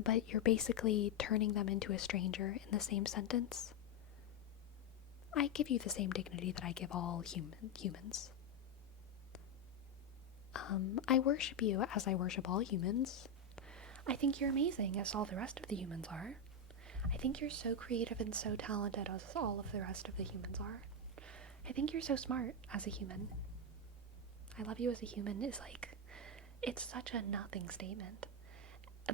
But you're basically turning them into a stranger in the same sentence. I give you the same dignity that I give all humans. I worship you as I worship all humans. I think you're amazing as all the rest of the humans are. I think you're so creative and so talented as all of the rest of the humans are. I think you're so smart as a human. I love you as a human is like, it's such a nothing statement.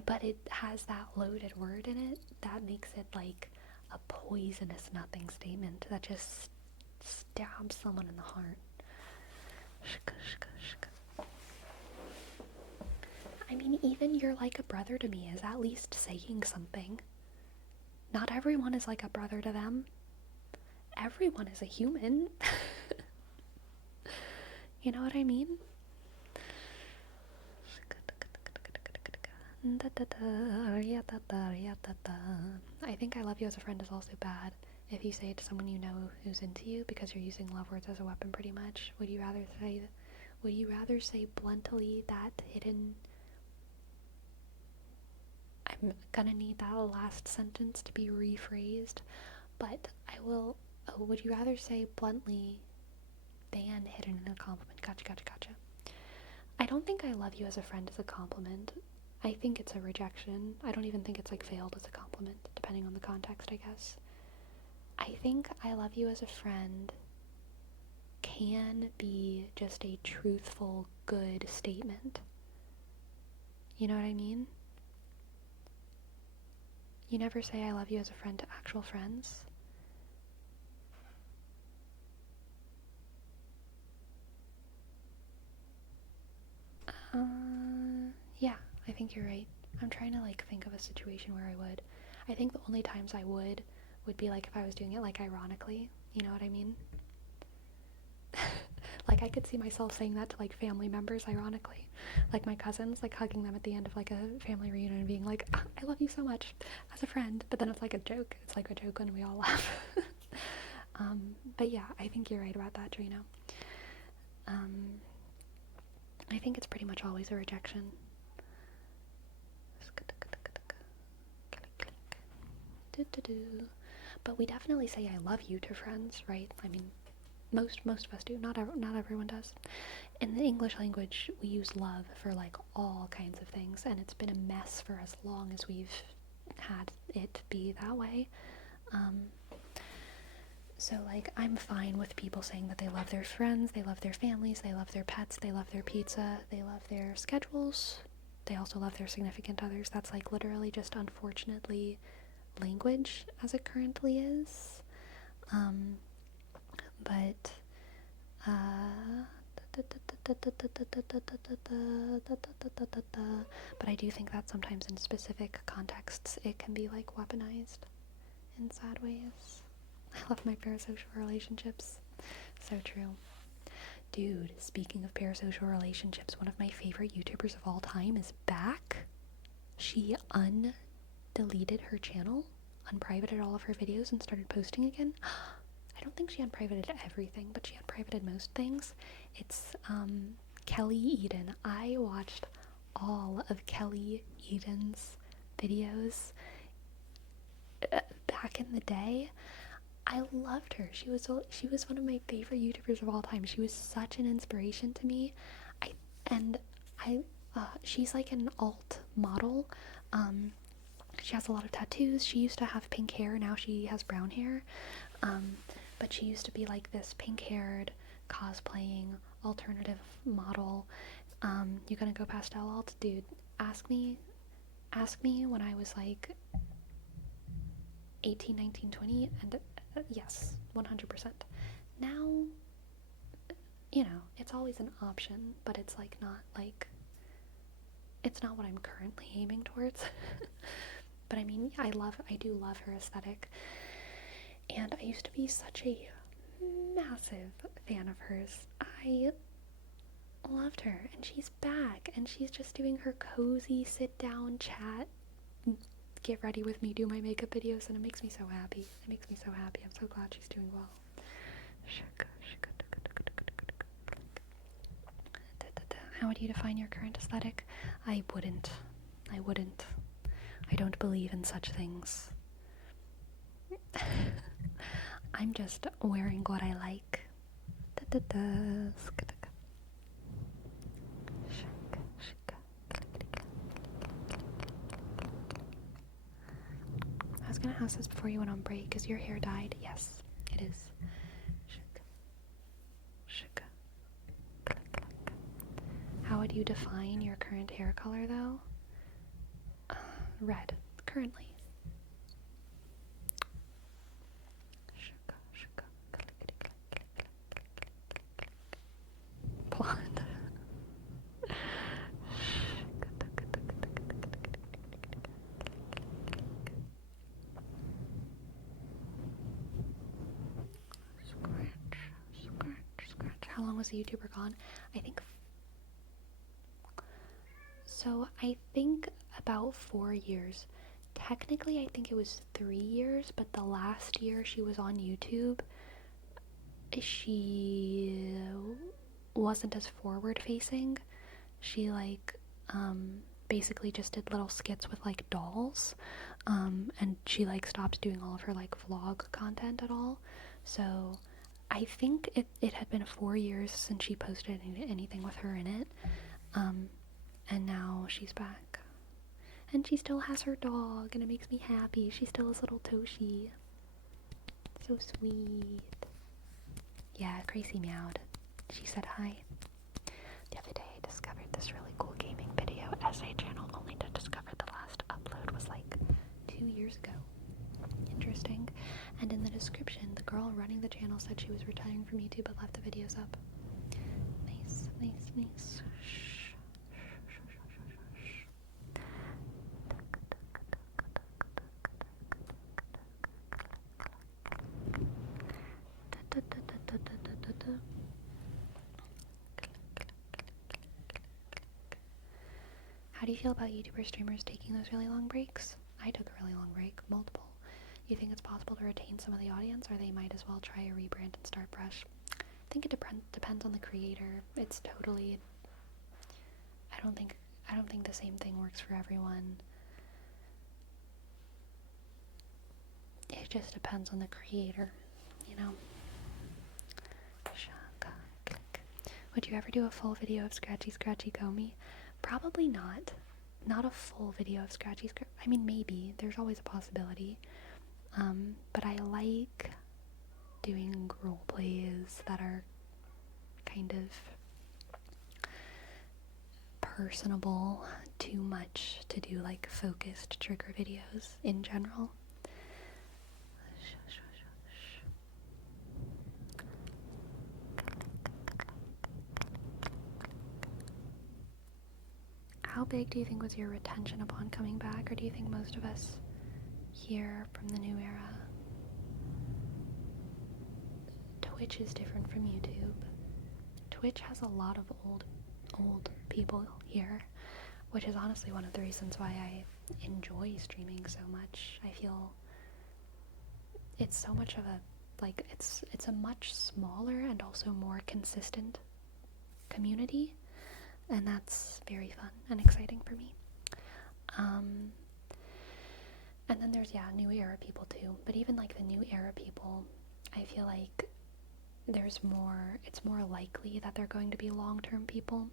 But it has that loaded word in it that makes it like a poisonous nothing statement that just stabs someone in the heart. I mean, even you're like a brother to me is at least saying something. Not everyone is like a brother to them. Everyone is a human. You know what I mean? I think I love you as a friend is also bad. If you say it to someone you know who's into you because you're using love words as a weapon pretty much, would you rather say bluntly that hidden... I'm gonna need that last sentence to be rephrased, but I will... Oh, would you rather say bluntly than hidden in a compliment? Gotcha. I don't think I love you as a friend is a compliment. I think it's a rejection. I don't even think it's like failed as a compliment, depending on the context, I guess. I think I love you as a friend can be just a truthful, good statement. You know what I mean? You never say I love you as a friend to actual friends. Yeah, I think you're right. I'm trying to like think of a situation where I would. I think the only times I would be like if I was doing it like ironically. You know what I mean? Like I could see myself saying that to like family members ironically. Like my cousins, like hugging them at the end of like a family reunion and being like, oh, I love you so much as a friend. But then it's like a joke. It's like a joke when we all laugh. But yeah, I think you're right about that, Drino. I think it's pretty much always a rejection. But we definitely say I love you to friends, right? I mean, most of us do. Not everyone does. In the English language, we use love for like all kinds of things, and it's been a mess for as long as we've had it be that way. So like I'm fine with people saying that they love their friends, they love their families, they love their pets, they love their pizza, they love their schedules, they also love their significant others. That's like literally just unfortunately language as it currently is. But I do think that sometimes in specific contexts it can be like weaponized in sad ways. I love my parasocial relationships. So true. Dude, speaking of parasocial relationships, one of my favorite YouTubers of all time is back. She undeleted her channel, unprivated all of her videos, and started posting again. I don't think she unprivated everything, but she unprivated most things. It's Kelly Eden. I watched all of Kelly Eden's videos back in the day. I loved her. She was one of my favorite YouTubers of all time. She was such an inspiration to me. She's like an alt model. She has a lot of tattoos. She used to have pink hair. Now she has brown hair. But she used to be like this pink-haired, cosplaying, alternative model. You gonna go pastel alt? Dude, ask me when I was like 18, 19, 20, and yes, 100%. Now, you know, it's always an option, but it's like not like, it's not what I'm currently aiming towards. But I mean, I do love her aesthetic. And I used to be such a massive fan of hers. I loved her, and she's back, and she's just doing her cozy sit-down chat, get ready with me, do my makeup videos, and it makes me so happy. I'm so glad she's doing well. How would you define your current aesthetic? I wouldn't. I don't believe in such things. I'm just wearing what I like. I was gonna ask this before you went on break. Is your hair dyed? Yes, it is. How would you define your current hair color, though? Red, currently. Blonde. long was the YouTuber gone? I think so. I think about 4 years. Technically, I think it was 3 years, but the last year she was on YouTube, she wasn't as forward facing. She basically just did little skits with like dolls, and she like stopped doing all of her like vlog content at all. So I think it had been 4 years since she posted anything with her in it, and now she's back. And she still has her dog, and it makes me happy. She still has little Toshi. So sweet. Yeah, Crazy meowed. She said hi. The other day I discovered this really cool gaming video essay channel, only to discover the last upload was like 2 years ago. Interesting. And in the description, the girl running the channel said she was retiring from YouTube but left the videos up. Nice, nice, nice. How do you feel about YouTuber streamers taking those really long breaks? I took a really long break, multiple. You think it's possible to retain some of the audience, or they might as well try a rebrand and start fresh? I think it depends on the creator. It's totally. I don't think the same thing works for everyone. It just depends on the creator, you know. Would you ever do a full video of Scratchy Gomi? Probably not. Not a full video of Scratchy. I mean, maybe. There's always a possibility. But I like doing role plays that are kind of personable, too much to do like focused trigger videos in general. How big do you think was your retention upon coming back, or do you think most of us here from the new era? Twitch is different from YouTube. Twitch has a lot of old people here, which is honestly one of the reasons why I enjoy streaming so much. I feel it's so much of it's a much smaller and also more consistent community, and that's very fun and exciting for me. And then there's new era people too, but even like the new era people, I feel like it's more likely that they're going to be long-term people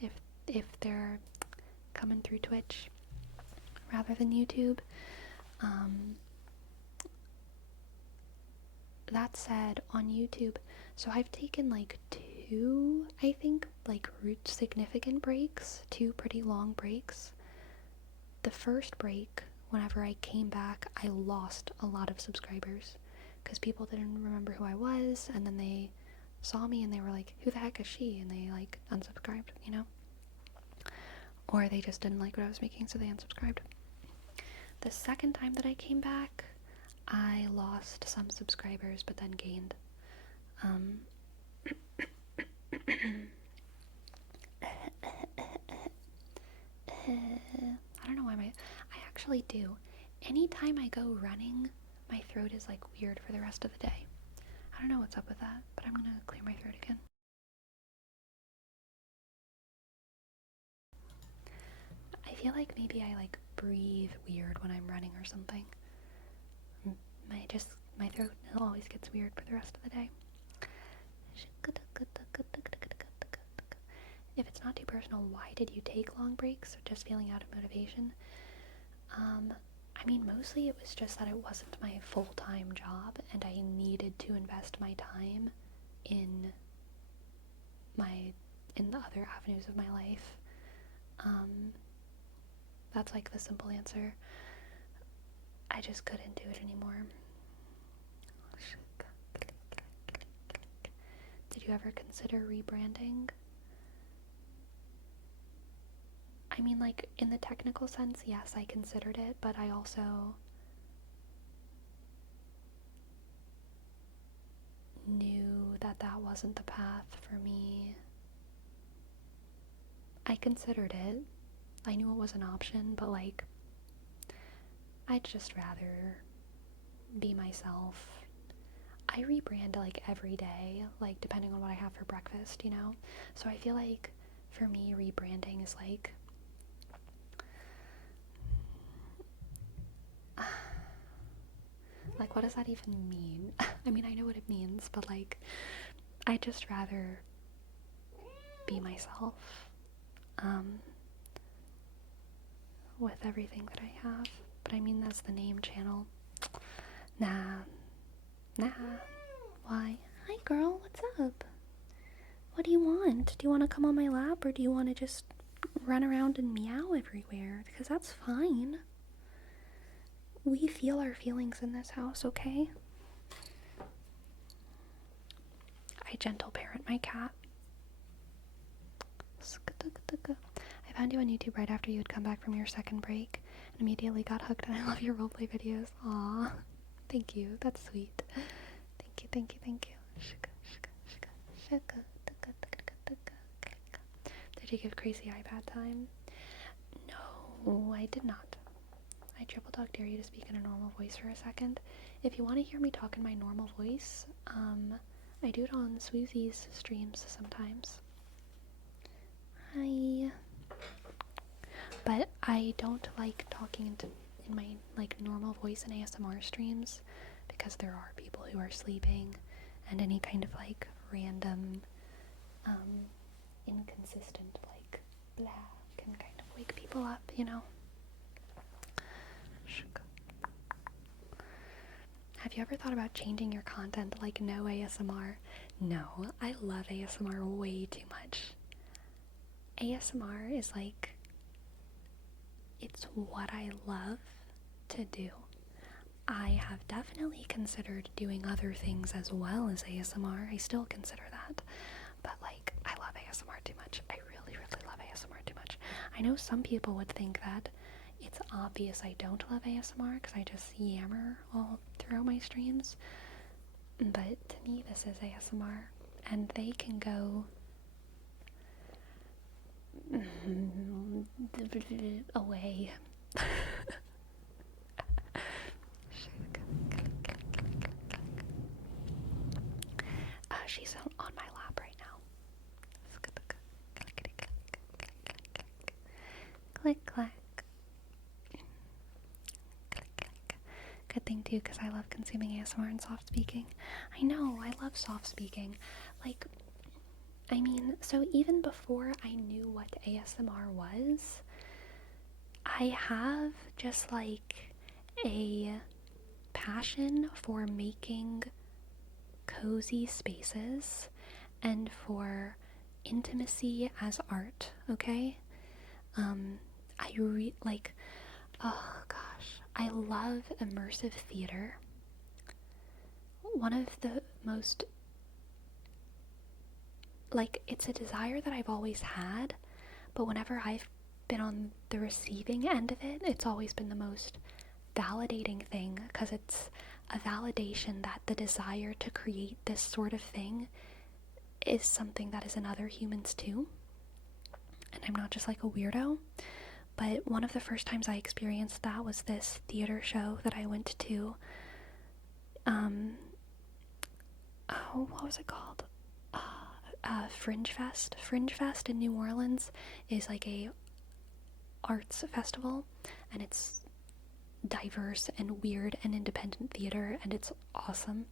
if they're coming through Twitch rather than YouTube. That said, on YouTube, so I've taken like two, I think, like significant breaks, 2 pretty long breaks. The first break, whenever I came back, I lost a lot of subscribers because people didn't remember who I was, and then they saw me and they were like, who the heck is she? And they like unsubscribed, you know? Or they just didn't like what I was making, so they unsubscribed. The second time that I came back, I lost some subscribers but then gained. I don't know why I actually do. Anytime I go running, my throat is like weird for the rest of the day. I don't know what's up with that, but I'm gonna clear my throat again. I feel like maybe I like breathe weird when I'm running or something. My throat always gets weird for the rest of the day. If it's not too personal, why did you take long breaks? Or just feeling out of motivation? I mean, mostly it was just that it wasn't my full-time job, and I needed to invest my time in the other avenues of my life. That's like the simple answer. I just couldn't do it anymore. Did you ever consider rebranding? I mean, like, in the technical sense, yes, I considered it, but I also knew that that wasn't the path for me. I considered it. I knew it was an option, but like, I'd just rather be myself. I rebrand like every day, like depending on what I have for breakfast, you know? So I feel like for me, rebranding is like, like, what does that even mean? I mean, I know what it means, but like, I'd just rather be myself, with everything that I have. But I mean, that's the name channel. Nah. Why? Hi, girl, what's up? What do you want? Do you want to come on my lap, or do you want to just run around and meow everywhere? Because that's fine. We feel our feelings in this house, okay? I gentle parent my cat. I found you on YouTube right after you had come back from your second break and immediately got hooked, and I love your roleplay videos. Aw, thank you. That's sweet. Thank you. Did you give Crazy iPad time? No, I did not. I triple dog dare you to speak in a normal voice for a second. If you want to hear me talk in my normal voice, I do it on Swoozy's streams sometimes. Hi. But I don't like talking in my like normal voice in ASMR streams because there are people who are sleeping, and any kind of like random inconsistent like blah can kind of wake people up, you know. Have you ever thought about changing your content like no ASMR? No, I love ASMR way too much. ASMR is like, it's what I love to do. I have definitely considered doing other things as well as ASMR. I still consider that. But like, I love ASMR too much. I really, really love ASMR too much. I know some people would think that it's obvious I don't love ASMR because I just yammer all throughout my streams. But to me, this is ASMR. And they can go away. She's on my lap right now. Click, clack. Good thing too, because I love consuming ASMR and soft speaking. I know, I love soft speaking. Like, I mean, so even before I knew what ASMR was, I have just like a passion for making cozy spaces and for intimacy as art, okay? Oh gosh, I love immersive theater. One of the most, like, it's a desire that I've always had, but whenever I've been on the receiving end of it, it's always been the most validating thing, because it's a validation that the desire to create this sort of thing is something that is in other humans too, and I'm not just like a weirdo. But one of the first times I experienced that was this theater show that I went to. What was it called? Fringe Fest. Fringe Fest in New Orleans is like a arts festival, and it's diverse and weird and independent theater, and it's awesome.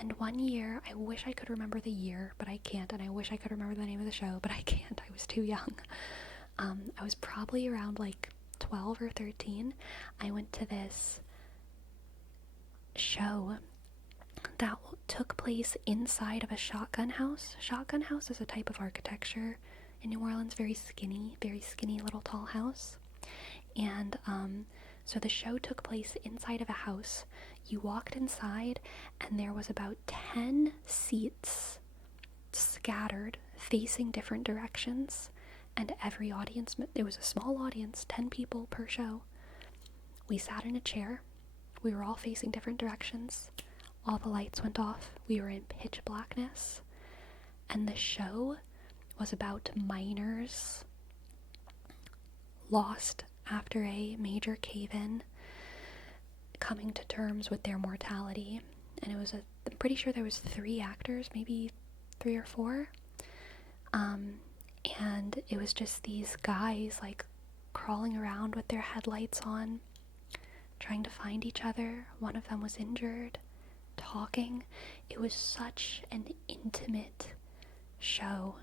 And one year, I wish I could remember the year, but I can't, and I wish I could remember the name of the show, but I can't. I was too young. I was probably around like 12 or 13. I went to this show that took place inside of a shotgun house. Shotgun house is a type of architecture in New Orleans, very skinny little tall house. And so the show took place inside of a house. You walked inside and there was about 10 seats scattered facing different directions. And every audience, it was a small audience, 10 people per show. We sat in a chair. We were all facing different directions. all the lights went off. We were in pitch blackness. And the show was about miners lost after a major cave-in, coming to terms with their mortality. And it was I'm pretty sure there was 3 actors, maybe 3 or 4. And it was just these guys like crawling around with their headlights on, trying to find each other. One of them was injured, talking. It was such an intimate show.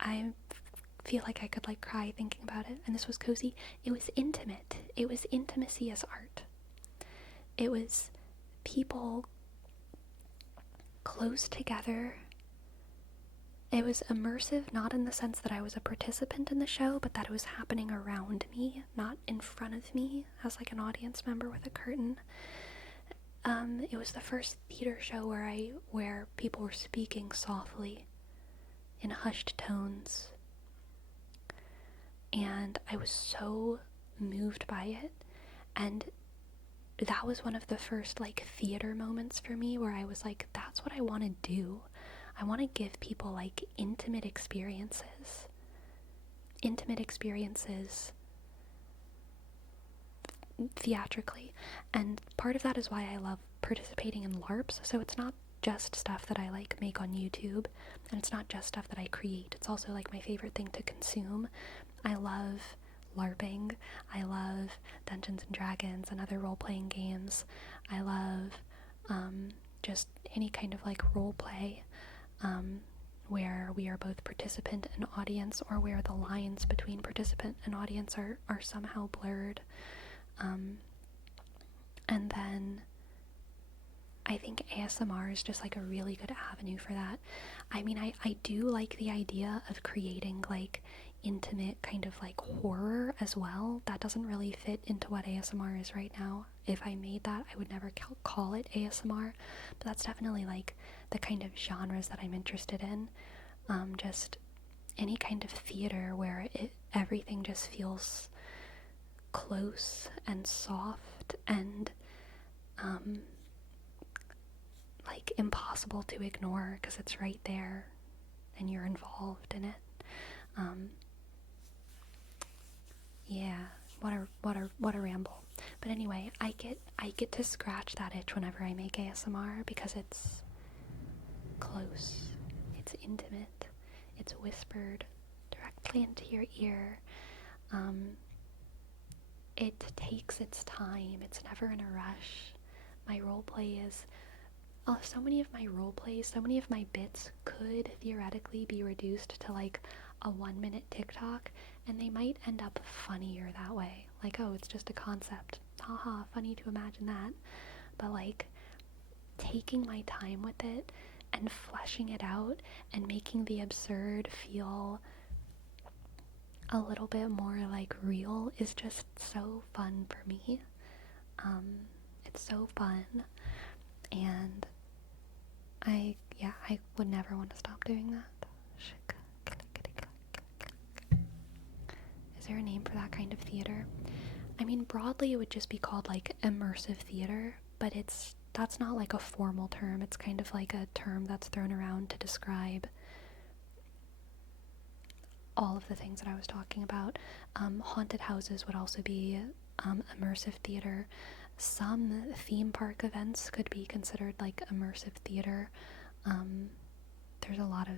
I feel like I could like cry thinking about it. And this was cozy. It was intimate. It was intimacy as art. It was people close together. It was immersive, not in the sense that I was a participant in the show, but that it was happening around me, not in front of me as like an audience member with a curtain. It was the first theater show where people were speaking softly in hushed tones. And I was so moved by it. And that was one of the first like theater moments for me where I was like, that's what I want to do. I want to give people like intimate experiences theatrically. And part of that is why I love participating in LARPs. So it's not just stuff that I like make on YouTube, and it's not just stuff that I create. It's also like my favorite thing to consume. I love LARPing. I love Dungeons and Dragons and other role-playing games. I love just any kind of like role play where we are both participant and audience, or where the lines between participant and audience are somehow blurred. And then I think ASMR is just like a really good avenue for that. I mean, I do like the idea of creating like intimate kind of like horror as well. That doesn't really fit into what ASMR is right now. If I made that, I would never call it ASMR, but that's definitely like the kind of genres that I'm interested in. Just any kind of theater where everything just feels close and soft and like impossible to ignore because it's right there and you're involved in it. Yeah, what a ramble. But anyway, I get to scratch that itch whenever I make ASMR because it's close, it's intimate, it's whispered directly into your ear. It takes its time, it's never in a rush. My roleplay is so many of my bits could theoretically be reduced to like a 1-minute TikTok, and they might end up funnier that way. Like, oh, it's just a concept. Haha, funny to imagine that. But like, taking my time with it and fleshing it out and making the absurd feel a little bit more like real is just so fun for me. It's so fun, and I would never want to stop doing that. Is there a name for that kind of theater? I mean, broadly it would just be called like immersive theater, but that's not like a formal term. It's kind of like a term that's thrown around to describe all of the things that I was talking about. Haunted houses would also be immersive theater. Some theme park events could be considered like immersive theater. There's a lot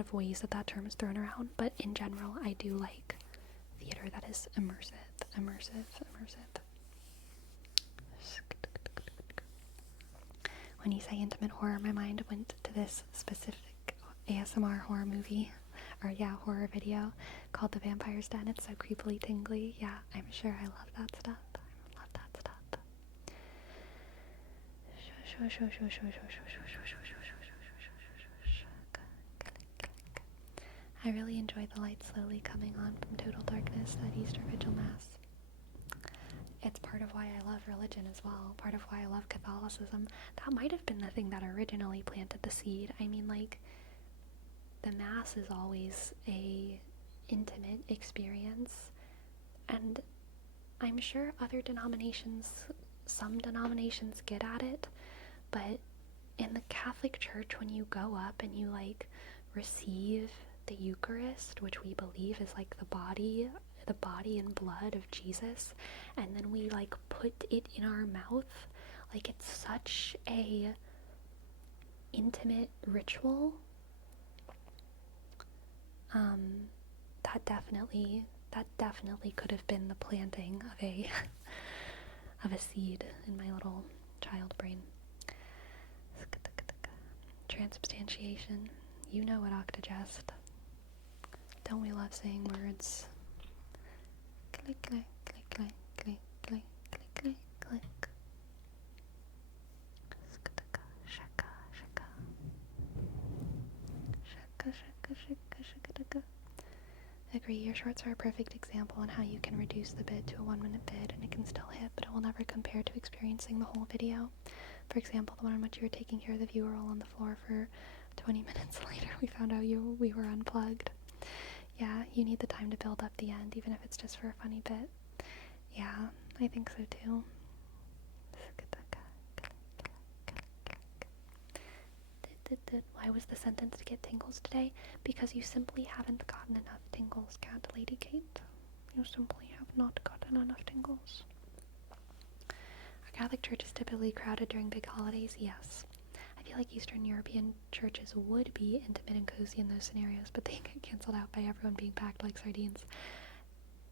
of ways that term is thrown around, but in general, I do like theater that is immersive. When you say intimate horror, my mind went to this specific ASMR horror movie, horror video called The Vampire's Den. It's so creepily tingly. Yeah, I'm sure I love that stuff. I really enjoy the light slowly coming on from total darkness at Easter Vigil Mass. It's part of why I love religion as well, part of why I love Catholicism. That might have been the thing that originally planted the seed. I mean, like, the Mass is always a intimate experience, and I'm sure other denominations some denominations get at it, but in the Catholic Church, when you go up and you like receive the Eucharist, which we believe is like the body and blood of Jesus, and then we like put it in our mouth, like it's such a intimate ritual. That definitely could have been the planting of a of a seed in my little child brain. Transubstantiation. You know it, Octogest. Don't we love saying words? Click, click, click, click, click, click, click, click, click. Shaka, shaka. Shaka, shaka, shaka, shaka, shaka. Agree, your shorts are a perfect example on how you can reduce the bid to a 1-minute bid and it can still hit, but it will never compare to experiencing the whole video. For example, the one in which you were taking care of the viewer all on the floor for 20 minutes later, we found out we were unplugged. Yeah, you need the time to build up the end, even if it's just for a funny bit. Yeah, I think so too. Why was the sentence to get tingles today? Because you simply haven't gotten enough tingles, Cat Lady Kate. You simply have not gotten enough tingles. Our Catholic Church is typically crowded during big holidays, yes. I feel like Eastern European churches would be intimate and cozy in those scenarios, but they get cancelled out by everyone being packed like sardines.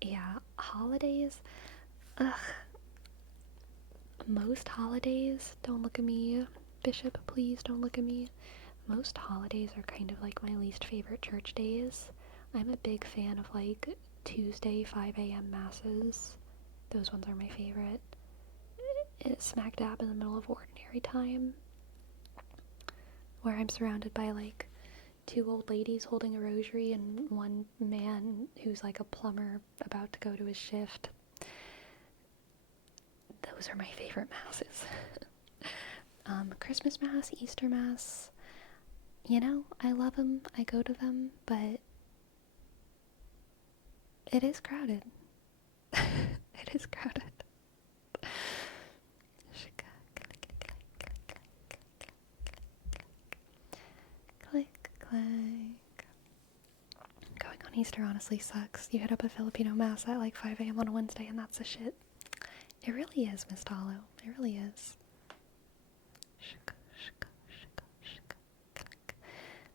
Yeah, holidays? Ugh. Most holidays, don't look at me. Bishop, please don't look at me. Most holidays are kind of like my least favorite church days. I'm a big fan of like Tuesday 5 a.m. masses. Those ones are my favorite. It's smack dab in the middle of ordinary time, where I'm surrounded by like 2 old ladies holding a rosary and one man who's like a plumber about to go to his shift. Those are my favorite masses. Christmas Mass, Easter Mass, you know, I love them, I go to them, but it is crowded. It is crowded. Click, click. Going on Easter honestly sucks. You hit up a Filipino Mass at like 5 a.m. on a Wednesday and that's the shit. It really is, Miss Talo. It really is.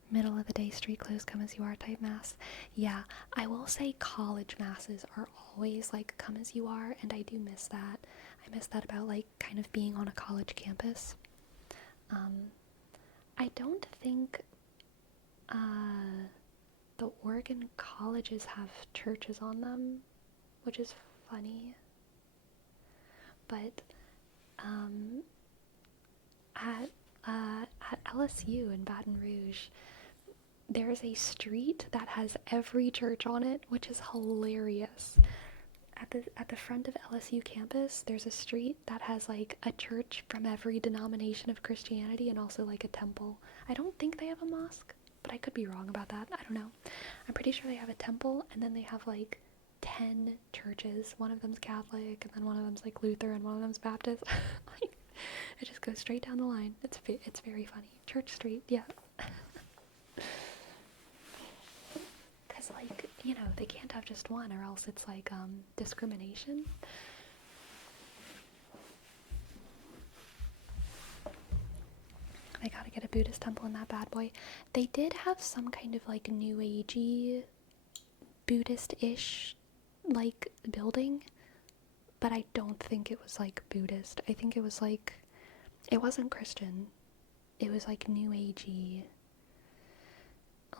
Middle of the day street clothes come as you are type mass. Yeah, I will say college masses are always like come as you are, and I do miss that. I miss that about like kind of being on a college campus. I don't think the Oregon colleges have churches on them, which is funny. But at LSU in Baton Rouge, there's a street that has every church on it, which is hilarious. At the front of LSU campus, there's a street that has like a church from every denomination of Christianity and also like a temple. I don't think they have a mosque, but I could be wrong about that. I don't know. I'm pretty sure they have a temple, and then they have like 10 churches. One of them's Catholic, and then one of them's like Luther, and one of them's Baptist. It just goes straight down the line. It's very funny. Church Street, yeah. Because, like, you know, they can't have just one, or else it's like discrimination. They gotta get a Buddhist temple in that bad boy. They did have some kind of like New Agey, Buddhist-ish like building, but I don't think it was like Buddhist. I think it was like, it wasn't Christian. It was like New Agey,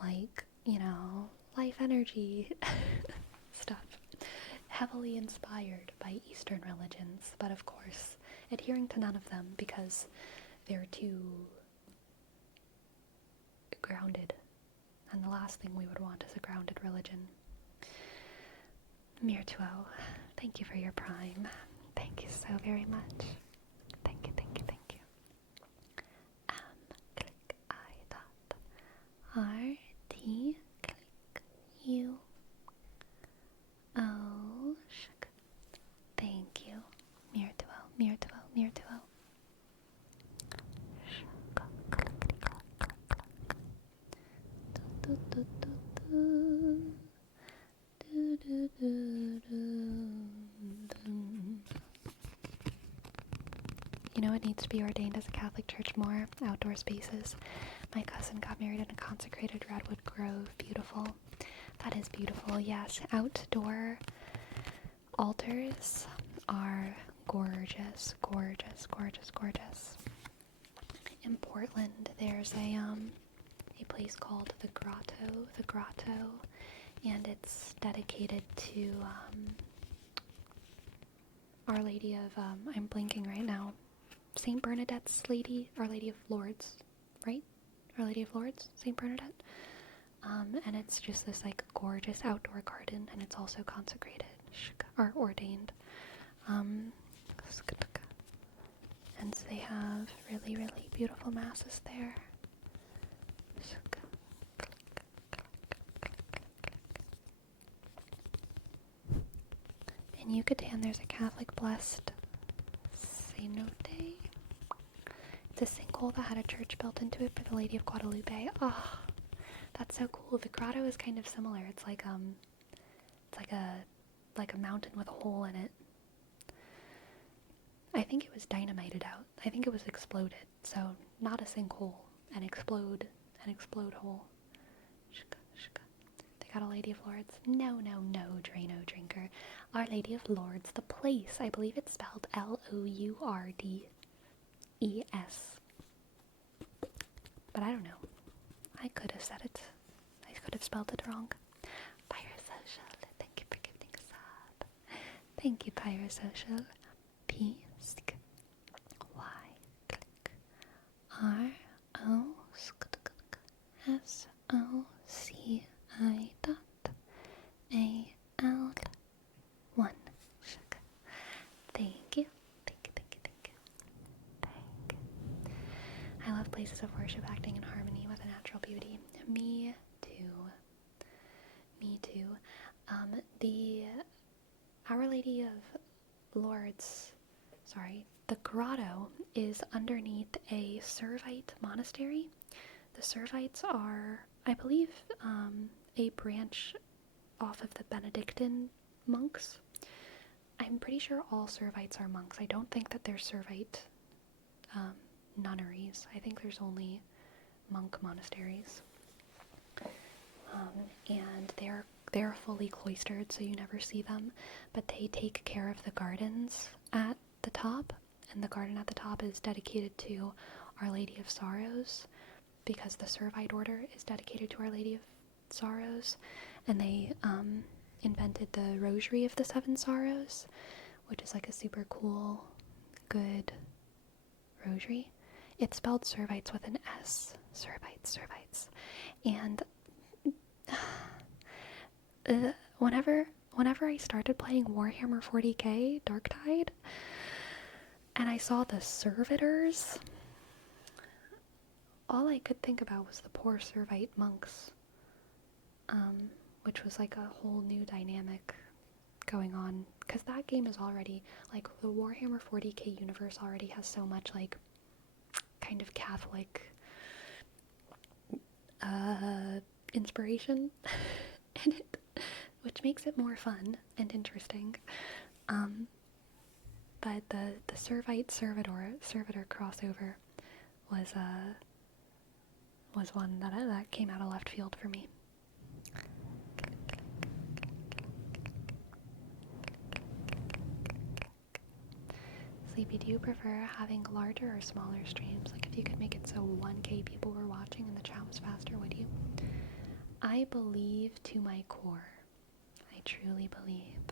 like, you know, life energy stuff. Heavily inspired by Eastern religions, but of course adhering to none of them because they're too grounded. And the last thing we would want is a grounded religion. Mirtuo, thank you for your prime. Thank you so very much. Thank you, thank you, thank you. Click I dot R-T click U. Oh, shuck. Thank you. Mirtuo, Mirtuo, You know, it needs to be ordained as a Catholic church more. Outdoor spaces. My cousin got married in a consecrated redwood grove. Beautiful. That is beautiful. Yes, outdoor altars are gorgeous, gorgeous, gorgeous, gorgeous. In Portland, there's a place called the Grotto, and it's dedicated to Our Lady of I'm blinking right now. Saint Bernadette's Lady, Our Lady of Lourdes, right? Our Lady of Lourdes, Saint Bernadette. And it's just this like gorgeous outdoor garden, and it's also consecrated or ordained. And so they have really, really beautiful masses there. In Yucatan, there's a Catholic blessed cenote. It's a sinkhole that had a church built into it for the Lady of Guadalupe. Oh, that's so cool. The grotto is kind of similar. It's like a mountain with a hole in it. I think it was dynamited out. I think it was exploded. So not a sinkhole, an explode hole. They got a Lady of Lourdes. No, Drano drinker. Our Lady of Lourdes, the place. I believe it's spelled Lourdes. But I don't know. I could have said it. I could have spelled it wrong. Parasocial, thank you for giving a sub. Thank you, Parasocial. P, Y, click. R, O, S, O, C, I, dot, A, L, 1. Thank you. I love places of worship acting in harmony with a natural beauty. Me too. The Our Lady of Lourdes, the grotto is underneath a Servite monastery. The Servites are, I believe, a branch off of the Benedictine monks. I'm pretty sure all Servites are monks. I don't think that there's Servite nunneries. I think there's only monk monasteries. And they're fully cloistered, so you never see them, but they take care of the gardens at the top, and the garden at the top is dedicated to Our Lady of Sorrows, because the Servite order is dedicated to Our Lady of Sorrows, and they invented the Rosary of the Seven Sorrows, which is like a super cool, good rosary. It's spelled Servites with an S. Servites. And whenever I started playing Warhammer 40k Darktide, and I saw the servitors, all I could think about was the poor Servite monks, which was like a whole new dynamic going on, because that game is already, like, the Warhammer 40k universe already has so much, like, kind of Catholic inspiration in it, which makes it more fun and interesting. But the Servite servitor crossover was one that came out of left field for me. Sleepy, do you prefer having larger or smaller streams? Like, if you could make it so 1K people were watching and the chat was faster, would you? I believe to my core, I truly believe,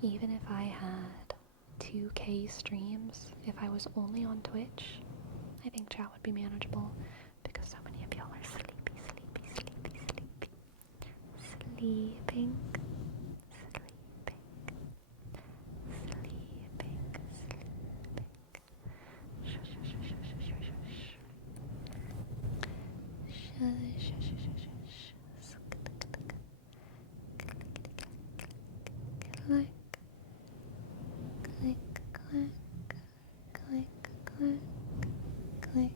even if I had 2K streams, if I was only on Twitch, I think chat would be manageable, because so many of y'all are sleeping. Click, click, click, click, click, click, click.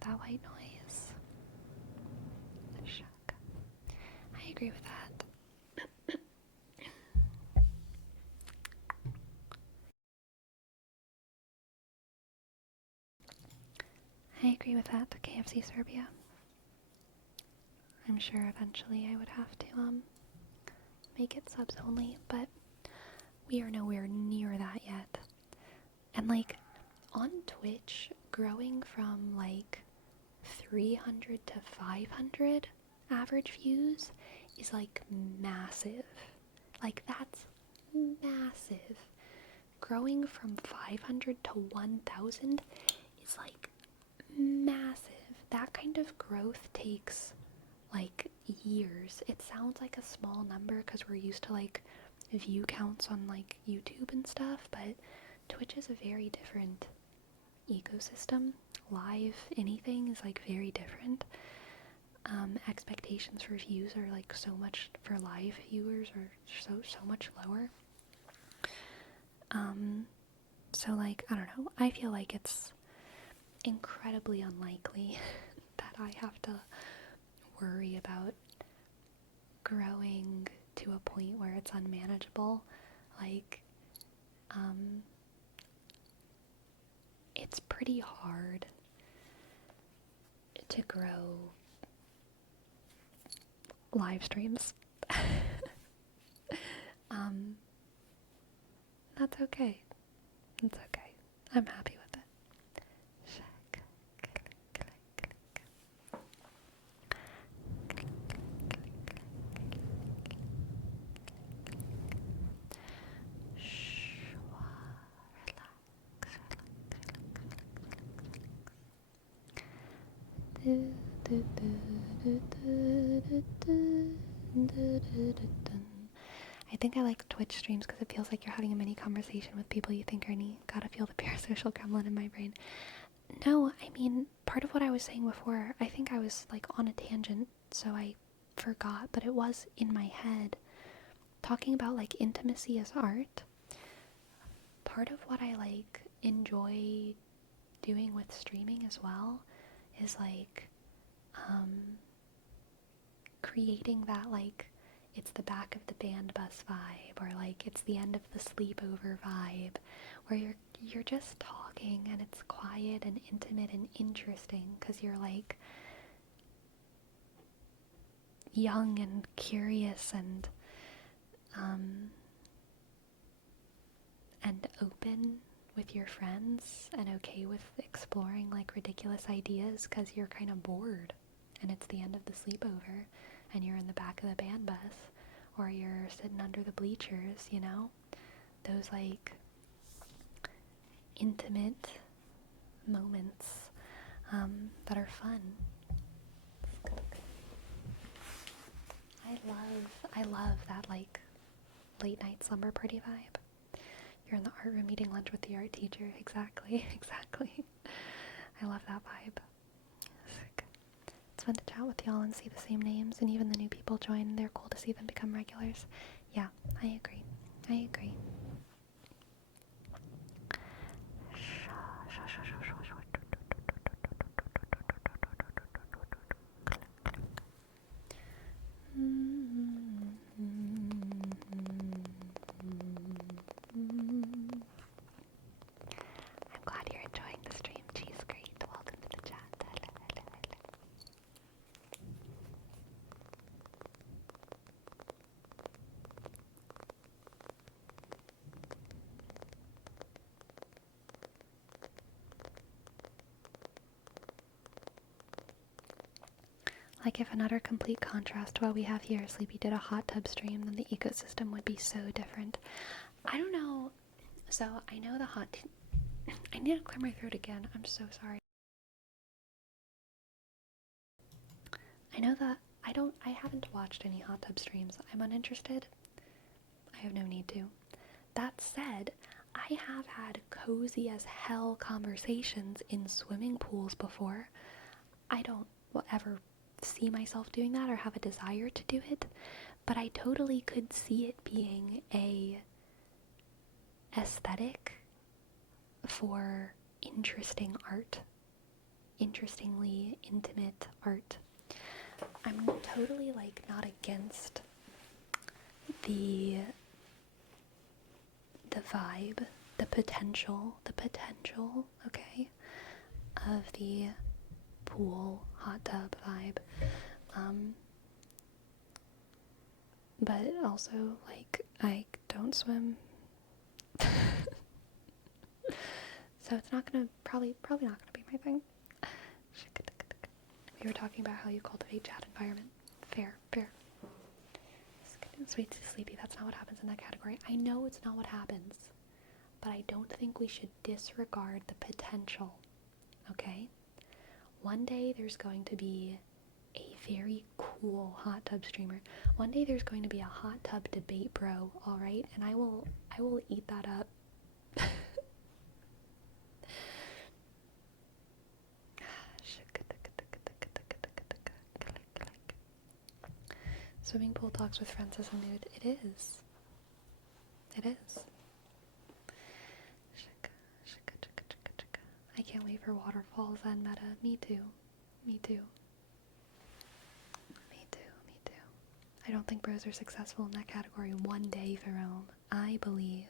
with that white noise. Shuck. I agree with that. I agree with that, KFC Serbia. I'm sure eventually I would have to make it subs only, but we are nowhere near that yet. And like on Twitch, growing from like 300 to 500 average views is like massive. Like that's massive. Growing from 500 to 1,000 is like massive. That kind of growth takes like years. It sounds like a small number because we're used to like view counts on like YouTube and stuff, but Twitch is a very different ecosystem. Live anything is like very different. Expectations for views are like so much, for live viewers are so much lower. So like, I don't know, I feel like it's incredibly unlikely that I have to worry about growing to a point where it's unmanageable. Like, it's pretty hard to grow live streams. That's okay. It's okay. I'm happy with it. Check. I think I like Twitch streams because it feels like you're having a mini conversation with people you think are neat. Gotta feel the parasocial gremlin in my brain. No, I mean, part of what I was saying before, I think I was like on a tangent, so I forgot, but it was in my head. Talking about like intimacy as art, part of what I like enjoy doing with streaming as well is like creating that like it's the back of the band bus vibe, or like it's the end of the sleepover vibe, where you're just talking and it's quiet and intimate and interesting because you're like young and curious and open with your friends and okay with exploring like ridiculous ideas because you're kind of bored and it's the end of the sleepover and you're in the back of the band bus or you're sitting under the bleachers, you know? Those like intimate moments that are fun. I love that like late night slumber party vibe. You're in the art room eating lunch with the art teacher. Exactly. I love that vibe. Sick. It's fun to chat with y'all and see the same names, and even the new people join. They're cool to see them become regulars. Yeah, I agree. I'm glad you're enjoying the stream. Cheese great. Welcome to the chat. Like if an utter complete contrast to what we have here, Sleepy did a hot tub stream, then the ecosystem would be so different. I don't know. So I know the I need to clear my throat again. I'm so sorry. I know that I haven't watched any hot tub streams. I'm uninterested. I have no need to. That said, I have had cozy as hell conversations in swimming pools before. I don't ever see myself doing that or have a desire to do it, but I totally could see it being a aesthetic for interesting art interestingly intimate art. I'm totally like not against the vibe, the potential, okay, of the pool hot tub vibe. But also, like, I don't swim. So it's not gonna, probably not gonna be my thing. We were talking about how you cultivate chat environment. Fair. Sweet sleepy, that's not what happens in that category. I know it's not what happens, but I don't think we should disregard the potential, okay? One day there's going to be a very cool hot tub streamer. One day there's going to be a hot tub debate bro, alright? And I will eat that up. Swimming pool talks with friends as a nude. It is. I can't wait for waterfalls and meta. Me too. I don't think bros are successful in that category one day, Jerome. I believe.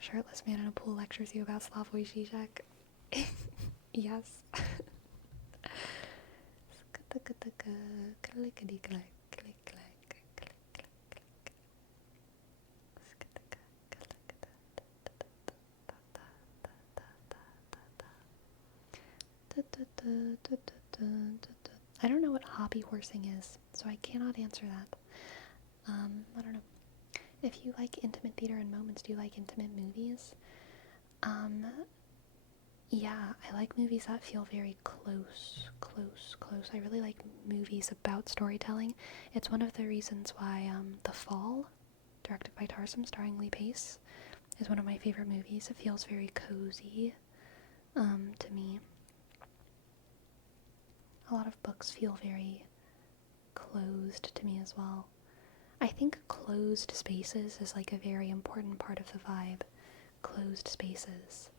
Shirtless man in a pool lectures you about Slavoj Žižek. Yes. I don't know what hobby horsing is, so I cannot answer that. I don't know. If you like intimate theater and moments, do you like intimate movies? Yeah, I like movies that feel very close. I really like movies about storytelling. It's one of the reasons why The Fall, directed by Tarsem, starring Lee Pace, is one of my favorite movies. It feels very cozy to me. A lot of books feel very closed to me as well. I think closed spaces is like a very important part of the vibe. Closed spaces.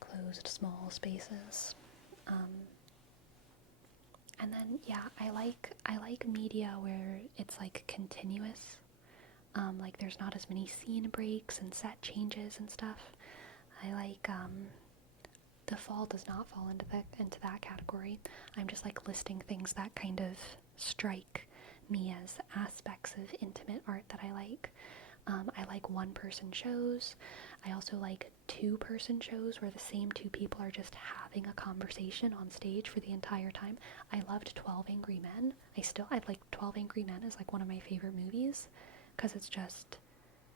Closed small spaces. And then, yeah, I like media where it's like continuous. Like there's not as many scene breaks and set changes and stuff. I like, The Fall does not fall into that category. I'm just like listing things that kind of strike me as aspects of intimate art that I like. I like one-person shows. I also like two-person shows where the same two people are just having a conversation on stage for the entire time. I loved 12 Angry Men. I like 12 Angry Men is like one of my favorite movies because it's just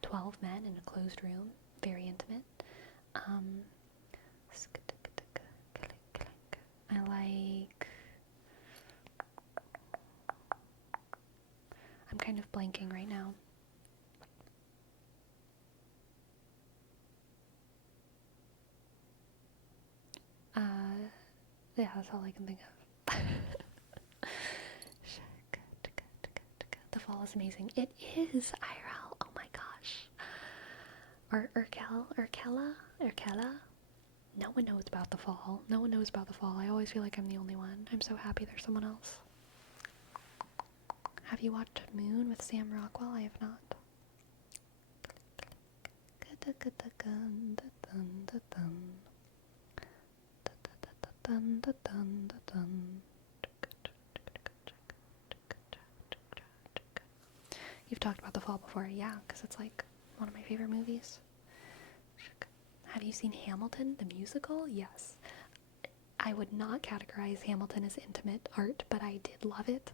12 men in a closed room, very intimate. I'm kind of blanking right now. Yeah, that's all I can think of. The Fall is amazing. It is, IRL. Oh my gosh. Urkella? No one knows about The Fall. I always feel like I'm the only one. I'm so happy there's someone else. Have you watched Moon with Sam Rockwell? I have not. You've talked about The Fall before, yeah, because it's like one of my favorite movies. Have you seen Hamilton, the musical? Yes. I would not categorize Hamilton as intimate art, but I did love it.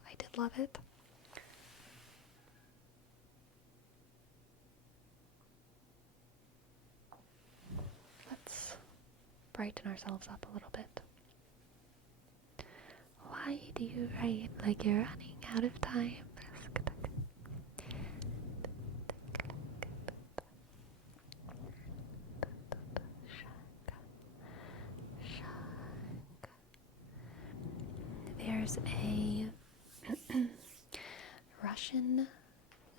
Let's brighten ourselves up a little bit. Why do you write like you're running out of time? There's a Russian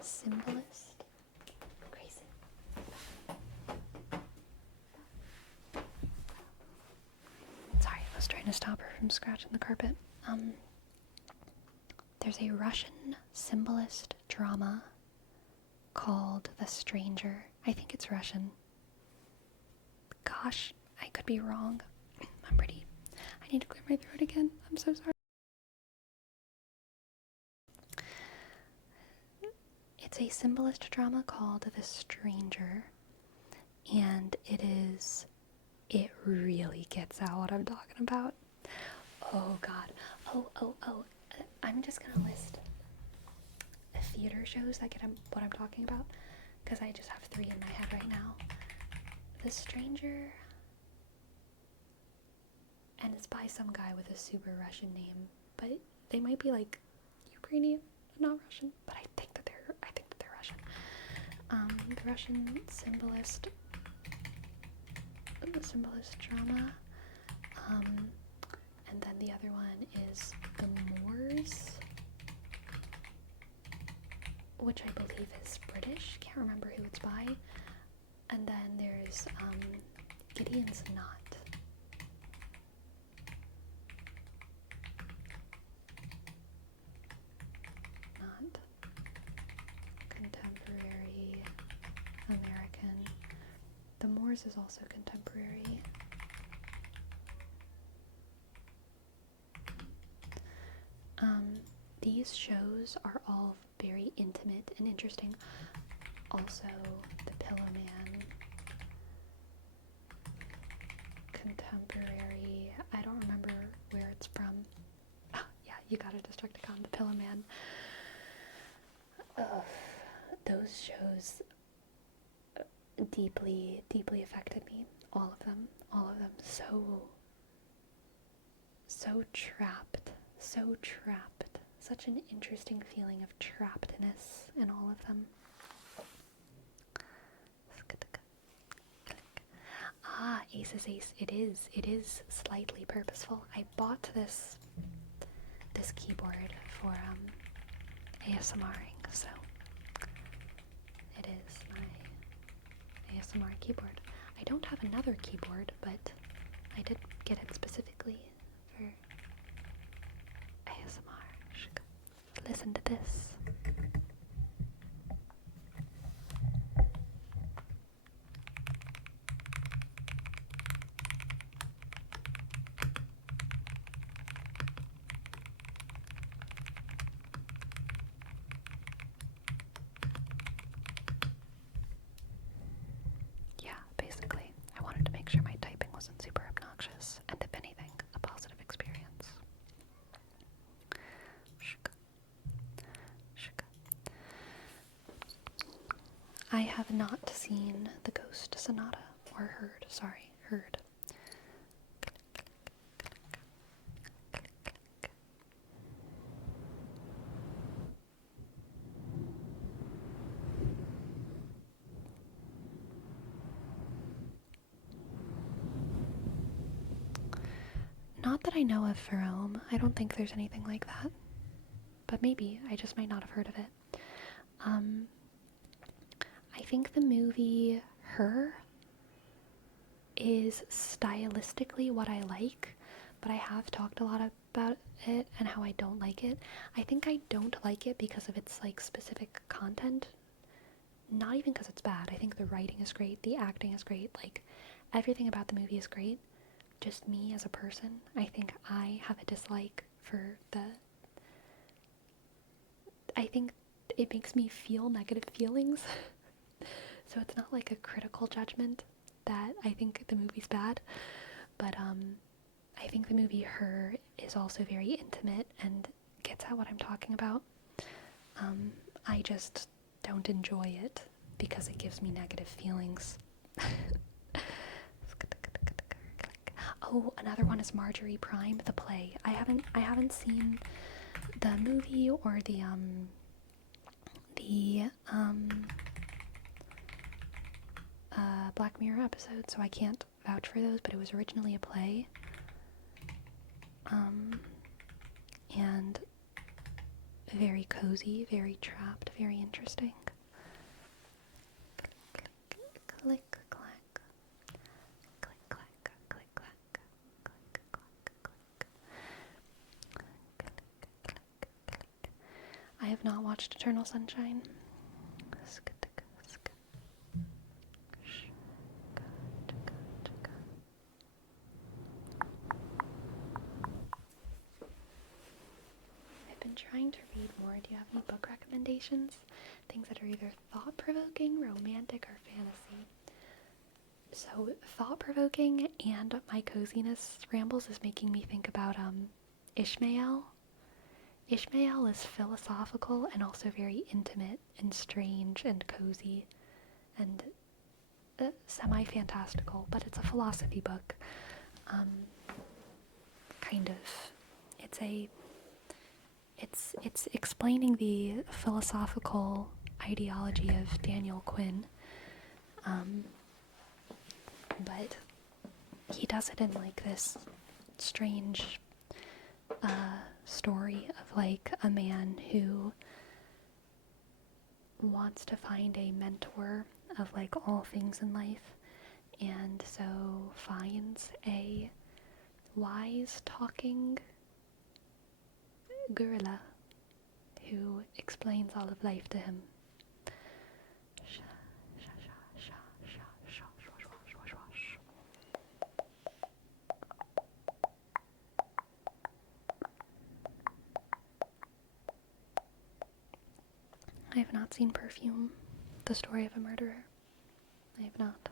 symbolist. Grayson. gonna stop her from scratching the carpet. There's a Russian symbolist drama called The Stranger. I think it's Russian. Gosh, I could be wrong. I need to clear my throat again. I'm so sorry. It's a symbolist drama called The Stranger, and it really gets out what I'm talking about. Oh god. Oh. I'm just gonna list theater shows that get what I'm talking about, because I just have 3 in my head right now. The Stranger, and it's by some guy with a super Russian name, but they might be like Ukrainian, not Russian, but I think that they're Russian. The Russian symbolist drama, and then the other one is The Moors, which I believe is British. Can't remember who it's by. And then there's Gideon's Knot. Not contemporary American. The Moors is also contemporary. These shows are all very intimate and interesting. Also, The Pillowman, contemporary. I don't remember where it's from. Oh, yeah, You Got a Destructicon, The Pillowman. Those shows deeply affected me. All of them. So trapped. Such an interesting feeling of trappedness in all of them. Ace is Ace. It is slightly purposeful. I bought this keyboard for ASMRing, so it is my ASMR keyboard. I don't have another keyboard, but I did get it specifically for ASMR. Listen to this. Yeah, basically, I wanted to make sure my typing wasn't super obnoxious, and if anything, a positive experience. I have not seen The Ghost Sonata, or heard. Not that I know of for Rome. I don't think there's anything like that. But maybe. I just might not have heard of it. I think the movie Her is stylistically what I like, but I have talked a lot about it and how I don't like it. I think I don't like it because of its like specific content. Not even because it's bad. I think the writing is great, the acting is great, like everything about the movie is great. Just me as a person, I think I have a dislike for I think it makes me feel negative feelings. So it's not like a critical judgment that I think the movie's bad, but I think the movie Her is also very intimate and gets at what I'm talking about. I just don't enjoy it because it gives me negative feelings. Oh, another one is Marjorie Prime, the play. I haven't seen the movie or the Black Mirror episode, so I can't vouch for those, but it was originally a play. And very cozy, very trapped, very interesting. Click, clack. Click, clack, click, clack. Click, clack, click, watched Eternal Sunshine? I've been trying to read more. Do you have any book recommendations? Things that are either thought-provoking, romantic, or fantasy. So, thought-provoking and my coziness rambles is making me think about Ishmael. Ishmael is philosophical and also very intimate and strange and cozy and semi-fantastical, but it's a philosophy book. Kind of. It's explaining the philosophical ideology of Daniel Quinn. But he does it in like this strange story of like a man who wants to find a mentor of like all things in life, and so finds a wise talking gorilla who explains all of life to him. I have not seen Perfume, the story of a murderer. I have not.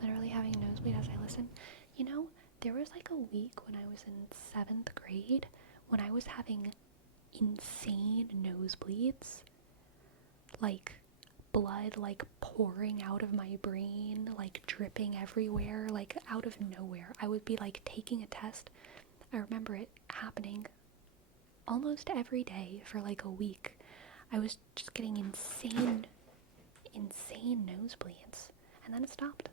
Literally having a nosebleed as I listen. You know, there was like a week when I was in 7th grade when I was having insane nosebleeds. Like blood like pouring out of my brain, like dripping everywhere, like out of nowhere. I would be like taking a test. I remember it happening almost every day for like a week. I was just getting insane nosebleeds, and then it stopped.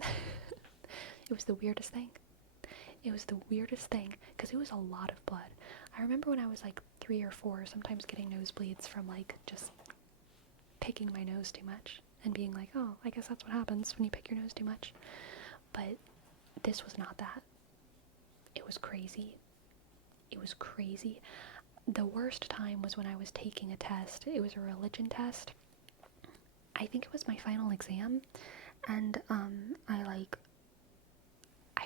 It was the weirdest thing. It was the weirdest thing because it was a lot of blood. I remember when I was like 3 or 4, sometimes getting nosebleeds from like just picking my nose too much and being like, oh, I guess that's what happens when you pick your nose too much. But this was not that. It was crazy. It was crazy. The worst time was when I was taking a test. It was a religion test. I think it was my final exam, and I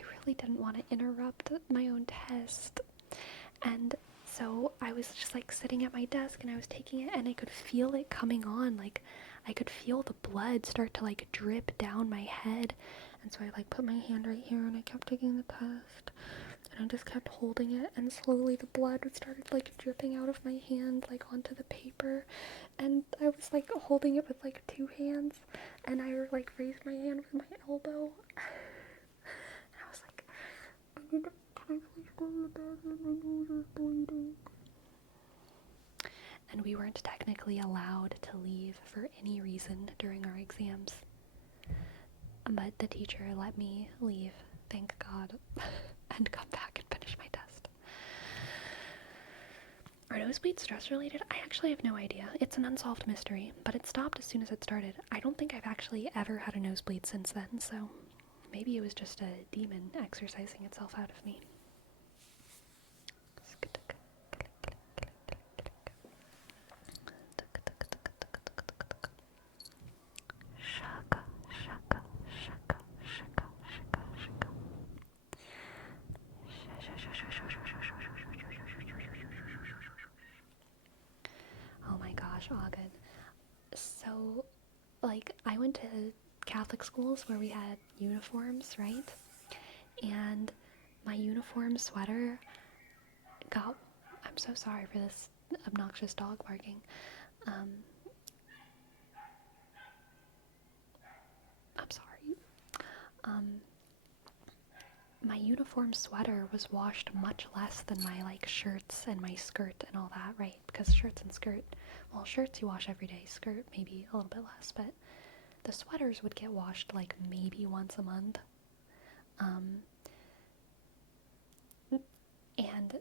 really didn't want to interrupt my own test, and so I was just like sitting at my desk and I was taking it, and I could feel it coming on. Like I could feel the blood start to like drip down my head, and so I like put my hand right here and I kept taking the test, and I just kept holding it, and slowly the blood started like dripping out of my hand like onto the paper, and I was like holding it with like 2 hands, and I like raised my hand with my elbow. And I was like, can I please go to the bathroom? My nose is bleeding. And we weren't technically allowed to leave for any reason during our exams. But the teacher let me leave, thank God, and come back and finish my test. Are nosebleeds stress related? I actually have no idea. It's an unsolved mystery, but it stopped as soon as it started. I don't think I've actually ever had a nosebleed since then, so maybe it was just a demon exercising itself out of me. Oh my gosh, August. So, like, I went to Catholic schools where we had uniforms, right? And my uniform sweater got... I'm so sorry for this obnoxious dog barking. I'm sorry. My uniform sweater was washed much less than my, like, shirts and my skirt and all that, right? Because shirts and skirt... Well, shirts you wash every day. Skirt maybe a little bit less, but the sweaters would get washed, like, maybe once a month. And,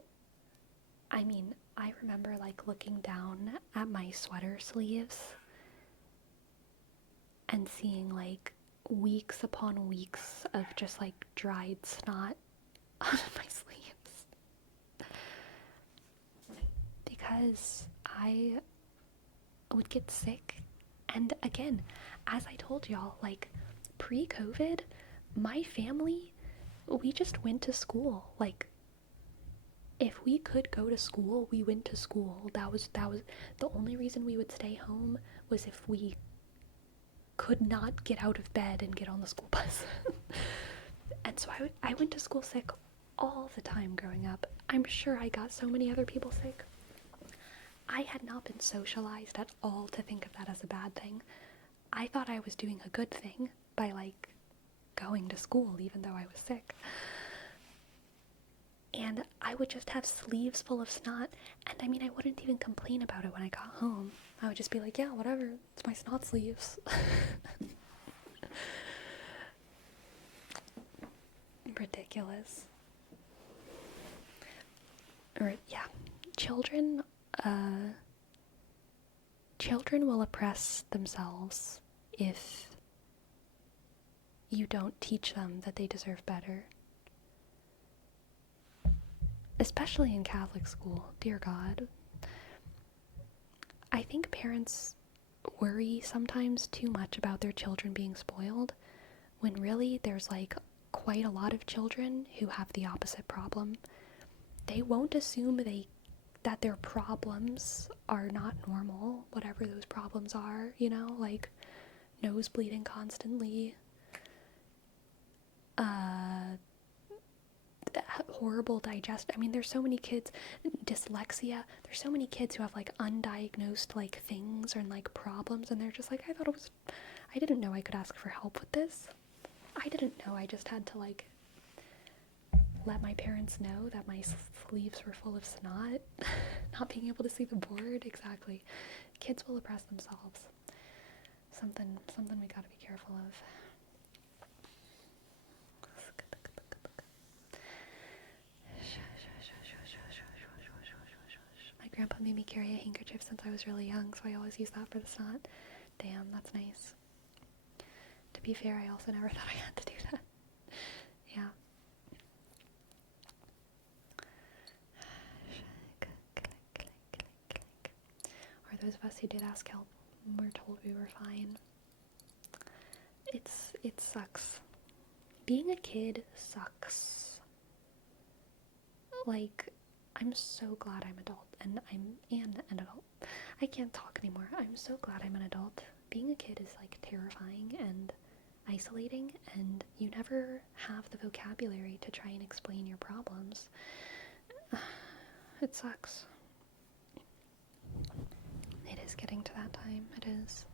I mean, I remember, like, looking down at my sweater sleeves and seeing, like, weeks upon weeks of just like dried snot on my sleeves because I would get sick. And again, as I told y'all, like pre-COVID, my family, we just went to school. Like, if we could go to school, we went to school. That was the only reason we would stay home, was if we could not get out of bed and get on the school bus. And so I went to school sick all the time growing up. I'm sure I got so many other people sick. I had not been socialized at all to think of that as a bad thing. I thought I was doing a good thing by, like, going to school even though I was sick. And I would just have sleeves full of snot, and I mean, I wouldn't even complain about it when I got home. I would just be like, yeah, whatever, it's my snot sleeves. Ridiculous. Or, yeah, children will oppress themselves if you don't teach them that they deserve better. Especially in Catholic school, dear God. I think parents worry sometimes too much about their children being spoiled, when really there's like quite a lot of children who have the opposite problem. They won't assume that their problems are not normal, whatever those problems are, you know, like nose bleeding constantly, horrible I mean, there's so many kids, dyslexia, there's so many kids who have like undiagnosed like things or like problems, and they're just like, I didn't know I could ask for help with this. I didn't know I just had to like let my parents know that my sleeves were full of snot. Not being able to see the board. Exactly. Kids will oppress themselves. Something we gotta be careful of. My grandpa made me carry a handkerchief since I was really young, so I always use that for the snot. Damn, that's nice. To be fair, I also never thought I had to do that. Yeah. Or those of us who did ask help were told we were fine. It sucks. Being a kid sucks. Like, I'm so glad I'm an adult. I can't talk anymore. I'm so glad I'm an adult. Being a kid is like terrifying and isolating, and you never have the vocabulary to try and explain your problems. It sucks. It is getting to that time. It is.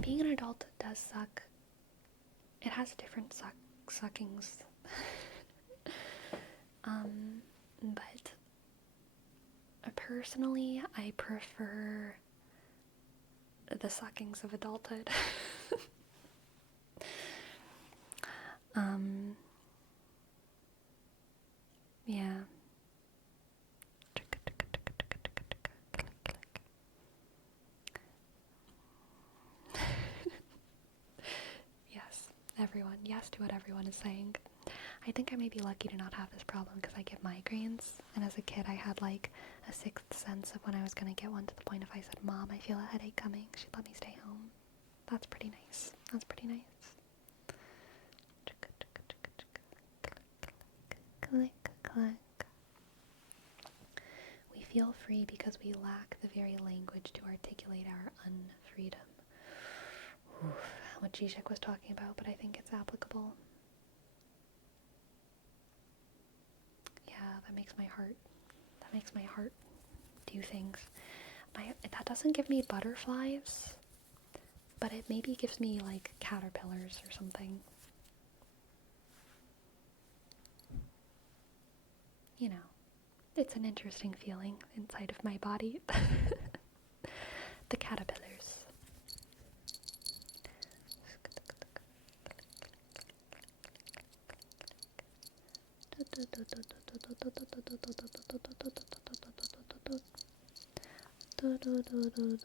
Being an adult does suck. It has different suckings. But personally, I prefer the suckings of adulthood. Yeah. Yes, everyone. Yes to what everyone is saying. I think I may be lucky to not have this problem because I get migraines, and as a kid I had like a sixth sense of when I was going to get one, to the point if I said, "Mom, I feel a headache coming," she'd let me stay home. That's pretty nice. That's pretty nice. Click, click. We feel free because we lack the very language to articulate our unfreedom. Oof, what Zizek was talking about, but I think it's applicable. Yeah, that makes my heart do things. That doesn't give me butterflies, but it maybe gives me like caterpillars or something. You know, it's an interesting feeling inside of my body. The caterpillars. Click, click, click,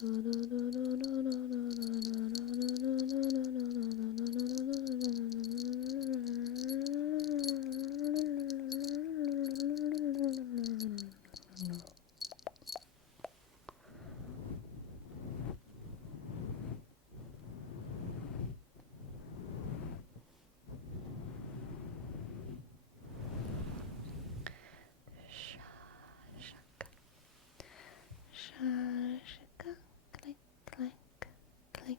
click,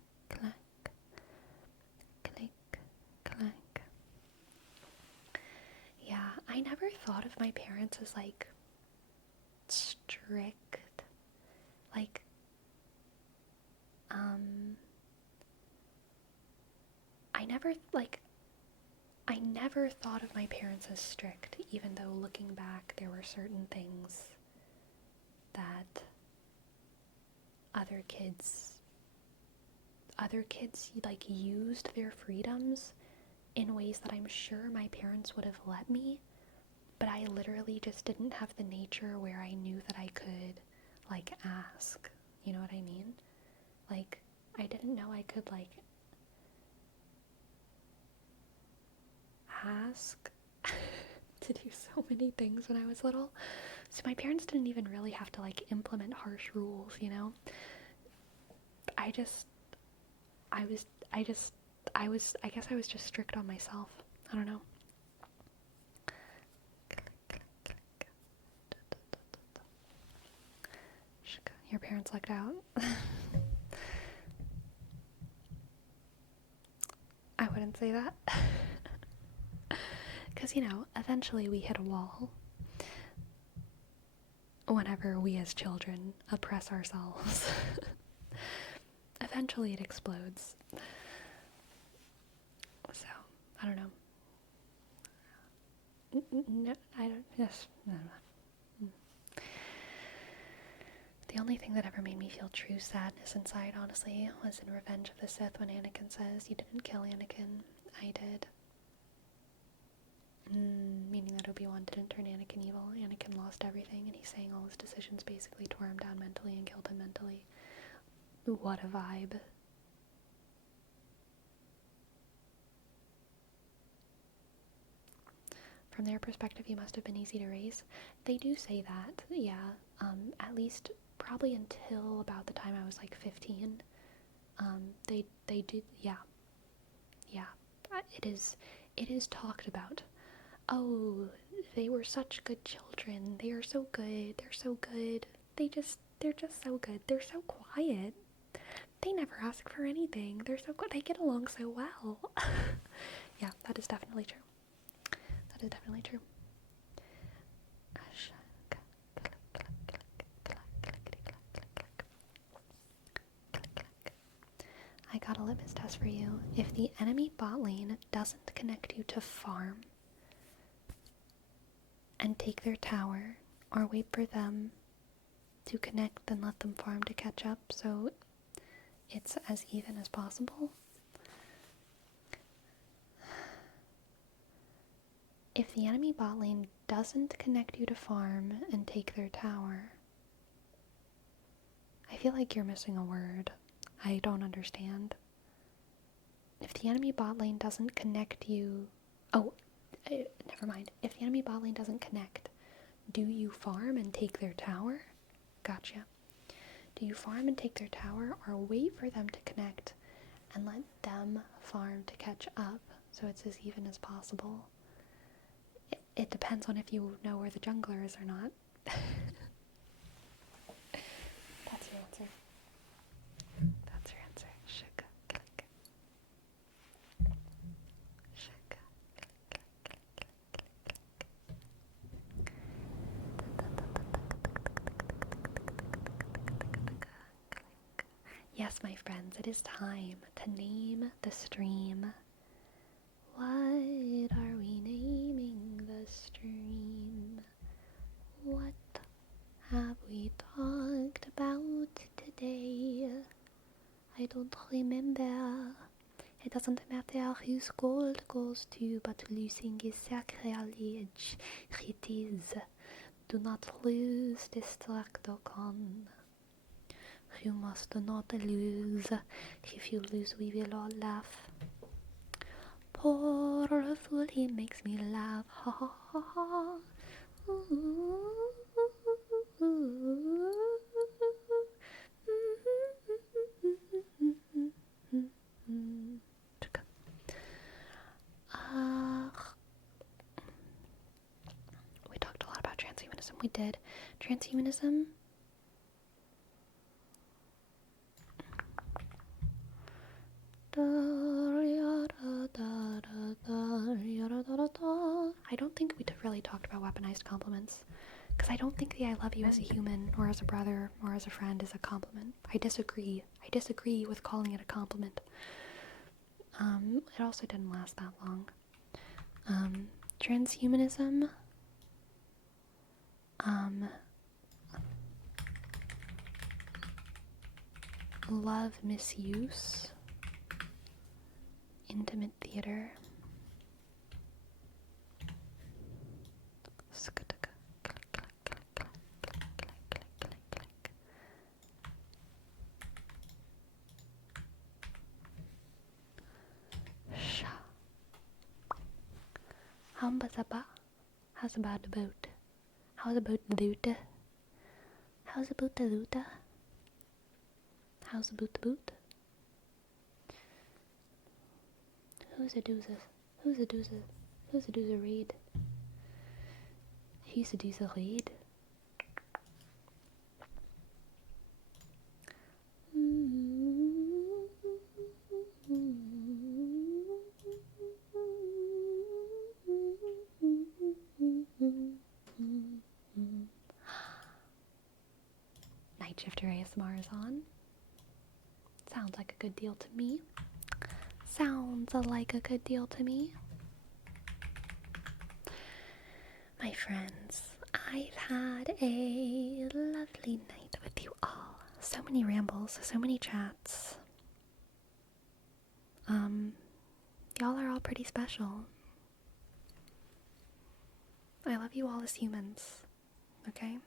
click, click. Yeah, I never thought of my parents as, like, strict. Like, I never thought of my parents as strict, even though looking back, there were certain things that other kids, like, used their freedoms in ways that I'm sure my parents would have let me, but I literally just didn't have the nature where I knew that I could, like, ask. You know what I mean? Like, I didn't know I could, like, ask to do so many things when I was little. So my parents didn't even really have to, like, implement harsh rules, you know? I guess I was just strict on myself. I don't know. Your parents lucked out. I wouldn't say that. Because, you know, eventually we hit a wall whenever we as children oppress ourselves. Eventually it explodes. So, I don't know. No, I don't. Yes. No. The only thing that ever made me feel true sadness inside, honestly, was in Revenge of the Sith when Anakin says, "You didn't kill Anakin, I did." Meaning that Obi-Wan didn't turn Anakin evil. Anakin lost everything, and he's saying all his decisions basically tore him down mentally and killed him mentally. What a vibe. From their perspective, you must have been easy to raise. They do say that, yeah. At least probably until about the time I was like 15. They did, yeah. Yeah. It is talked about. Oh, they were such good children. They are so good. They're so good. They're just so good. They're so quiet. They never ask for anything. They're so good. They get along so well. Yeah, that is definitely true. That is definitely true. I got a litmus test for you. If the enemy bot lane doesn't connect you to farm and take their tower, or wait for them to connect and let them farm to catch up so it's as even as possible. If the enemy bot lane doesn't connect you to farm and take their tower, I feel like you're missing a word. I don't understand. If the enemy bot lane doesn't connect you... Oh, never mind. If the enemy bot lane doesn't connect, do you farm and take their tower? Gotcha. Do you farm and take their tower, or wait for them to connect and let them farm to catch up so it's as even as possible? It depends on if you know where the jungler is or not. That's your answer. That's your answer. Shaka, click. Shaka, click. Yes, my friends, it is time to name the stream. What are we naming the stream? What have we talked about today? I don't remember. It doesn't matter whose gold goes to, but losing is sacrilege. It is. Do not lose Distractocon. You must not lose. If you lose, we will all laugh. Poor fool, he makes me laugh. Ha ha ha ha. We talked a lot about transhumanism. We did. Transhumanism. I don't think we really talked about weaponized compliments. Because I don't think the I love you as a human, or as a brother, or as a friend is a compliment. I disagree. I disagree with calling it a compliment. It also didn't last that long. Transhumanism. Love misuse. Intimate theater. How's about the boat? How's about the loot? How's about the loot? How's about the boot? Who's a doozer? Who's a doozer? Who's a doozer read? Who's a doozer read? Night Shifter ASMR is on. Sounds like a good deal to me. Sounds like a good deal to me. My friends, I've had a lovely night with you all. So many rambles, so many chats. Y'all are all pretty special. I love you all as humans, okay?